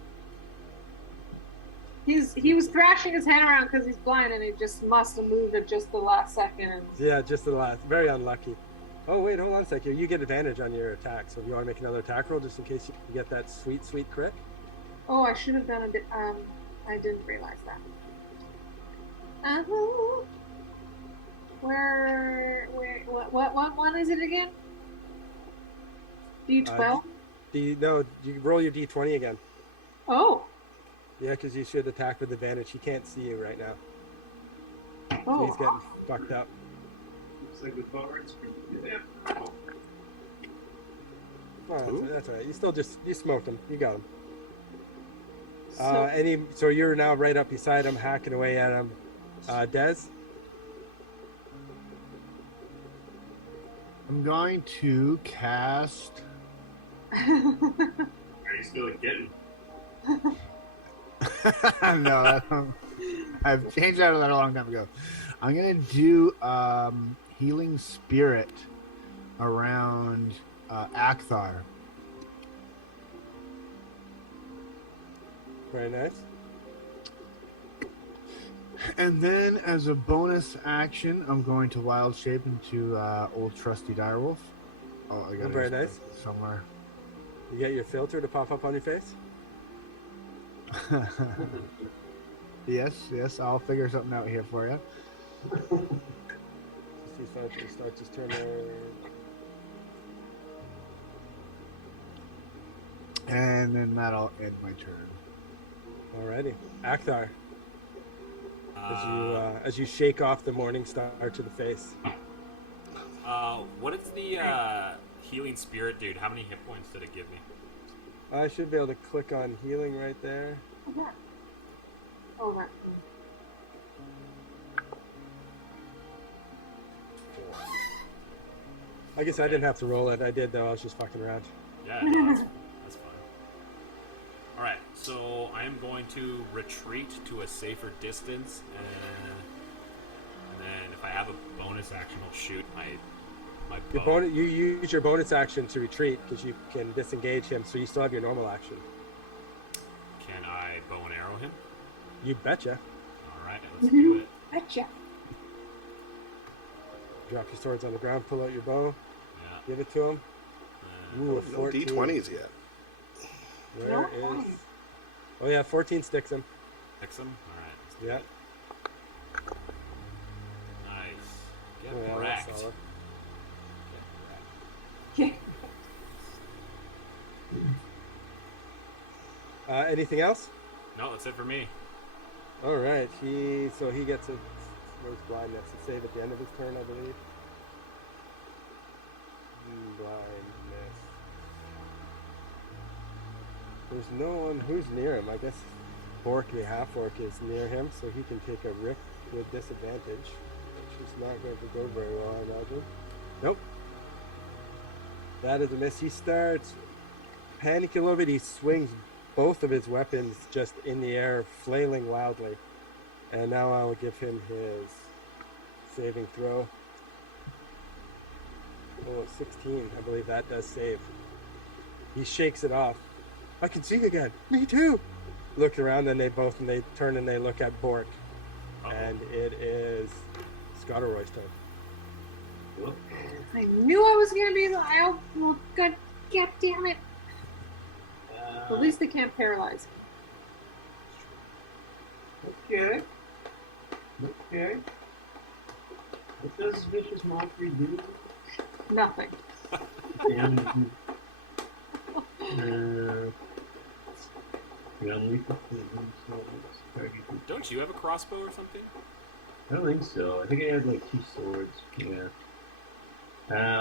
He was thrashing his head around because he's blind, and he just must have moved at just the last second. And... Yeah, just the last. Very unlucky. Oh, wait, hold on a second. You get advantage on your attack, so if you want to make another attack roll, just in case you can get that sweet crit. Oh, I should have done it. I didn't realize that. What one is it again? D12? No, you roll your D20 again. Oh. Yeah, because you should attack with advantage. He can't see you right now. Oh. So he's getting fucked up. Looks like the bards. Oh, that's all right. You smoked him. You got him. So, So you're now right up beside him, hacking away at him. Dez? I'm going to cast. Are you still a kitten? No, I've changed out of that a long time ago. I'm gonna do healing spirit around Akthar. Very nice. And then, as a bonus action, I'm going to wild shape into old trusty direwolf. Oh, I got it. Very nice. Somewhere. You get your filter to pop up on your face? Yes, I'll figure something out here for you. He starts his turn. And then that'll end my turn. Alrighty, Akthar. As you shake off the morning star to the face. What is the healing spirit, dude? How many hit points did it give me? I should be able to click on healing right there. Okay. Oh, right. I guess I didn't have to roll it. I did though. I was just fucking around. Yeah, no, that's fine. All right, so I am going to retreat to a safer distance, and then if I have a bonus action, I'll shoot my bow. You use your bonus action to retreat because you can disengage him, so you still have your normal action. Can I bow and arrow him? You betcha. All right, let's do it. Betcha. Drop your swords on the ground, pull out your bow, Yeah. give it to him. Ooh, a No 14. D20s yet. Where is... Oh yeah, 14 sticks him. Fix him. All right. Let's do Yeah. it. Nice. Get Oh, yeah, wrecked. that's solid. Yeah. Anything else? No, that's it for me. All right. He gets a where's blindness? A save at the end of his turn, I believe. Blindness. There's no one who's near him. I guess Bork, the half-orc, is near him, so he can take a rick with disadvantage, which is not going to go very well, I imagine. Nope. That is a miss. He starts panicking a little bit. He swings both of his weapons just in the air, flailing loudly. And now I'll give him his saving throw. Oh, 16. I believe that does save. He shakes it off. I can see again. Me too. Look around, and they turn and they look at Bork. And it is Scottleroy's turn. I knew I was gonna be the well, God damn it. At least they can't paralyze me. Okay. Okay. What does vicious mockery do? Nothing. Don't you have a crossbow or something? I don't think so. I think I had like 2 swords. Yeah.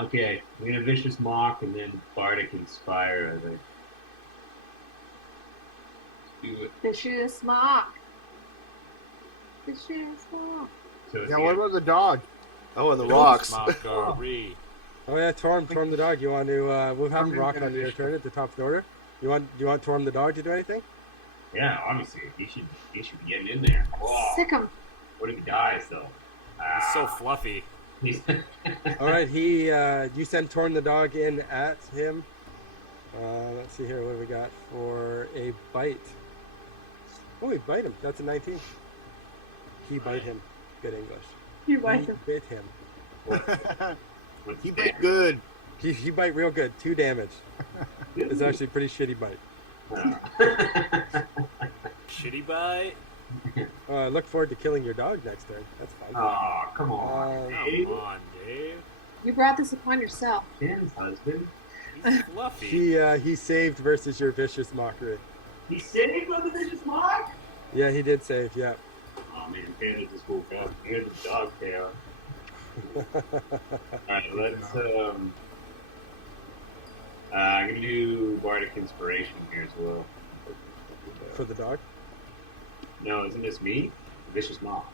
Okay. I'm gonna vicious mock and then bardic inspire. I think. Let's do it. Vicious mock. Vicious mock. So it's Yeah, what about the dog? Oh, and the rocks. Mockery. Oh yeah, Torm the dog. You want to? We'll have him Torm rock gonna on your finish. turn at the top of the order. You want Torm the dog to do anything? Yeah, obviously he should be getting in there. Whoa. Sick 'em. What if he dies though? He's so fluffy. He's All right, you send Torm the dog in at him. Let's see here, what do we got for a bite? Oh, he bite him. That's a 19. He bite him. Good English. You bite He them. bit him. What's He the bit good. He bite real good. 2 damage. It's actually a pretty shitty bite. Shitty bite. I look forward to killing your dog next turn. That's fun. Oh, come on, Dave. Come on, Dave. You brought this upon yourself. Ken's husband. He's fluffy. He saved versus your vicious mockery. He saved with the vicious mock? Yeah, he did save. Yeah. Oh man, Ken just woke up. Here's the dog tail. Alright, let's I'm gonna do bardic inspiration here as well. For the dog. No, isn't this me? Vicious mock.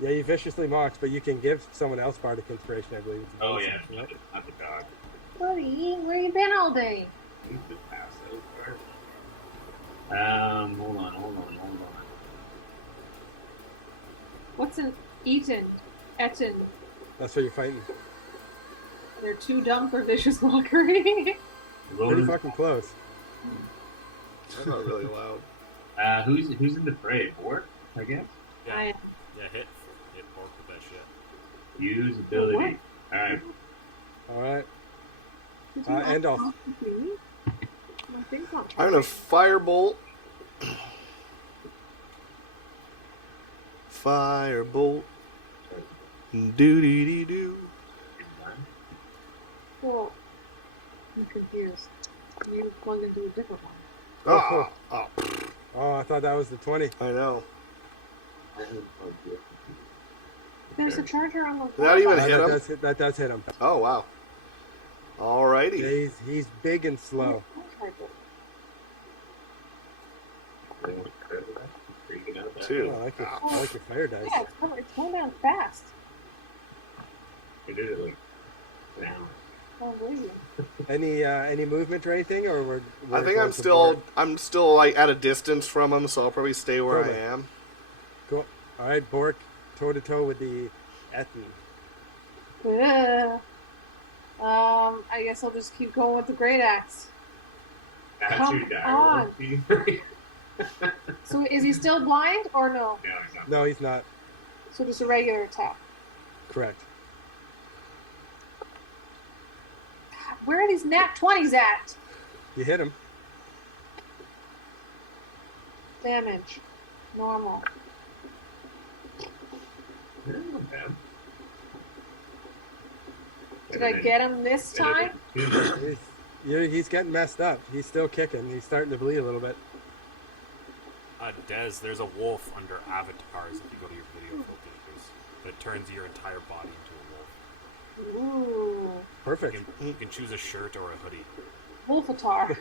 Yeah, you viciously mocked, but you can give someone else bardic inspiration, I believe. Oh yeah, not the dog. Buddy, where you been all day? He's the pass those cards. Hold on. What's an Eton? That's what you're fighting. They're too dumb for vicious mockery. Pretty fucking close. That's not really loud. Who's in the fray? Bork, I guess. Yeah, I am. hit Bork with that shit. Use ability. Alright. Alright. Did you not Andalf. talk with me? My thing's not I'm gonna firebolt. Firebolt. Doo dee dee doo. Cool. I'm confused. You plugged into a different one. Oh, Oh, I thought that was the 20. I know. There's a charger on the Did that even Oh, hit him? that does hit him. Oh, wow. Alrighty. Yeah, he's big and slow. Two. Oh, I like your fire dice. Yeah, it's going down fast. It is like now. Oh, really? Any movement or anything, or we're I think going I'm still like at a distance from him, so I'll probably stay where Totally. I am. Cool. All right, Bork, toe to toe with the Ethan. Ugh. I guess I'll just keep going with the great axe. That's Come your die. on. No, So is he still blind or no? he's not. No, he's not. So just a regular attack. Correct. Where are these nat 20s at? You hit him. Damage. Normal. Not bad. Did I get him this time? He's getting messed up. He's still kicking. He's starting to bleed a little bit. Des, there's a wolf under avatars if you go to your video filters that turns your entire body into a wolf. Ooh. Perfect. You can choose a shirt or a hoodie. Wolfatar.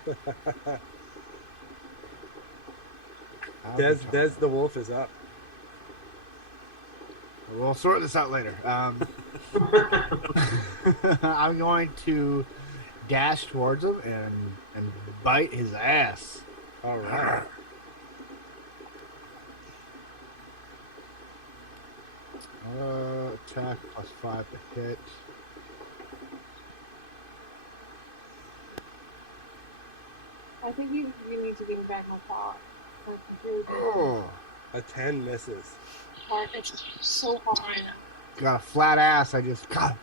Des the wolf is up. We'll sort this out later. I'm going to dash towards him and bite his ass. All right. Attack +5 to hit. I think you need to give me back my power. My computer. Oh, A 10 misses. It's so hard. got a flat ass. I just thought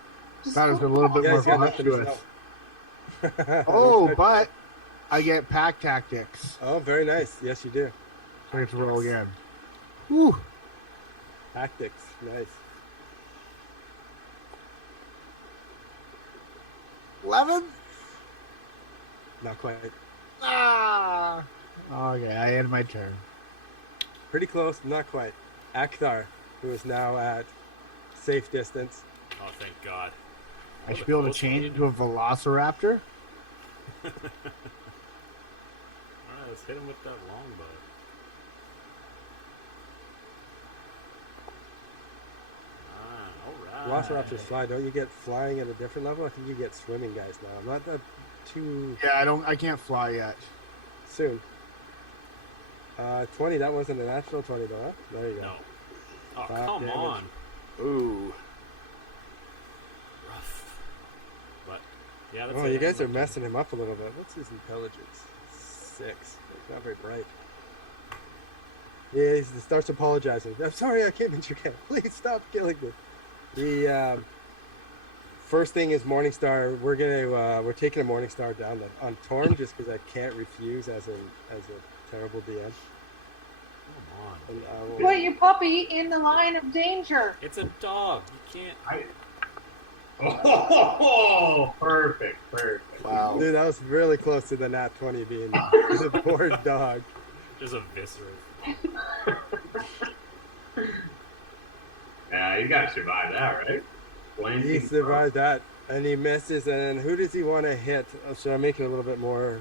it was a little bit Yeah, more he's got nothing to voluptuous. Oh, but I get pack tactics. Oh, very nice. Yes, you do. So I get to roll again. Woo! Tactics. Nice. 11? Not quite. Ah! Okay, I end my turn. Pretty close, not quite. Akthar, who is now at safe distance. Oh, thank God. I should be able to change into a velociraptor. Alright, let's hit him with that longbow. Alright. Velociraptors fly. Don't you get flying at a different level? I think you get swimming guys now. I'm not that too Yeah, I can't fly yet. soon. 20, that wasn't a natural 20 though, huh? There you go. No. Oh, 5 come damage. on. Ooh. Rough. But, yeah, that's Oh, it. you guys are messing him up a little bit. What's his intelligence? 6. Not very bright. Yeah, he starts apologizing. I'm sorry I came into your camp. Please stop killing me. The first thing is Morningstar. We're taking a Morningstar down on Torm just because I can't refuse as a terrible DM. Come on. And I will- Put your puppy in the line of danger. It's a dog. You can't. Oh, perfect. Wow. Dude, that was really close to the nat 20 being the poor dog. Just eviscerate. Yeah, you gotta survive that, right? He survived that, and he misses. And who does he want to hit? Should I make it a little bit more?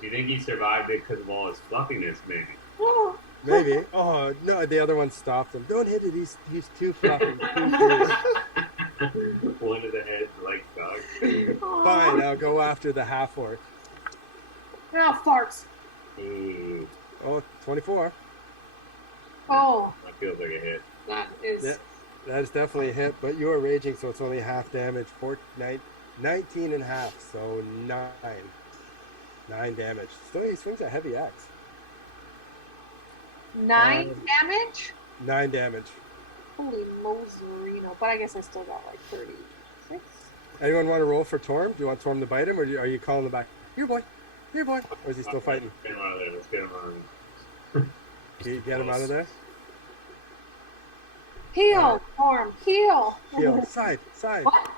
Do you think he survived it because of all his fluffiness, maybe? Oh, Maybe. Oh no, the other one stopped him. Don't hit it. He's too fluffy. Too cute. One of the heads like dog. Fine, I'll go after the half-orc. Now farts. Ooh, Oh, 24. Oh, that feels like a hit. that is. Yeah, that is definitely a hit, but you are raging, so it's only half damage. 19 and a half, so 9. 9 damage. Still, he swings a heavy axe. 9 damage? 9 damage. Holy Moserino. But I guess I still got like 36. Anyone want to roll for Torm? Do you want Torm to bite him, or are you calling him back? Here, boy. Here, boy. Or is he still fighting? Get him out of there. Let's get him out of there. Can you get him out of there? Heal, Torm, heal. Heal. Side. What?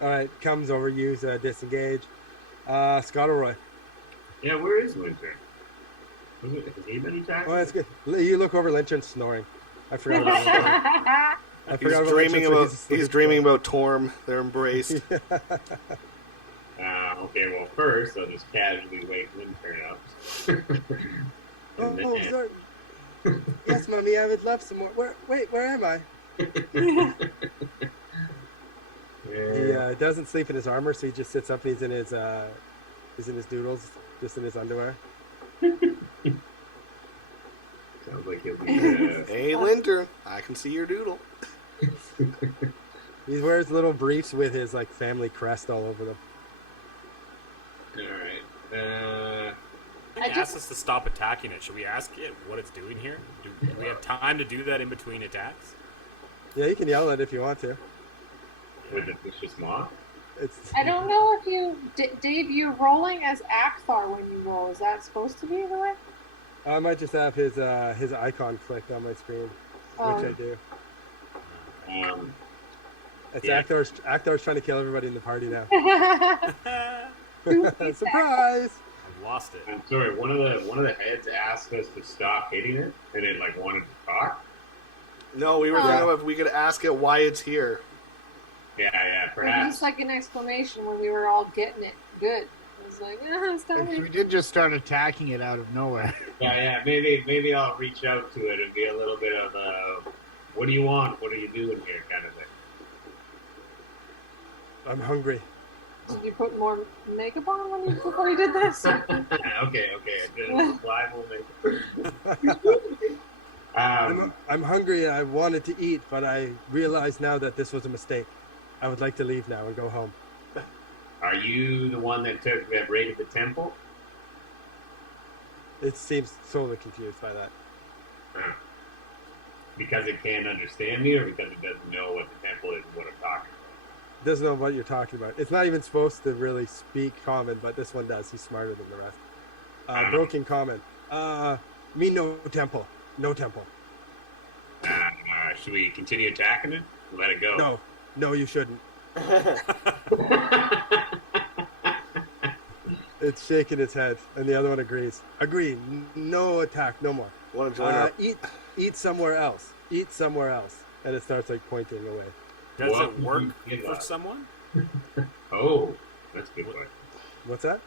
All right, comes over, use disengage. Scottleroy. Yeah, where is Winter? Has he been attacked? Oh, that's good. You look over Lynch's snoring. I forgot about Lynch. I He's forgot about dreaming Lynch's, so about asleep. he's dreaming about Torm. They're embraced. Okay, well, first, I'll just casually wake Winter up. Oh, sorry. Yes, Mommy, I would love some more. Where am I? He doesn't sleep in his armor, so he just sits up and he's in his doodles, just in his underwear. Sounds like he'll be. Hey, Winter, I can see your doodle. He wears little briefs with his like family crest all over them. All right. It asked us to stop attacking it. Should we ask it what it's doing here? Do we have time to do that in between attacks? Yeah, you can yell at it if you want to. With the vicious maw? I don't know if you, Dave, you're rolling as Akthar when you roll. Is that supposed to be the way? I might just have his icon clicked on my screen, which I do. It's Yeah. Akthor's trying to kill everybody in the party now. Surprise! I've lost it. I'm sorry. One of the heads asked us to stop hitting it, and it like wanted to talk. No, we were thinking if we could ask it why it's here. Yeah, It was perhaps. just like an exclamation when we were all getting it good. It was like, stop We it. did just start attacking it out of nowhere. Yeah. Maybe I'll reach out to it and be a little bit of what do you want? What are you doing here? Kind of thing. I'm hungry. Did you put more makeup on before you did this? Okay. I'm hungry and I wanted to eat, but I realize now that this was a mistake. I would like to leave now and go home. Are you the one that raided the temple? It seems totally confused by that. Because it can't understand me, or because it doesn't know what the temple is and what I'm talking about? Doesn't know what you're talking about. It's not even supposed to really speak common, but this one does. He's smarter than the rest. Broken common. Me no temple. No temple. Should we continue attacking it? Let it go. No, you shouldn't. It's shaking its head, and the other one agrees. Agree. No attack. No more. Want to join our... Eat somewhere else. Eat somewhere else. And it starts like pointing away. Does What it work would you give for us? someone? Oh, that's a good question. What's that?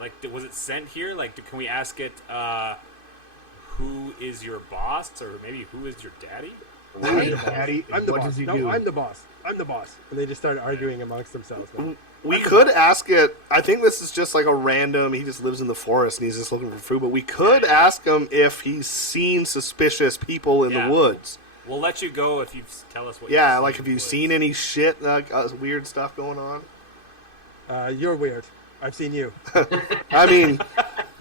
Like, was it sent here? Like, can we ask it, who is your boss, or maybe who is your daddy? Daddy, I'm the what boss. does he No, do? I'm the boss. I'm the boss. And they just start arguing amongst themselves. Now. We could ask it. I think this is just like a random. He just lives in the forest and he's just looking for food. But we could ask him if he's seen suspicious people in the woods. We'll let you go if you tell us what. Yeah, you've like seen have in you the seen woods. any shit, like weird stuff going on? You're weird. I've seen you. I mean,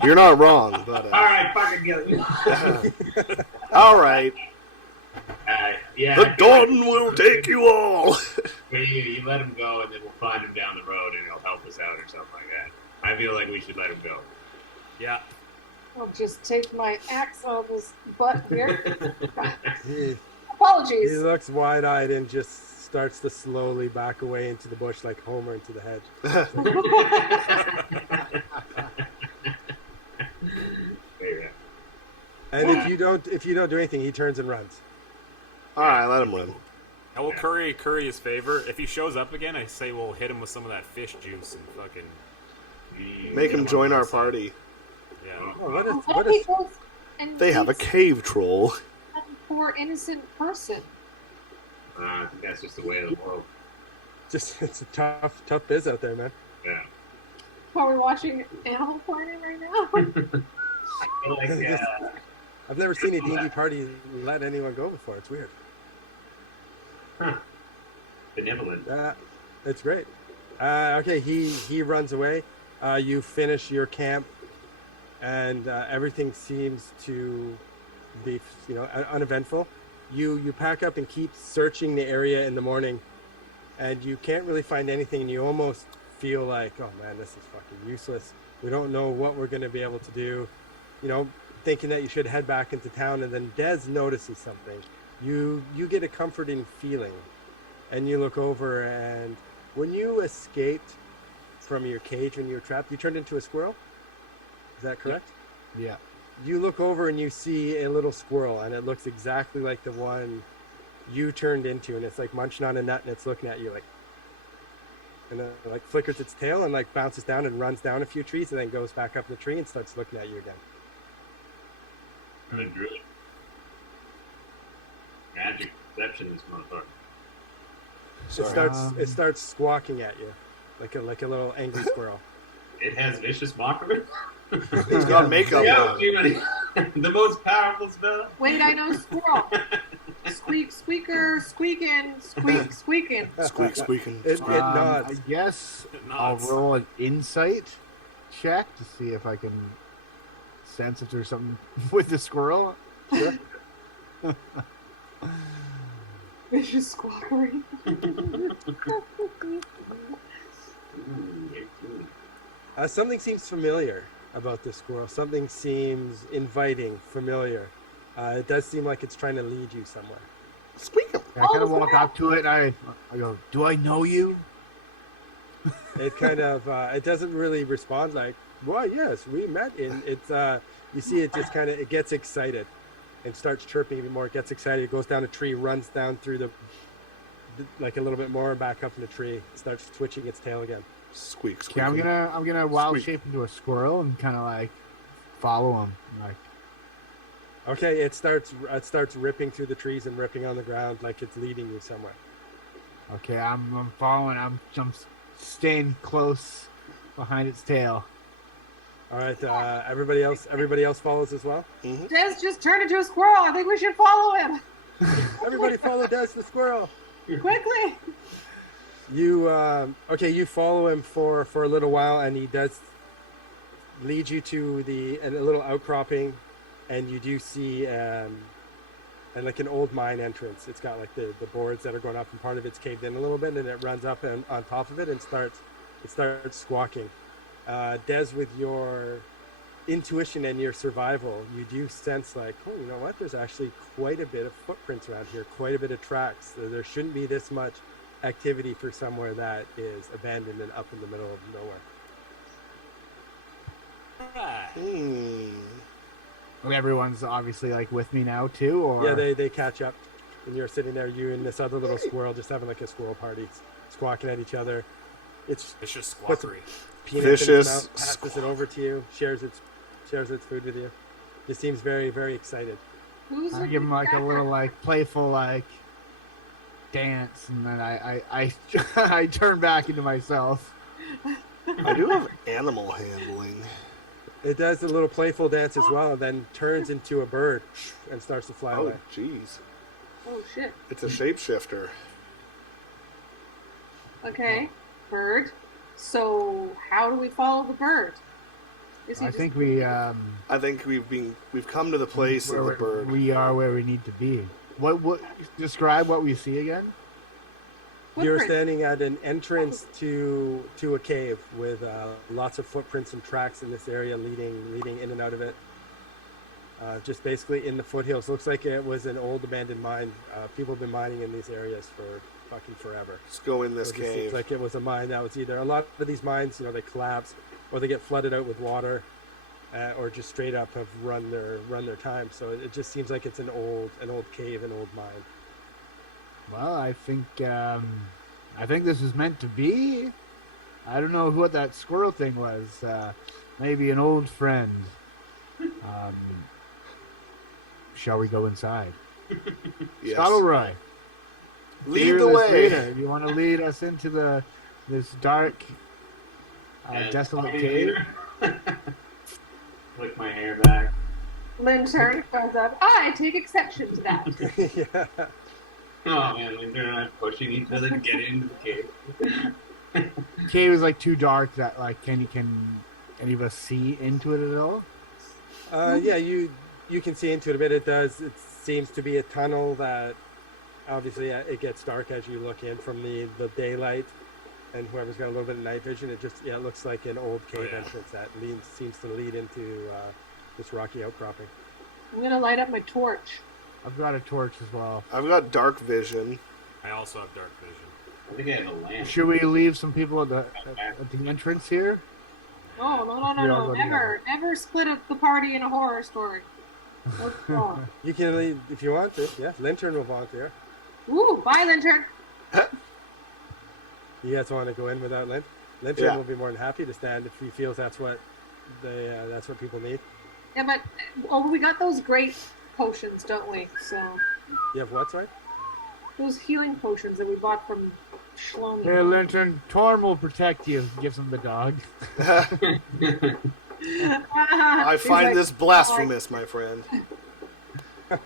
you're not wrong, but All right, fucking kill you. all right. Yeah. The dawn will take you all. You let him go, and then we'll find him down the road, and he'll help us out or something like that. I feel like we should let him go. Yeah. I'll just take my axe on his butt here. He Apologies. looks wide-eyed and just starts to slowly back away into the bush like Homer into the hedge. Yeah. And if you don't do anything, he turns and runs. All right, let him run. I will curry his favor. If he shows up again, I say we'll hit him with some of that fish juice and fucking Make him him join on our the side. party. Yeah. Oh, what is What if he goes and They have a eats cave troll. a poor innocent person? I think that's just the way of the world. just it's a tough biz out there, man. Yeah. Are we watching Animal Planet right now? I feel like, I've never seen a D&D party let anyone go before. It's weird. benevolent. It's great. Okay, he runs away. You finish your camp, and everything seems to be uneventful. You pack up and keep searching the area in the morning, and you can't really find anything, and you almost feel like, oh man, this is fucking useless. We don't know what we're going to be able to do. Thinking that you should head back into town, and then Des notices something. You get a comforting feeling, and you look over, and when you escaped from your cage when you were trapped. You turned into a squirrel. Is that correct? Yeah. You look over and you see a little squirrel, and it looks exactly like the one you turned into, and it's like munching on a nut, and it's looking at you like, and then it, like flickers its tail and like bounces down and runs down a few trees, and then goes back up the tree and starts looking at you again. I'm a druid. Magic perception, this motherfucker. Sorry. It starts squawking at you, like a little angry squirrel. It has vicious mockery. It's got makeup on. The most powerful spell. Wait, I know squirrel. Squeak, squeaker, squeaking, squeak, squeaking. Squeak, squeaking. It nods. I guess It I'll nods. roll an insight check to see if I can sense if there's something with the squirrel. Sure. Vicious squawkery. Something seems familiar about this squirrel. Something seems inviting, familiar. It does seem like it's trying to lead you somewhere. Squeak 'em. I kind of walk up to it. I go, "Do I know you?" It kind of it doesn't really respond like, "Well, yes, we met." In it's you see it just kind of it gets excited and starts chirping even more. It gets excited. It goes down a tree, runs down through the like a little bit more, and back up in the tree. Starts twitching its tail again. Squeak, squeak. Okay, I'm gonna wild Squeak. shape into a squirrel and kind of like follow him. Like, Okay, it starts ripping through the trees and ripping on the ground like it's leading you somewhere. okay, I'm following. I'm staying close behind its tail. All right, everybody else follows as well. Des just turned into a squirrel. I think we should follow him. Everybody follow Des the squirrel. Quickly. You you follow him for a little while, and he does lead you to a little outcropping, and you do see and like an old mine entrance. It's got like the boards that are going up, and part of it's caved in a little bit, and it runs up and on top of it and starts squawking. Des, with your intuition and your survival, you do sense like, oh, you know what? There's actually quite a bit of footprints around here, quite a bit of tracks. There shouldn't be this much activity for somewhere that is abandoned and up in the middle of nowhere. Alright. And everyone's obviously like with me now too, or Yeah, they catch up, and you're sitting there, you and this other little squirrel, just having like a squirrel party, squawking at each other. It's Vicious What's- squawkery. peanut Vicious in its mouth, passes it over to you, shares its food with you. It seems very, very excited. Who's I give him like a little like playful like dance, and then I I turn back into myself. I do have animal handling. It does a little playful dance as well, and then turns into a bird and starts to fly Oh, away. jeez. Oh shit. It's a shapeshifter. Okay, bird. So how do we follow the bird? Is he I just- think we I think we've come to the place of the bird. we are where we need to be. What describe what we see again? You're Footprint. standing at an entrance to a cave with lots of footprints and tracks in this area leading in and out of it. Just basically in the foothills. Looks like it was an old abandoned mine. People have been mining in these areas for fucking forever. Let's go in this So it just cave. seems like it was a mine that was either a lot of these mines, they collapse or they get flooded out with water, or just straight up have run their time. So it just seems like it's an old cave, an old mine. Well, I think this is meant to be. I don't know what that squirrel thing was. Maybe an old friend. Shall we go inside? Yes. Scottleroy, Lead the way. leader, you want to lead us into this dark, desolate cave? Flick my hair back. Lintern goes up. I take exception to that. Yeah. Oh man, Linder and I pushing each other to get into the cave. Cave is like too dark that like can any of us see into it at all? Yeah, you can see into it a bit. It seems to be a tunnel that obviously it gets dark as you look in from the daylight, and whoever's got a little bit of night vision, it looks like an old cave entrance that seems to lead into this rocky outcropping. I'm gonna light up my torch. I've got a torch as well. I've got dark vision. I also have dark vision. I think I have a lamp. Should we leave some people at the entrance here? Oh, no. Yeah, but Never split up the party in a horror story. Let's go. You can leave if you want to. Yeah, Lintern will volunteer. Ooh, bye, Lantern. You guys want to go in without Lintern? Lintern will be more than happy to stand if he feels that's what people need. Yeah, but we got those great potions, don't we? So You have what, sorry? those healing potions that we bought from Shlomi. Here, Lantern, Torm will protect you. Gives him the dog. I find this blasphemous, my friend.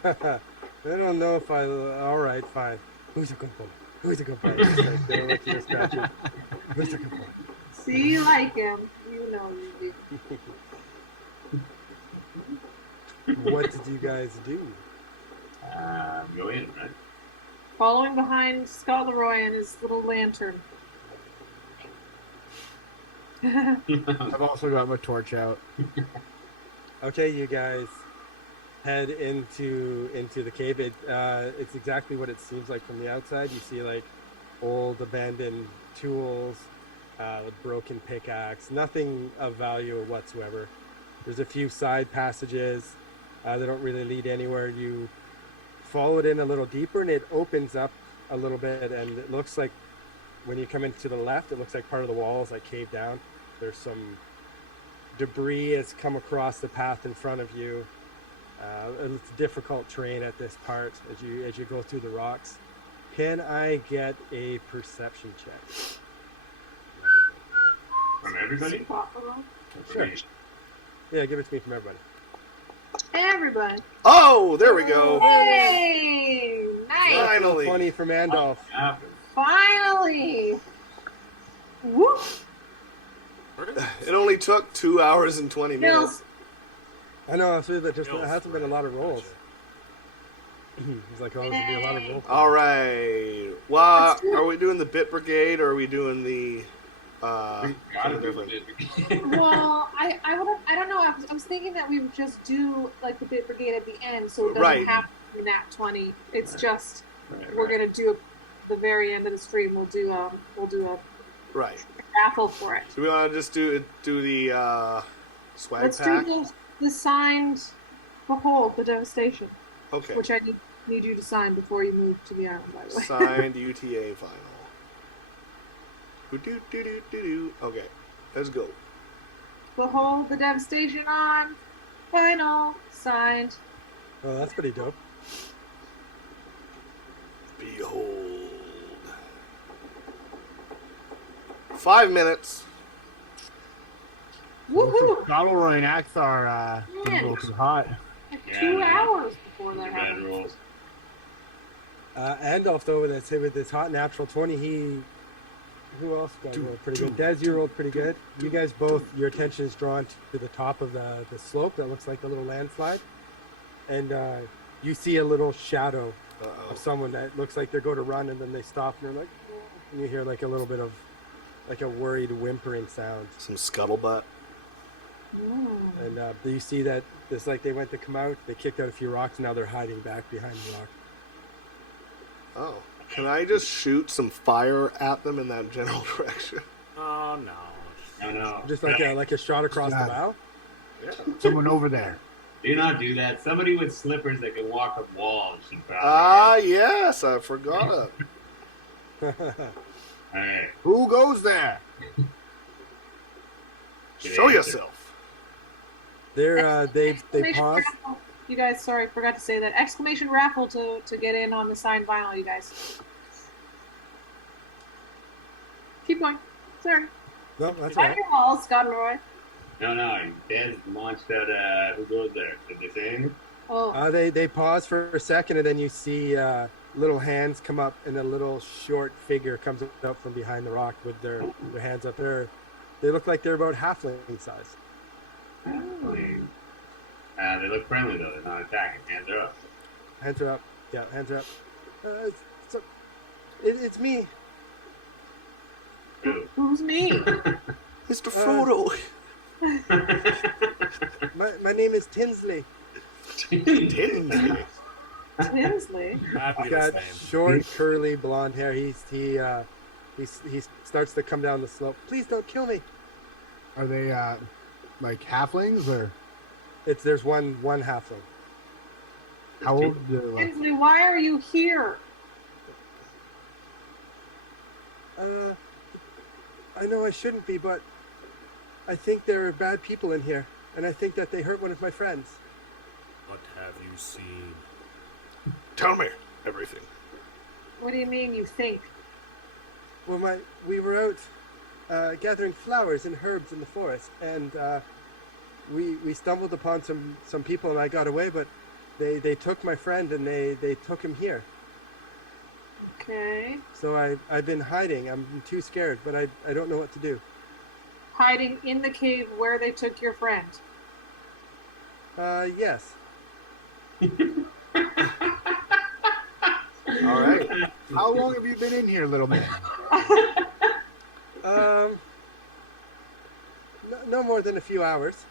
I don't know if I. All right, fine. Who's a good boy? Who's a good boy? They don't let you scratch it. Who's a good boy? See, you like him. You know you do. What did you guys do? Go in, right? Following behind Scottleroy and his little lantern. I've also got my torch out. Okay, you guys head into the cave. It's exactly what it seems like from the outside. You see like old abandoned tools, broken pickaxe, nothing of value whatsoever. There's a few side passages that don't really lead anywhere. You follow it in a little deeper and it opens up a little bit, and it looks like when you come into the left, it looks like part of the walls like caved down. There's some debris has come across the path in front of you. It's difficult terrain at this part as you go through the rocks. Can I get a perception check? From everybody? Sure. Yeah, give it to me from everybody. Everybody. Oh, there we go. Hey! Nice! Finally. 20 from Andalf. Finally! Whoop! It only took 2 hours and 20 minutes. Mills. I know, so that just there hasn't been a lot of rolls. He's like, oh, there's gonna be a lot of rolls. All right. Well, are we doing the Bit Brigade or are we doing the something different? Well, I don't know. I was thinking that we would just do like the Bit Brigade at the end, so it doesn't have to be nat 20. It's just we're gonna do the very end of the stream. We'll do a raffle for it. So we want to just do the swag Let's pack? do the signed Behold the Devastation. Okay. Which I need you to sign before you move to the island, by the way. Signed UTA final. Okay, let's go. Behold the Devastation on final signed. Oh, that's pretty dope. Behold. 5 minutes. Woohoo! Scottleroy and Akthar Man. looking hot. Like 2 hours before that Bad happened. rolls. Andalf, though, with this hot natural 20, who else got rolled pretty good? Des, you rolled pretty good. You guys both, your attention is drawn to the top of the slope that looks like a little landslide. And you see a little shadow of someone that looks like they're going to run, and then they stop, and they're like, and you hear like a little bit of like a worried whimpering sound. Some scuttlebutt. And you see that it's like they went to come out, they kicked out a few rocks, and now they're hiding back behind the rock. Oh. Can I just shoot some fire at them in that general direction? Oh no. No. Just like a shot across the bow. Yeah. Someone over there. Do not do that. Somebody with slippers that can walk up walls should probably. Yes, I forgot it. Alright. Who goes there? Show yourself. They Exclamation pause. raffle. You guys, sorry, forgot to say that. Exclamation raffle to get in on the signed vinyl, you guys. Keep going. Sorry. No, that's all On right. your wall, Scottleroy. No. Dan's launched out. Who goes there? Did they say anything? Oh, They pause for a second, and then you see little hands come up, and a little short figure comes up from behind the rock with their hands up there. They look like they're about halfling size. They look friendly though. They're not attacking. Hands are up. Hands are up. Yeah, hands are up. It's me. Ooh. who's me? Mr. Frodo. My name is Tinsley. Tinsley. Tinsley. Happy He's to got the same. short, curly, blonde hair. He He starts to come down the slope. Please don't kill me. Are they like halflings or There's one halfling. how old? Like, Hensley, why are you here? I know I shouldn't be, but I think there are bad people in here, and I think that they hurt one of my friends. What have you seen? Tell me everything. What do you mean you think? Well, we were out gathering flowers and herbs in the forest, and we stumbled upon some people, and I got away, but they took my friend, and they took him here. Okay. So I've been hiding. I'm too scared, but I don't know what to do. Hiding in the cave where they took your friend. Yes. All right. how long have you been in here, little man? No more than a few hours.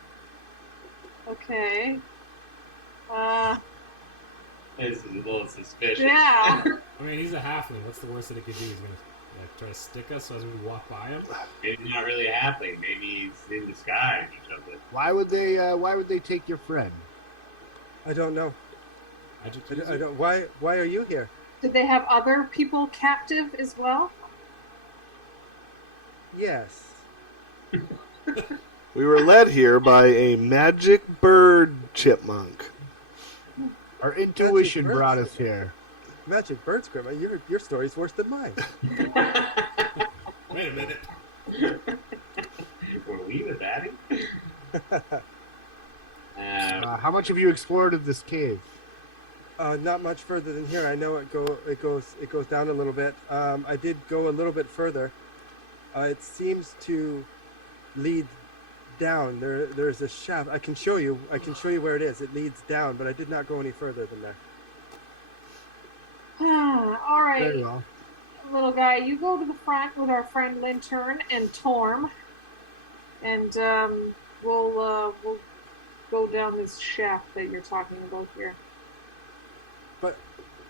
Okay. This is a little suspicious. Yeah. I mean, he's a halfling. What's the worst that he could do? He's gonna try to stick us as we walk by him. Maybe he's not really a halfling. Maybe he's in disguise or something. Why would they take your friend? I don't know. I don't. Why are you here? Did they have other people captive as well? Yes. We were led here by a magic bird chipmunk. Our intuition Magic brought birds. us here. Magic birds, Grandma. Your story's worse than mine. Wait a minute. Were we the baddie? How much have you explored of this cave? Not much further than here. I know it goes down a little bit. I did go a little bit further. It seems to lead down. There's a shaft. I can show you where it is. It leads down, but I did not go any further than there. All right. Very well. Little guy, you go to the front with our friend Lintern and Torm, and we'll go down this shaft that you're talking about here. But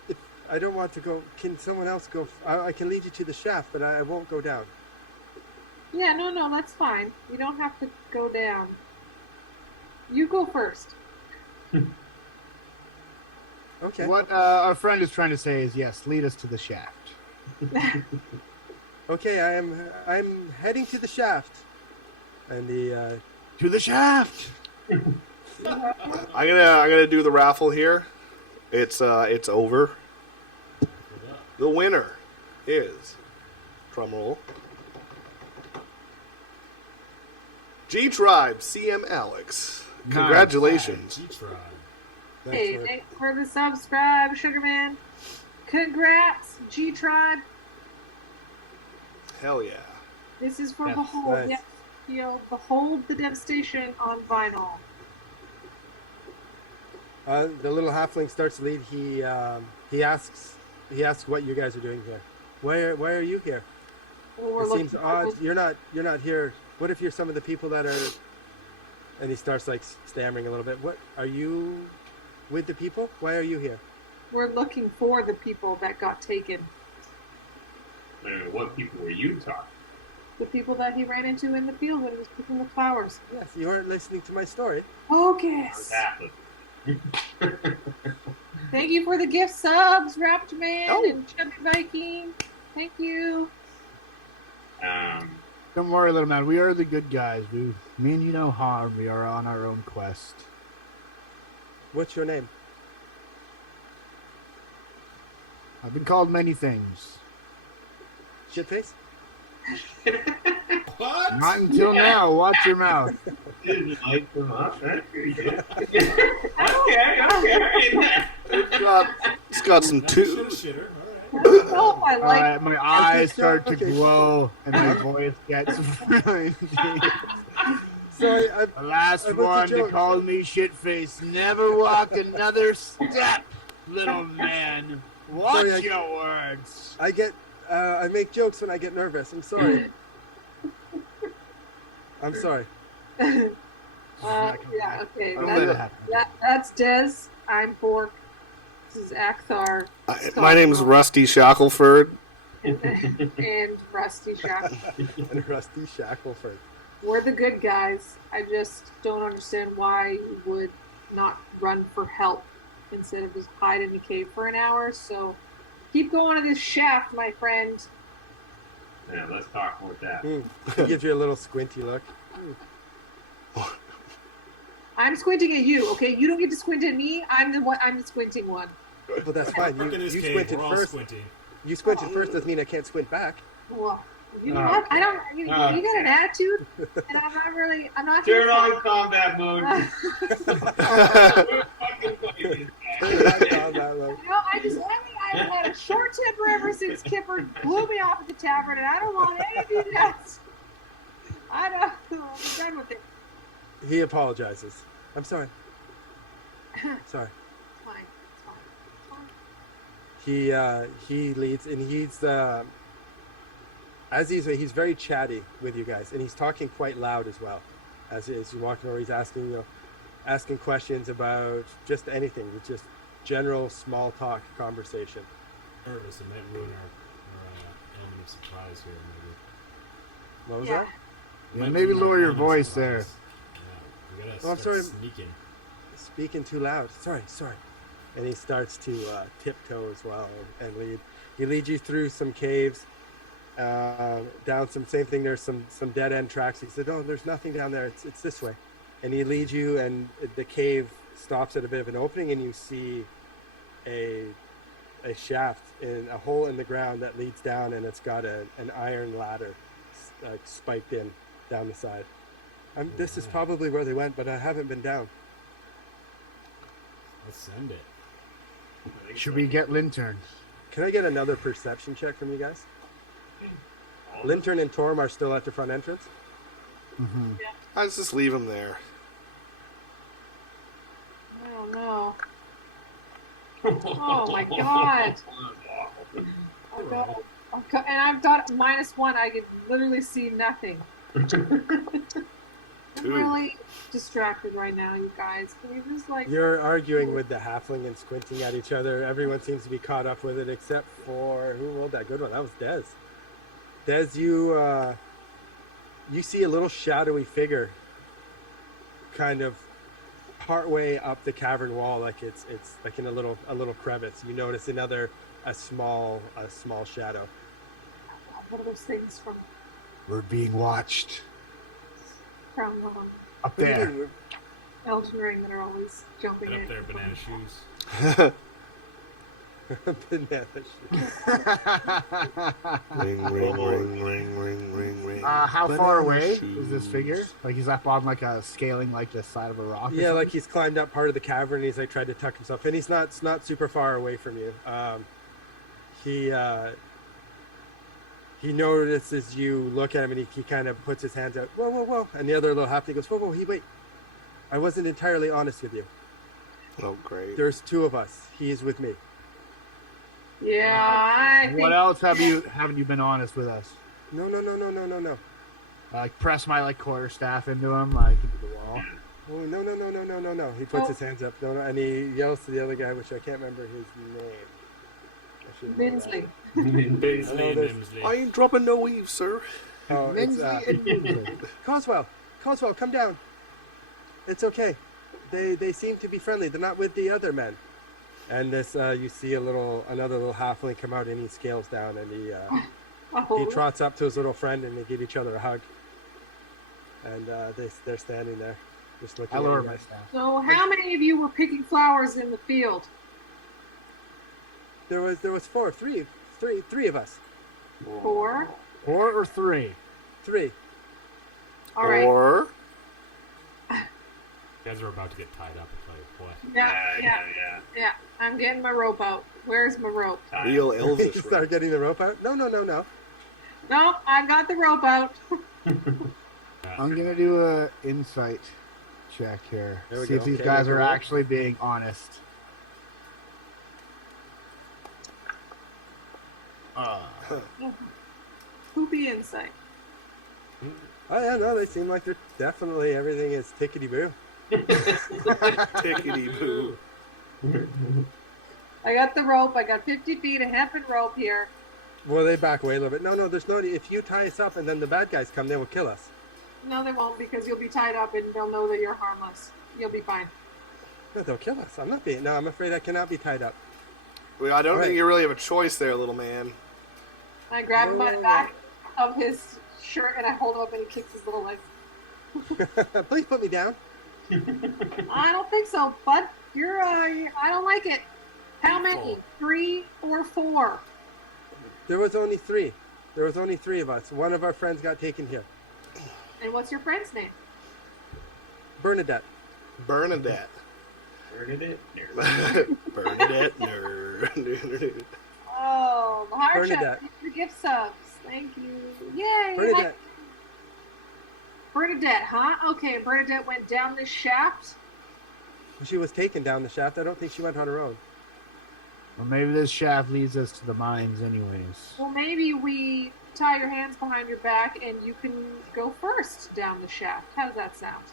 if I don't want to go, can someone else go? I can lead you to the shaft, but I won't go down. Yeah, no, that's fine. You don't have to go down. You go first. Okay. What our friend is trying to say is yes, lead us to the shaft. Okay, I'm heading to the shaft. And the To the shaft. I'm gonna do the raffle here. It's over. The winner is drumroll. G-Tribe CM Alex. Congratulations. G-Tribe. Hey, thanks for the subscribe, Sugarman. Congrats, G-Tribe. Hell yeah. This is for Yes, Behold. nice. Yes, Behold the Devastation on vinyl. The little halfling starts to lead. He asks what you guys are doing here. Why are you here? Well, we're It seems looking odd. for- You're not here. What if you're some of the people that are? And he starts like stammering a little bit. What are you with the people? Why are you here? We're looking for the people that got taken. What people were you talking? The people that he ran into in the field when he was picking the flowers. Yes, you aren't listening to my story. Focus. Halfling. Thank you for the gift subs, Raptor Man Oh. and Chubby Viking. Thank you. Don't worry, little man. We are the good guys. We mean you no harm. We are on our own quest. What's your name? I've been called many things. Shitface? What? Not until now. Watch your mouth. Didn't light them up. That's pretty good. Okay. It's got some That's a two. shitter. Oh, I like My eyes start to Okay. glow, and my voice gets really deep. Sorry, The last I wrote the one to joke. call me shitface. Never walk another step, little man. Watch Sorry, your words. I make jokes when I get nervous. I'm sorry. I'm sorry. yeah, okay. Don't let it happen. That's Des. I'm Bork. This is Akthar. My name's Rusty Shackleford. and Rusty Shackle. And Rusty Shackleford. We're the good guys. I just don't understand why you would not run for help instead of just hide in the cave for an hour. So keep going to this shaft, my friend. Yeah, let's talk about that. He gives you a little squinty look. I'm squinting at you, okay? You don't get to squint at me. I'm the squinting one. But that's fine. Look You in this cave. squinted We're all first. squinting. You squinted first doesn't mean I can't squint back. Well, you know what? I don't. You got an attitude, and I'm not really. I'm not. Turn on combat mode. I just I've had a short temper ever since Kipper blew me off at the tavern, and I don't want anything else. I don't. I'm done with it. He apologizes. I'm sorry. Sorry. It's fine. It's fine. He leads, and he's very chatty with you guys, and he's talking quite loud as well. As you're walking over, he's asking questions about just anything, just general small talk conversation. Nervous, it might ruin our element of surprise here. Maybe. What was Yeah. that? Yeah, Might maybe ruin our lower your element of voice surprise. there. Yeah, we gotta Oh, I'm start sorry. sneaking. Speaking too loud. Sorry. And he starts to tiptoe as well and lead. He leads you through some caves, down some same thing. There's some dead end tracks. He said, "Oh, there's nothing down there. It's this way." And he leads you, and the cave stops at a bit of an opening, and you see a shaft in a hole in the ground that leads down, and it's got an iron ladder spiked in down the side. This is probably where they went, but I haven't been down. Let's send it. Should we get Lintern? Can I get another perception check from you guys? Lintern and Torm are still at the front entrance. Mm-hmm. Let's just leave him there. I don't know. Oh my god! I've got -1. I can literally see nothing. I'm really distracted right now, you guys. Can you just You're arguing with the halfling and squinting at each other. Everyone seems to be caught up with it, except for who rolled that good one? That was Dez. Dez, you see a little shadowy figure, kind of partway up the cavern wall, like it's like in a little crevice. You notice a small shadow. What are those things from We're being watched. Up there. Elden Ring that are always jumping Get up in? there, banana shoes. Banana shoe. Ring. How Banana far away shoes. is this figure? Like he's up on like a scaling like the side of a rock? or Yeah, like something? he's climbed up part of the cavern. And he's like tried to tuck himself in. He's not super far away from you. He notices you look at him, and he kind of puts his hands out. Whoa! And the other little halfling goes, whoa! Wait! I wasn't entirely honest with you. Oh, great. There's two of us. He is with me. Yeah, I think. What else haven't you been honest with us? No. Like press my like quarterstaff into him, like into the wall. Oh, no. He puts his hands up. No, and he yells to the other guy, which I can't remember his name. I should know that. Minsley. Baisley and there's- Nimsley. I ain't dropping no weave, sir. Oh, it's Minsley and Minsley. Coswell, come down. It's okay. They seem to be friendly. They're not with the other men. And this, you see another little halfling come out, and he scales down, and he trots up to his little friend, and they give each other a hug. And they're standing there, just looking I at lower you my guys. staff. So, how many of you were picking flowers in the field? There was three of us. 4. 4 or 3? 3. All right. Or You guys are about to get tied up. I tell you what. Yeah. I'm getting my rope out. Where's my rope? real You elvish. start getting the rope out. No. No, I got the rope out. I'm gonna do a insight check here. There we See go. if these Okay, guys make a are roll. actually being honest. Poopy insight. Oh yeah, no, they seem like they're definitely everything is tickety boo. Tickety boo. I got the rope. I got 50 feet of hempen rope here. Well, they back away a little bit. No, there's no. If you tie us up and then the bad guys come, they will kill us. No, they won't because you'll be tied up and they'll know that you're harmless. You'll be fine. No, they'll kill us. I'm not being. No, I'm afraid I cannot be tied up. Well, I don't think you really have a choice there, little man. I grab him by the back of his shirt and I hold him up and he kicks his little legs. Please put me down. I don't think so, bud. I don't like it. How many? 3 or 4? There was only 3. There was only 3 of us. One of our friends got taken here. And what's your friend's name? Bernadette. Bernadette. Bernadette? Bernadette. Nerd. Oh, the heart Bernadette. check. The gift subs. Thank you. Yay. Bernadette. Bernadette, huh? Okay, Bernadette went down this shaft. She was taken down the shaft. I don't think she went on her own. Well, maybe this shaft leads us to the mines anyways. Well, maybe we tie your hands behind your back and you can go first down the shaft. How does that sound?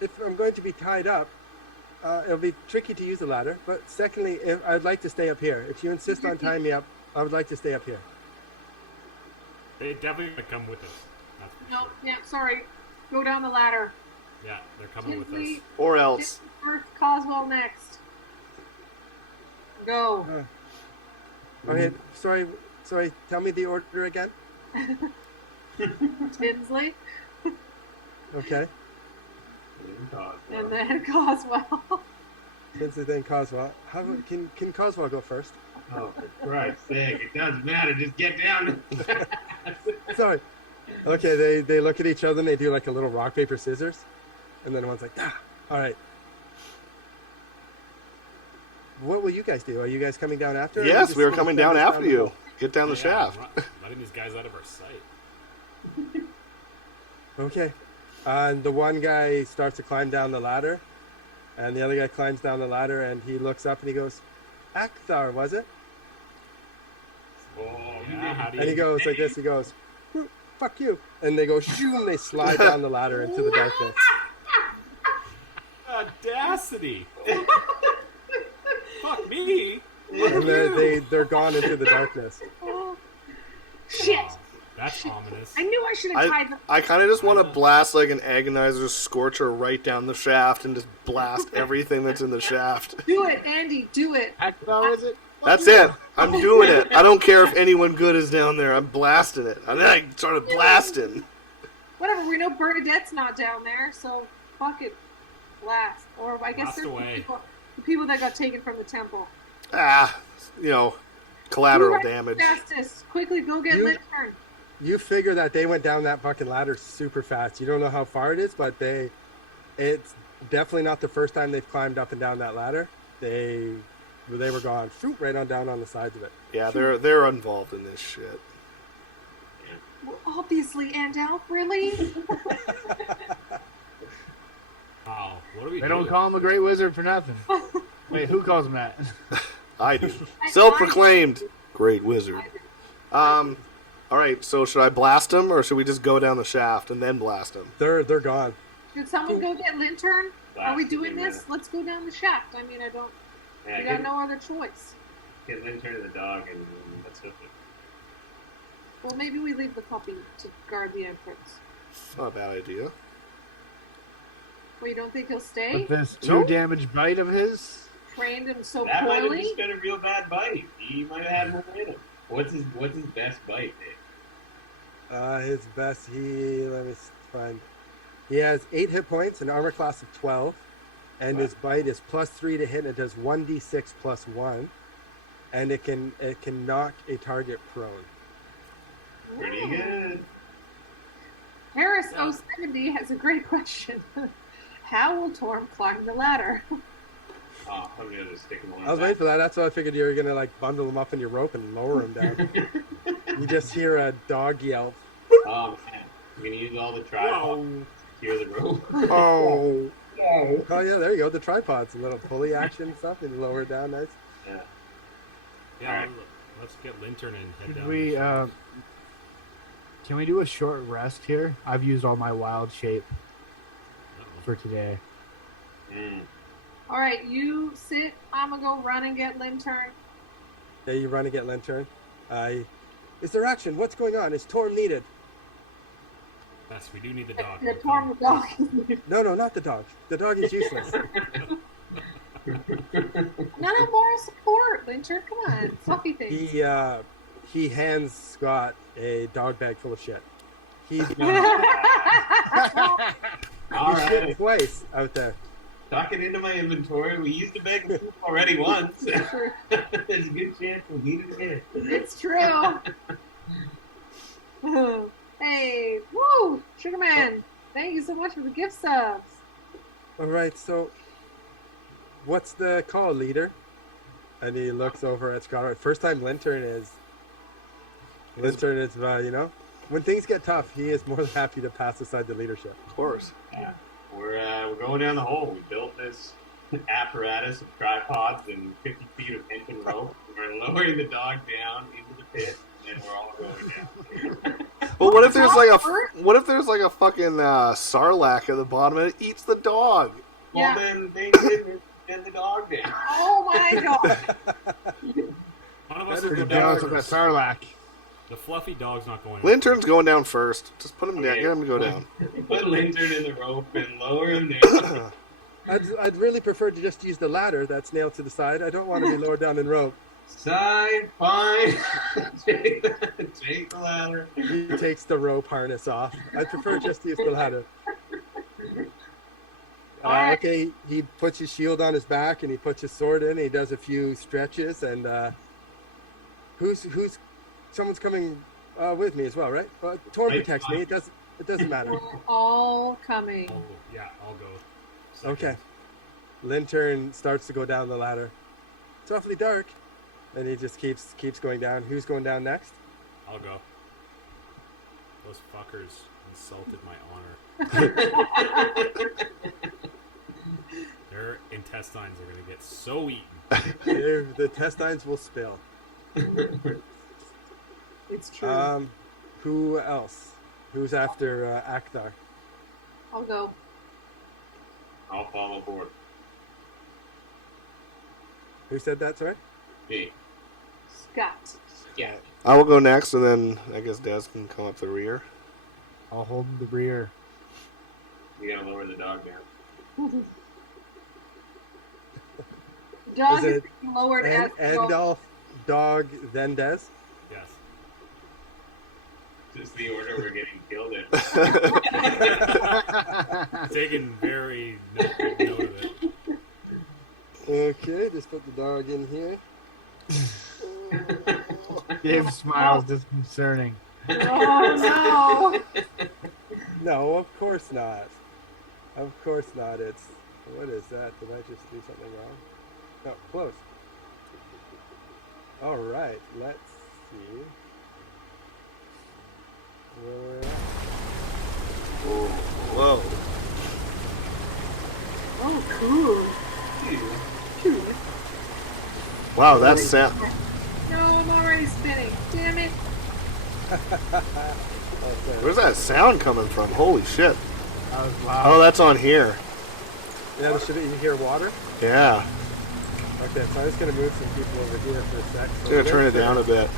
If I'm going to be tied up, it'll be tricky to use a ladder. But secondly, I'd like to stay up here. If you insist on tying me up, I would like to stay up here. They definitely gonna come with us. That's for No, sure. yeah, sorry. Go down the ladder. Yeah, they're coming with Tinsley, us. Or else. first, Coswell next. Go. Okay, sorry. Tell me the order again. Tinsley, Okay. and then Coswell. Tinsley, then Coswell. Can Coswell go first? Oh, for Christ's sake. It doesn't matter. Just get down. Sorry. Okay, they look at each other and they do like a little rock, paper, scissors. And then one's like, all right. What will you guys do? Are you guys coming down after? Yes, we are coming down after you. Get down the shaft. Letting these guys out of our sight. Okay. And the one guy starts to climb down the ladder. And the other guy climbs down the ladder and he looks up and he goes, Akthar, was it? Oh, Yeah, how do And he goes like this, he goes, fuck you. And they go, shoo, and they slide down the ladder into the darkness. Audacity! Fuck me! And they're gone into the darkness. Shit! Oh, that's ominous. I knew I should have tied them. I kind of just want to blast like an agonizer scorcher right down the shaft and just blast everything that's in the shaft. Do it, Andy. Do it. Akthar, is it? That's it. I'm doing it. I don't care if anyone good is down there. I'm blasting it. And then I started blasting. Whatever. We know Bernadette's not down there, so fuck it. Blast. Or I guess Blast there's away. the people that got taken from the temple. Collateral Who runs damage. fastest? Quickly, go get Lintern. You figure that they went down that fucking ladder super fast. You don't know how far it is, but it's definitely not the first time they've climbed up and down that ladder. They were gone, shoot, right on down on the sides of it. Yeah, they're involved in this shit. Well, obviously, Andalf, really? Wow, what are we They doing? don't call him a great wizard for nothing. Wait, who calls him that? I do. Self-proclaimed great wizard. All right, so should I blast him or should we just go down the shaft and then blast him? They're gone. Should someone go get Lintern? Are we Blast doing him, this? yeah. Let's go down the shaft. I mean, Yeah, we got no other choice. get Lintern to the dog and let's hook it. Well, maybe we leave the puppy to guard the entrance. Not a bad idea. Well, you don't think he'll stay? With this Nope. 2-damage bite of his? Trained him so That might have poorly? just been a real bad bite. He might have had more in him. What's his best bite, Dave? His best, let me find. He has 8 hit points, an armor class of 12, and his bite is +3 to hit, and it does 1d6 + 1, and it can knock a target prone. Pretty Ooh. good. Harris 070 has a great question. How will Torm climb the ladder? Oh, I'm gonna just stick him on. I was waiting for that. That's why I figured you were gonna like bundle him up in your rope and lower him down. You just hear a dog yelp. Oh man, I'm gonna use all the tripods to secure the rope. Oh. Oh yeah, there you go. The tripods, a little pulley action and stuff, and you lower it down nice. Yeah. Yeah, Alright. let's get Lintern and head Should down. we, can we do a short rest here? I've used all my wild shape for today. Mm. All right, you sit. I'm going to go run and get Lintern. Okay, you run and get Lantern. Is there action? What's going on? Is Torm needed? Yes, we do need the dog. The Torm the dog. No, not the dog. The dog is useless. Not a moral support, Lyncher. Come on, fluffy things. He hands Scott a dog bag full of shit. He All shit right. twice out there. Tuck it into my inventory. We used a bag of food already once. There's a good chance we'll need it again. It's true. Hey, woo, Sugar Man! Thank you so much for the gift subs. All right, so what's the call, leader? And he looks over at Scott. First time Lantern is, when things get tough, he is more than happy to pass aside the leadership. Of course. Yeah. We're going down the hole. We built this apparatus of tripods and 50 feet of tension rope. We're lowering the dog down into the pit, and we're all going down. Well, what if there's like a fucking sarlacc at the bottom and it eats the dog? Well, then they did get the dog down. Oh my god! One of us Better will go be down dogs with that first. Sarlacc. The fluffy dog's not going. Lintern's going down first. Just put him down. Okay. Get him to go down. Put Lantern in the rope and lower him down. I'd really prefer to just use the ladder that's nailed to the side. I don't want to be lowered down in rope. Side, fine. Take the ladder. He takes the rope harness off. I prefer just to use the ladder. Okay, he puts his shield on his back and he puts his sword in. And he does a few stretches and someone's coming with me as well, right? Torm protects me. It doesn't matter. We're all coming. Oh, yeah, I'll go. Second. Okay. Lantern starts to go down the ladder. It's awfully dark, and he just keeps going down. Who's going down next? I'll go. Those fuckers insulted my honor. Their intestines are gonna get so eaten. The intestines will spill. It's true. Who else? Who's after Akthar? I'll go. I'll follow Bork. Who said that, sorry? Me. Scott. Yeah. I will go next, and then I guess Des can come up the rear. I'll hold the rear. We gotta lower the dog down. Dog Is is it being lowered as we go. Andalf, dog, then Des? Yes. This is the order we're getting killed in. Taking very note of it. Okay, just put the dog in here. Dave smiles disconcerting. Oh No, of course not. Of course not. What is that? Did I just do something wrong? No, close. All right, let's see. Where we're at. Whoa. no! Oh, cool. Cool. Wow, that's sound. No, I'm already spinning. Damn it. Okay. Where's that sound coming from? Holy shit. That was Oh, loud. that's on here. Yeah, should you hear water? Yeah. Okay, so I'm just gonna move some people over here for a sec. I'm gonna turn it down a bit.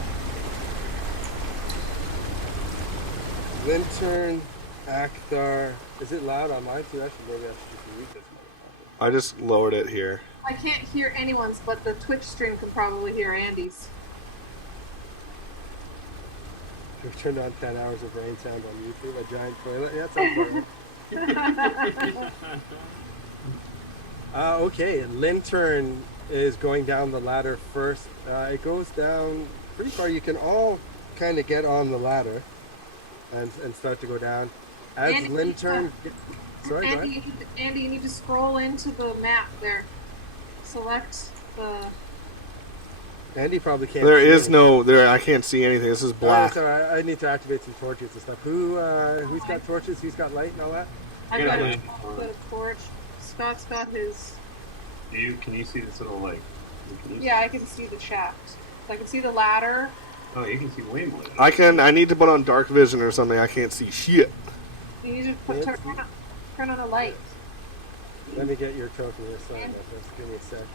Lantern, Akthar. Is it loud on mine too? Maybe I should just mute this motherfucker. I just lowered it here. I can't hear anyone's, but the Twitch stream can probably hear Andy's. We've turned on 10 hours of rain sound on YouTube. A giant toilet. Yeah, that sounds better. Okay, Lantern is going down the ladder first. It goes down pretty far. You can all kind of get on the ladder and start to go down. As Andy, Lantern... Sorry, go ahead. Andy, you need to scroll into the map there. Select the... Andy probably can't. There see is anything. no there. I can't see anything. This is Oh, black. sorry, I need to activate some torches and stuff. Who's got torches? Who's got light and all that? I've Yeah, got like, a torch. Scott's got his... Can you see this little like? Yeah, I can see the shaft. I can see the ladder. Oh, you can see way more. Than I need to put on dark vision or something. I can't see shit. You need to turn on the light. Let me get your trophy assignment. Just give me a sec.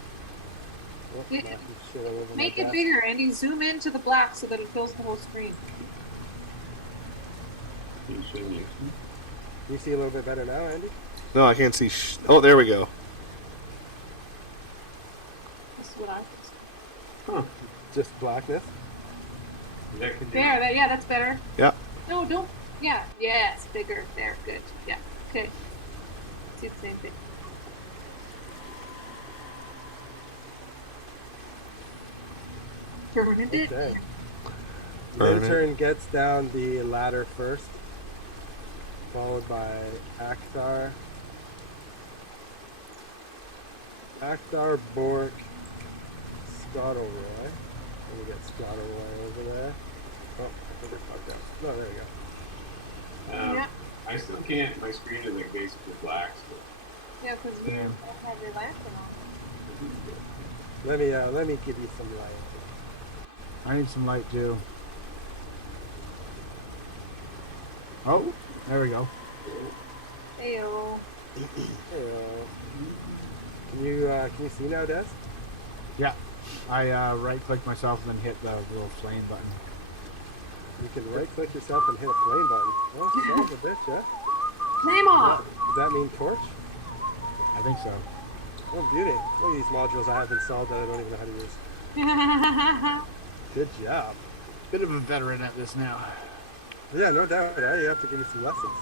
Oh, It- knocking shit all over my Make it desk. bigger, Andy. Zoom into the black so that it fills the whole screen. You should use You see a little bit better now, Andy? No, I can't see. Oh, there we go. This is what I think. Huh. Just blackness. That could There, yeah, that's better. Yeah. No, don't. Yeah, yes, bigger. There, good. Yeah, okay. See the same thing. Burned it. Okay. Burn it. Lantern gets down the ladder first, followed by Akthar. Akthar, Bork, Scottleroy. Let me get Scottleroy over there. Oh, I think I fucked up. No, there you go. Yeah, I still can't. My screen is like basically black. So. yeah, because you Damn. don't have your lantern on. Let me give you some light. I need some light too. Oh, there we go. Ayo. Hey, can you see now, Des? Yeah, I right-click myself and then hit the little flame button. You can right-click yourself and hit a flame button. Oh, son of a bitch, yeah? Flame off! Does that mean torch? I think so. Oh, beauty. Look at these modules I have installed that I don't even know how to use. Good job. Bit of a veteran at this now. Yeah, no doubt. Yeah, you have to give me some lessons.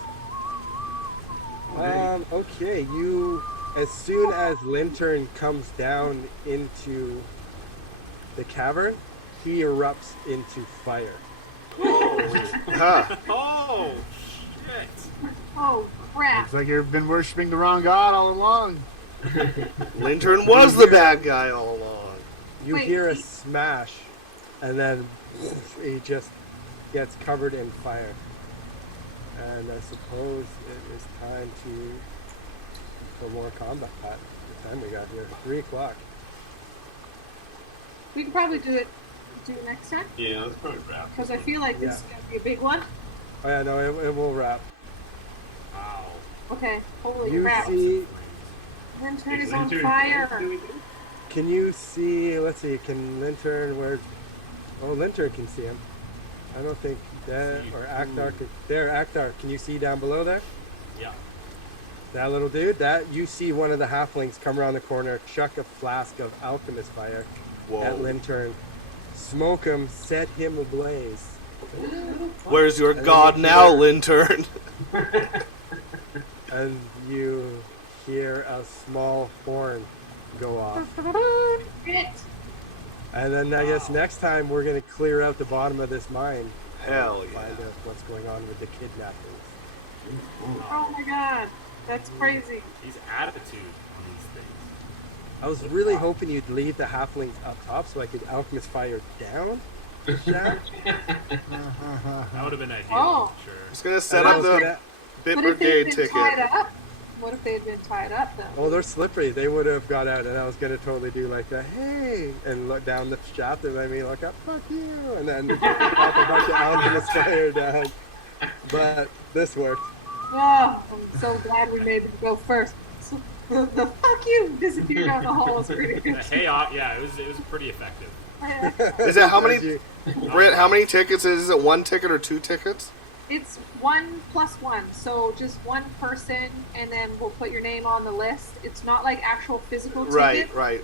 Okay, as soon as Lantern comes down into the cavern, he erupts into fire. Huh. Oh, shit. Oh, crap. Looks like you've been worshiping the wrong god all along. Lintern was the bad guy all along. You Wait, hear a he- smash, and then he just gets covered in fire. And I suppose it is time for more combat. The time we got here, 3 o'clock. We could probably do it next time, Yeah, let's probably wrap. because I feel like this is going to be a big one. Oh yeah, no, it will wrap. Wow. Okay, holy You crap. see? Lantern Is is on Lantern fire. dead, do we do? Can you see? Let's see. Can Lantern where? Oh, Lantern can see him. I don't think that or Akthar could. There, Akthar. Can you see down below there? Yeah. That little dude. That you see one of the halflings come around the corner, chuck a flask of alchemist fire at Lantern, smoke him, set him ablaze. Where's your god now, Lintern? And you hear a small horn go off. Shit. And then I guess next time we're gonna clear out the bottom of this mine, Hell find yeah. out what's going on with the kidnappings. Oh my god. That's crazy. He's attitude on these things. I was really hoping you'd leave the halflings up top so I could alchemist fire down the shaft. That would have been ideal, Oh. sure. Just gonna set And I up was the gonna- Bit What if they'd Brigade been tied ticket. up? What if they'd been tied up then? Oh, they're slippery. They would have got out, and I was gonna totally do like the hey and look down the shaft and let me look up, fuck you, and then pop a bunch of alchemist fire down. But this worked. Oh, I'm so glad we made them go first. So, the fuck you disappeared down the hall. It's pretty The good. hey, yeah, it was pretty effective. Is it how As many? you- Britt, how many tickets is it? One ticket or 2 tickets? It's 1+1, so just one person, and then we'll put your name on the list. It's not like actual physical ticket. Right, right.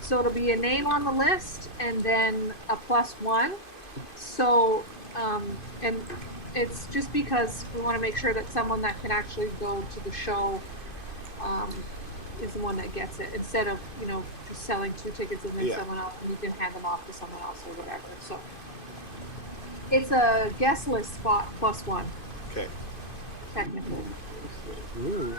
So it'll be a name on the list, and then a +1. So, and it's just because we want to make sure that someone that can actually go to the show is the one that gets it, instead of, just selling 2 tickets and then Yeah. someone else, and you can hand them off to someone else or whatever. So it's a guest list spot +1, Okay. technically. Ooh.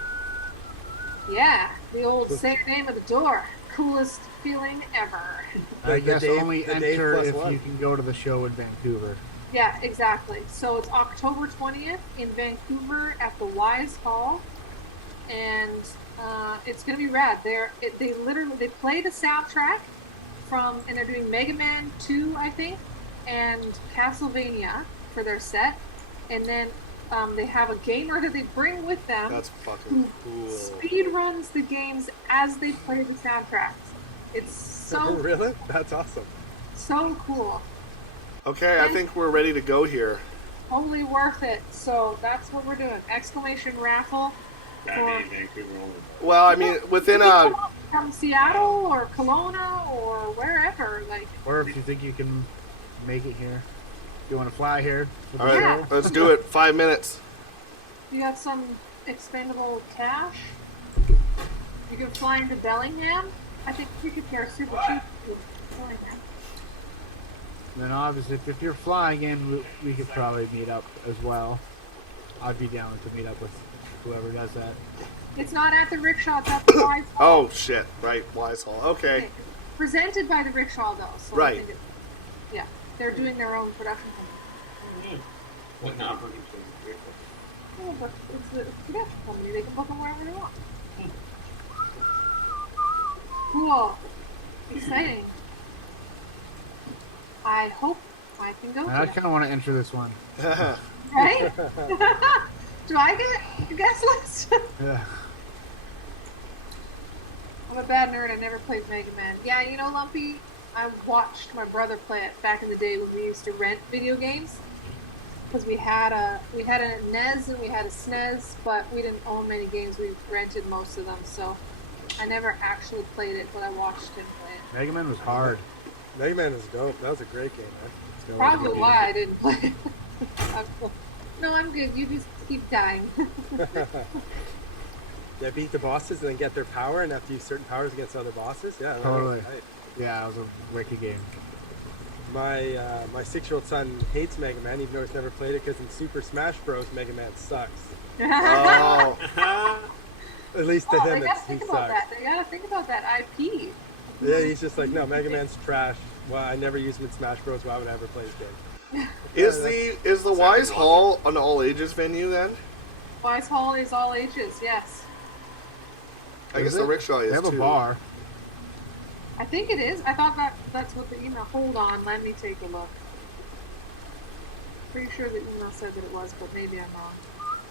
Yeah, the old say your name at the door. Coolest feeling ever. I guess Dave- only the Dave enter plus if one. you can go to the show in Vancouver. Yeah, exactly. So it's October 20th in Vancouver at the Wise Hall, and it's gonna be rad. They play the soundtrack and they're doing Mega Man 2, I think, and Castlevania for their set, and then they have a gamer that they bring with them That's fucking who cool. speed runs the games as they play the soundtracks. It's so Really? That's awesome. so cool. Okay, I think we're ready to go here. Totally worth it. So that's what we're doing. Exclamation raffle. That For made Vancouver only. Well, I mean, within a... from Seattle or Kelowna or wherever, like. Or if you think you can make it here, if you want to fly here. All right, Yeah. let's do it. 5 minutes. You got some expendable cash. You can fly into Bellingham. I think tickets are super cheap to Bellingham. And then obviously, if you're flying in, we could probably meet up as well. I'd be down to meet up with whoever does that. It's not at the rickshaw, it's at the Wise Hall. Oh, shit. Right, Wise Hall. Okay. Presented by the rickshaw, though. So Right. I think yeah, they're doing their own production. What not for each Oh, but it's the production company. They can book them wherever they want. Cool. Exciting. I hope I can go And I to kind of want to enter this one. it. Right? Do I get a guest list? Yeah. I'm a bad nerd. I never played Mega Man. Yeah, you know, Lumpy, I watched my brother play it back in the day when we used to rent video games. Because we had a NES and we had a SNES, but we didn't own many games. We rented most of them, so I never actually played it, but I watched him play it. Mega Man was hard. Mega Man is dope. That was a great game, man. Still Probably was a good why I didn't play it. No, I'm good. You just keep dying. Yeah, beat the bosses and then get their power, and have to use certain powers against other bosses. Yeah, that was Totally. tight. game. Yeah, it was a wicked game. My 6-year-old son hates Mega Man, even though he's never played it, because in Super Smash Bros, Mega Man sucks. Oh. At least to Oh, they him, gotta he think about sucks. that. They gotta think about that IP. Yeah, he's just like, no, Mega Man's trash. Well, I never used him in Smash Bros. Why would I ever play this game? Is the Wise Hall an all-ages venue, then? Wise Hall is all ages, yes. I guess Is the it? rickshaw is, They have too. a bar. I think it is. I thought that's what the email. Hold on, let me take a look. Pretty sure the email said that it was, but maybe I'm wrong.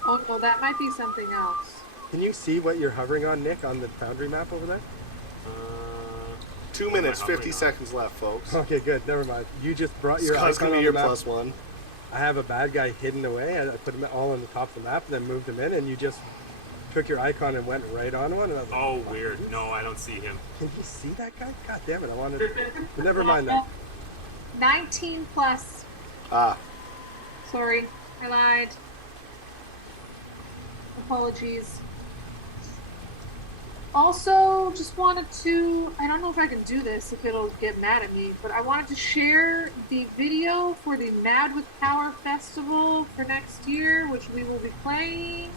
Oh no, that might be something else. Can you see what you're hovering on, Nick, on the Foundry map over there? 2 minutes, 50 seconds left, folks. Okay, good. Never mind. You just brought your Scott's icon gonna on be the your map. +1. I have a bad guy hidden away. I put him all on the top of the map, and then moved him in, and you just took your icon and went right on one. And I was like, Oh, weird. No, I don't see him. can you see that guy? God damn it! I wanted. But never mind that. 19 plus. Ah. Sorry, I lied. Apologies. Also, just wanted to, I don't know if I can do this, if it'll get mad at me, but I wanted to share the video for the Mad with Power Festival for next year, which we will be playing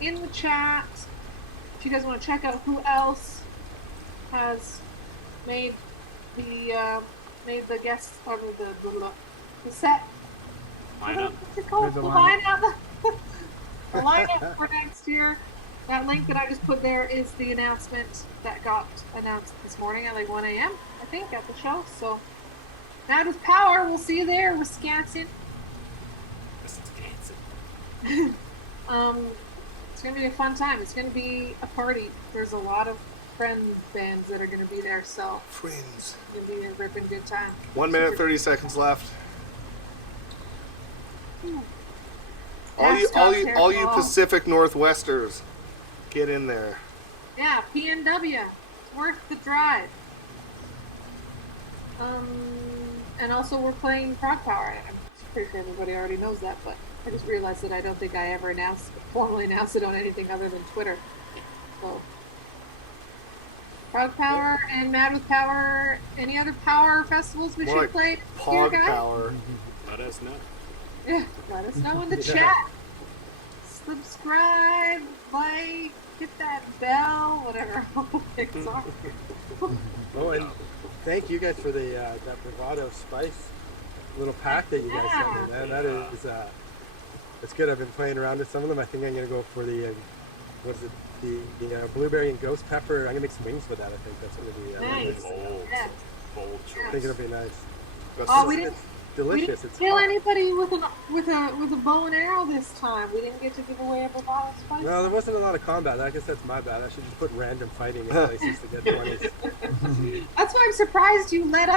in the chat. If you guys want to check out who else has made the guest, or the set. Lineup. What's it called? The The lineup. lineup. The lineup for next year. That link that I just put there is the announcement that got announced this morning at like 1 a.m. I think at the show. So, Mad with Power, we'll see you there, Wisconsin. It's gonna be a fun time. It's gonna be a party. There's a lot of friend bands that are gonna be there, so Friends. it's gonna be a ripping good time. 1 minute, 30 seconds left. All you Pacific Northwesters, get in there. Yeah, PNW. It's worth the drive. And also we're playing Frog Power. I'm pretty sure everybody already knows that, but I just realized that I don't think I ever formally announced it on anything other than Twitter. So, Frog Power and Mad with Power. Any other power festivals we More should like play? Pog guys? Power. Let us know. Yeah, let us know in the chat. Subscribe, like, hit that bell, whatever things are. Oh, and thank you guys for the that bravado spice little pack that you guys sent me, man. That is it's good. I've been playing around with some of them. I think I'm gonna go for the what is it? The blueberry and ghost pepper. I'm gonna make some wings with that. I think that's gonna be Nice. Bold. Yeah. Bold I choice. think it'll be nice. Oh, we didn't delicious. We It's didn't kill anybody with a bow and arrow this time. We didn't get to give away every bottle of spice. No, there wasn't a lot of combat. I guess that's my bad. I should just put random fighting in places to get 20s. That's why I'm surprised you let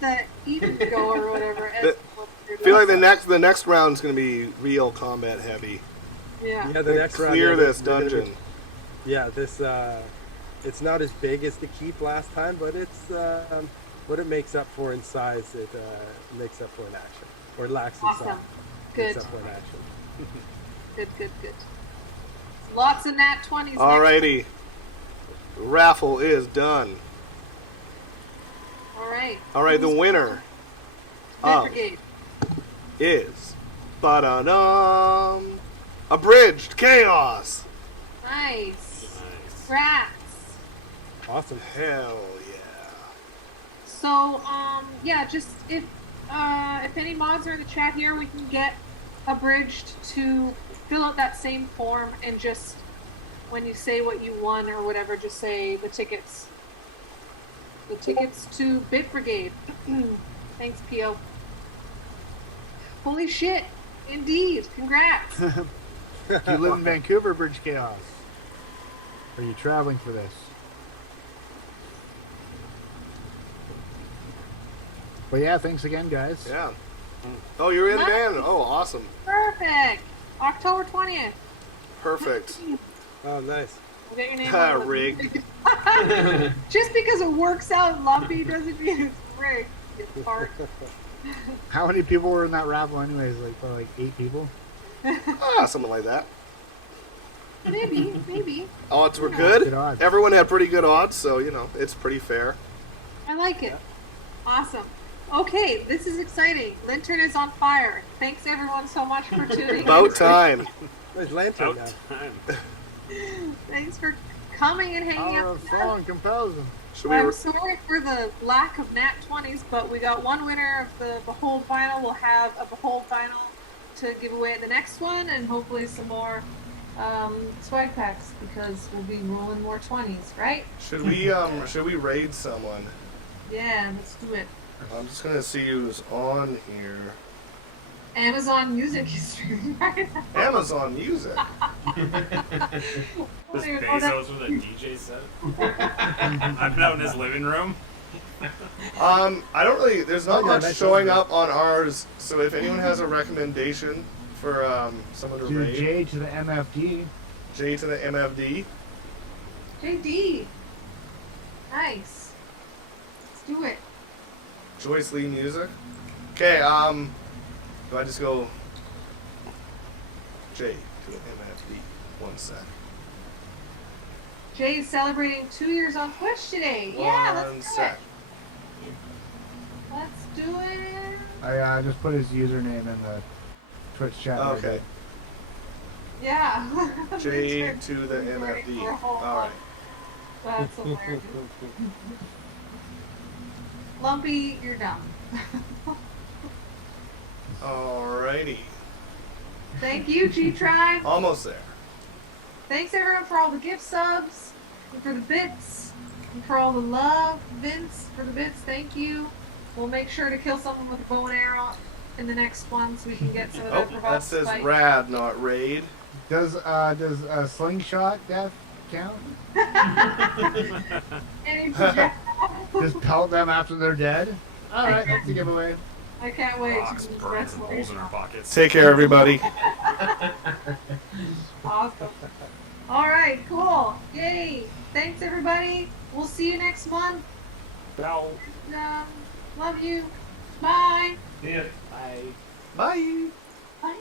the eating go or whatever. I feel like the next round's gonna be real combat heavy. Yeah. Yeah, the next round. Clear yeah, this dungeon. Yeah, this it's not as big as the keep last time, but it's what it makes up for in size. It makes up for in action, or lacks in Awesome. size. Good. Makes up for in action. Good. Lots of nat 20s. Alrighty. Raffle is done. Alright, the winner Bit Brigade. is Abridged Chaos. Nice. Nice. Rats. Awesome. Hell yeah. So, just if any mods are in the chat here, we can get Abridged to fill out that same form and just, when you say what you won or whatever, just say the tickets. The tickets to Bit Brigade. Thanks, Pio. Holy shit. Indeed. Congrats. Do you live in Vancouver, Bridge Chaos? Are you traveling for this? But yeah, thanks again, guys. Yeah. Oh, you're in Nice. band. Oh, awesome. Perfect. October 20th. Perfect. Oh, nice. We'll get your name on the- Rigged. Just because it works out lumpy doesn't mean it's rigged. It's hard. How many people were in that raffle anyways? Like, probably like 8 people? Something like that. Maybe. Odds were Good good. odds. Everyone had pretty good odds, so, it's pretty fair. I like it. Awesome. Okay, this is exciting. Lintern is on fire. Thanks everyone so much for tuning in. About time. There's Lantern About now. time. Thanks for coming and hanging Power out of with us. song compels them. Should we... I'm sorry for the lack of nat 20s, but we got one winner of the Behold vinyl. We'll have a Behold vinyl to give away at the next one, and hopefully some more swag packs, because we'll be rolling more 20s, right? Should we raid someone? Yeah, let's do it. I'm just gonna see who's on here. Amazon Music is streaming right now. Amazon Music. This even know that- Bezos with a DJ set. I'm out in his living room. I don't really. There's not Oh, yeah, much nice showing one. up on ours. So if anyone has a recommendation for someone to Do raid, J to the MFD. J to the MFD. JD. Nice. Let's do it. Joyce Lee Music. Okay. Do I just go J to the MFD? One sec. Jay's celebrating 2 years on Twitch today. Yeah, One let's do sec. it. Let's do it. I just put his username in the Twitch chat. right Okay. Yeah. J to the We're ready MFD. for a whole All right. That's hilarious. Lumpy, you're dumb. Alrighty. Thank you, G-Tribe. Almost there. Thanks everyone for all the gift subs, and for the bits, and for all the love. Vince, for the bits, thank you. We'll make sure to kill someone with a bow and arrow in the next one so we can get some of that Oh, provoked that says spike. rad, not raid. Does slingshot death count? Any project- Just pelt them after they're dead? Alright, that's a giveaway. I can't wait Rocks, to use burns, and holes in wrestling. our pockets. Take care, everybody. Awesome. Alright, cool. Yay. Thanks everybody. We'll see you next month. Bow. Love you. Bye. Yeah. Bye. Bye. Bye.